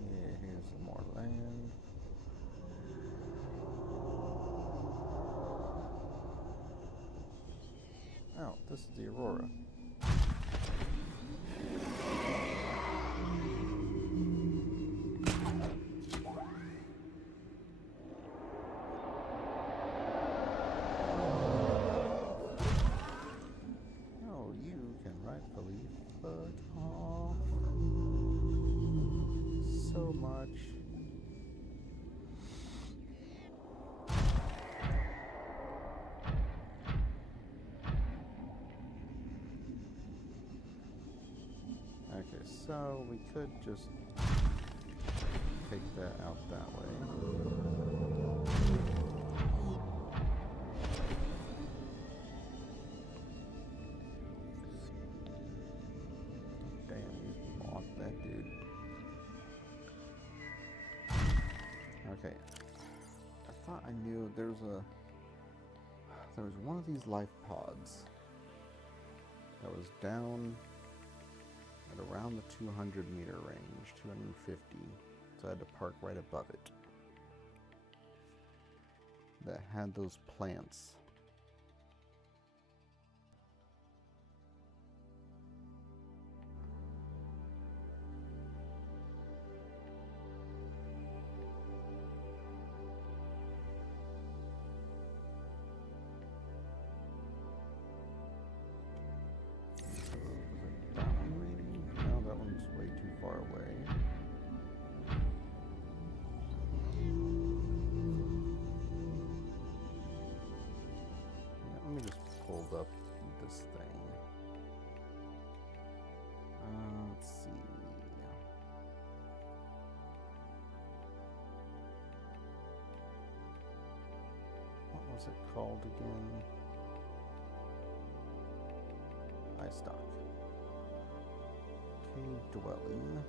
Yeah, here's some more land. Oh, this is the Aurora. Oh, you can rightfully fuck off so much. Okay, so we could just take that out that way. Damn, you blocked that dude. Okay. I thought I knew there was one of these life pods that was down at around the 200 meter range, 250. So I had to park right above it. That had those plants. away. Yeah, let me just pull up this thing. Let's see. What was it called again? iStock. Cave dwelling.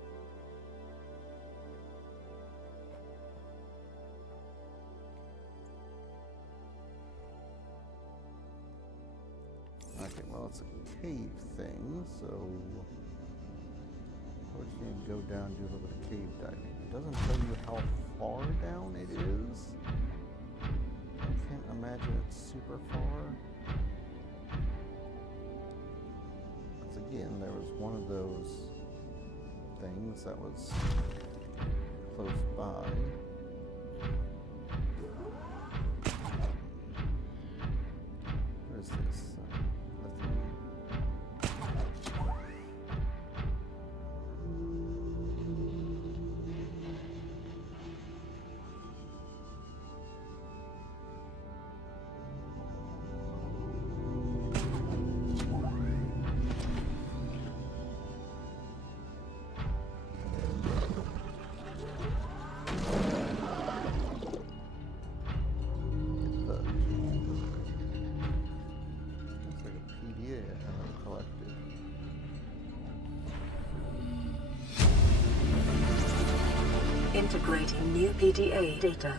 Okay, well, it's a cave thing, so we're just gonna go down and do a little bit of cave diving. It doesn't tell you how far down it is. I can't imagine it's super far. Because again, there was one of those things that was close by. What is this? Lithium. Integrating new PDA data.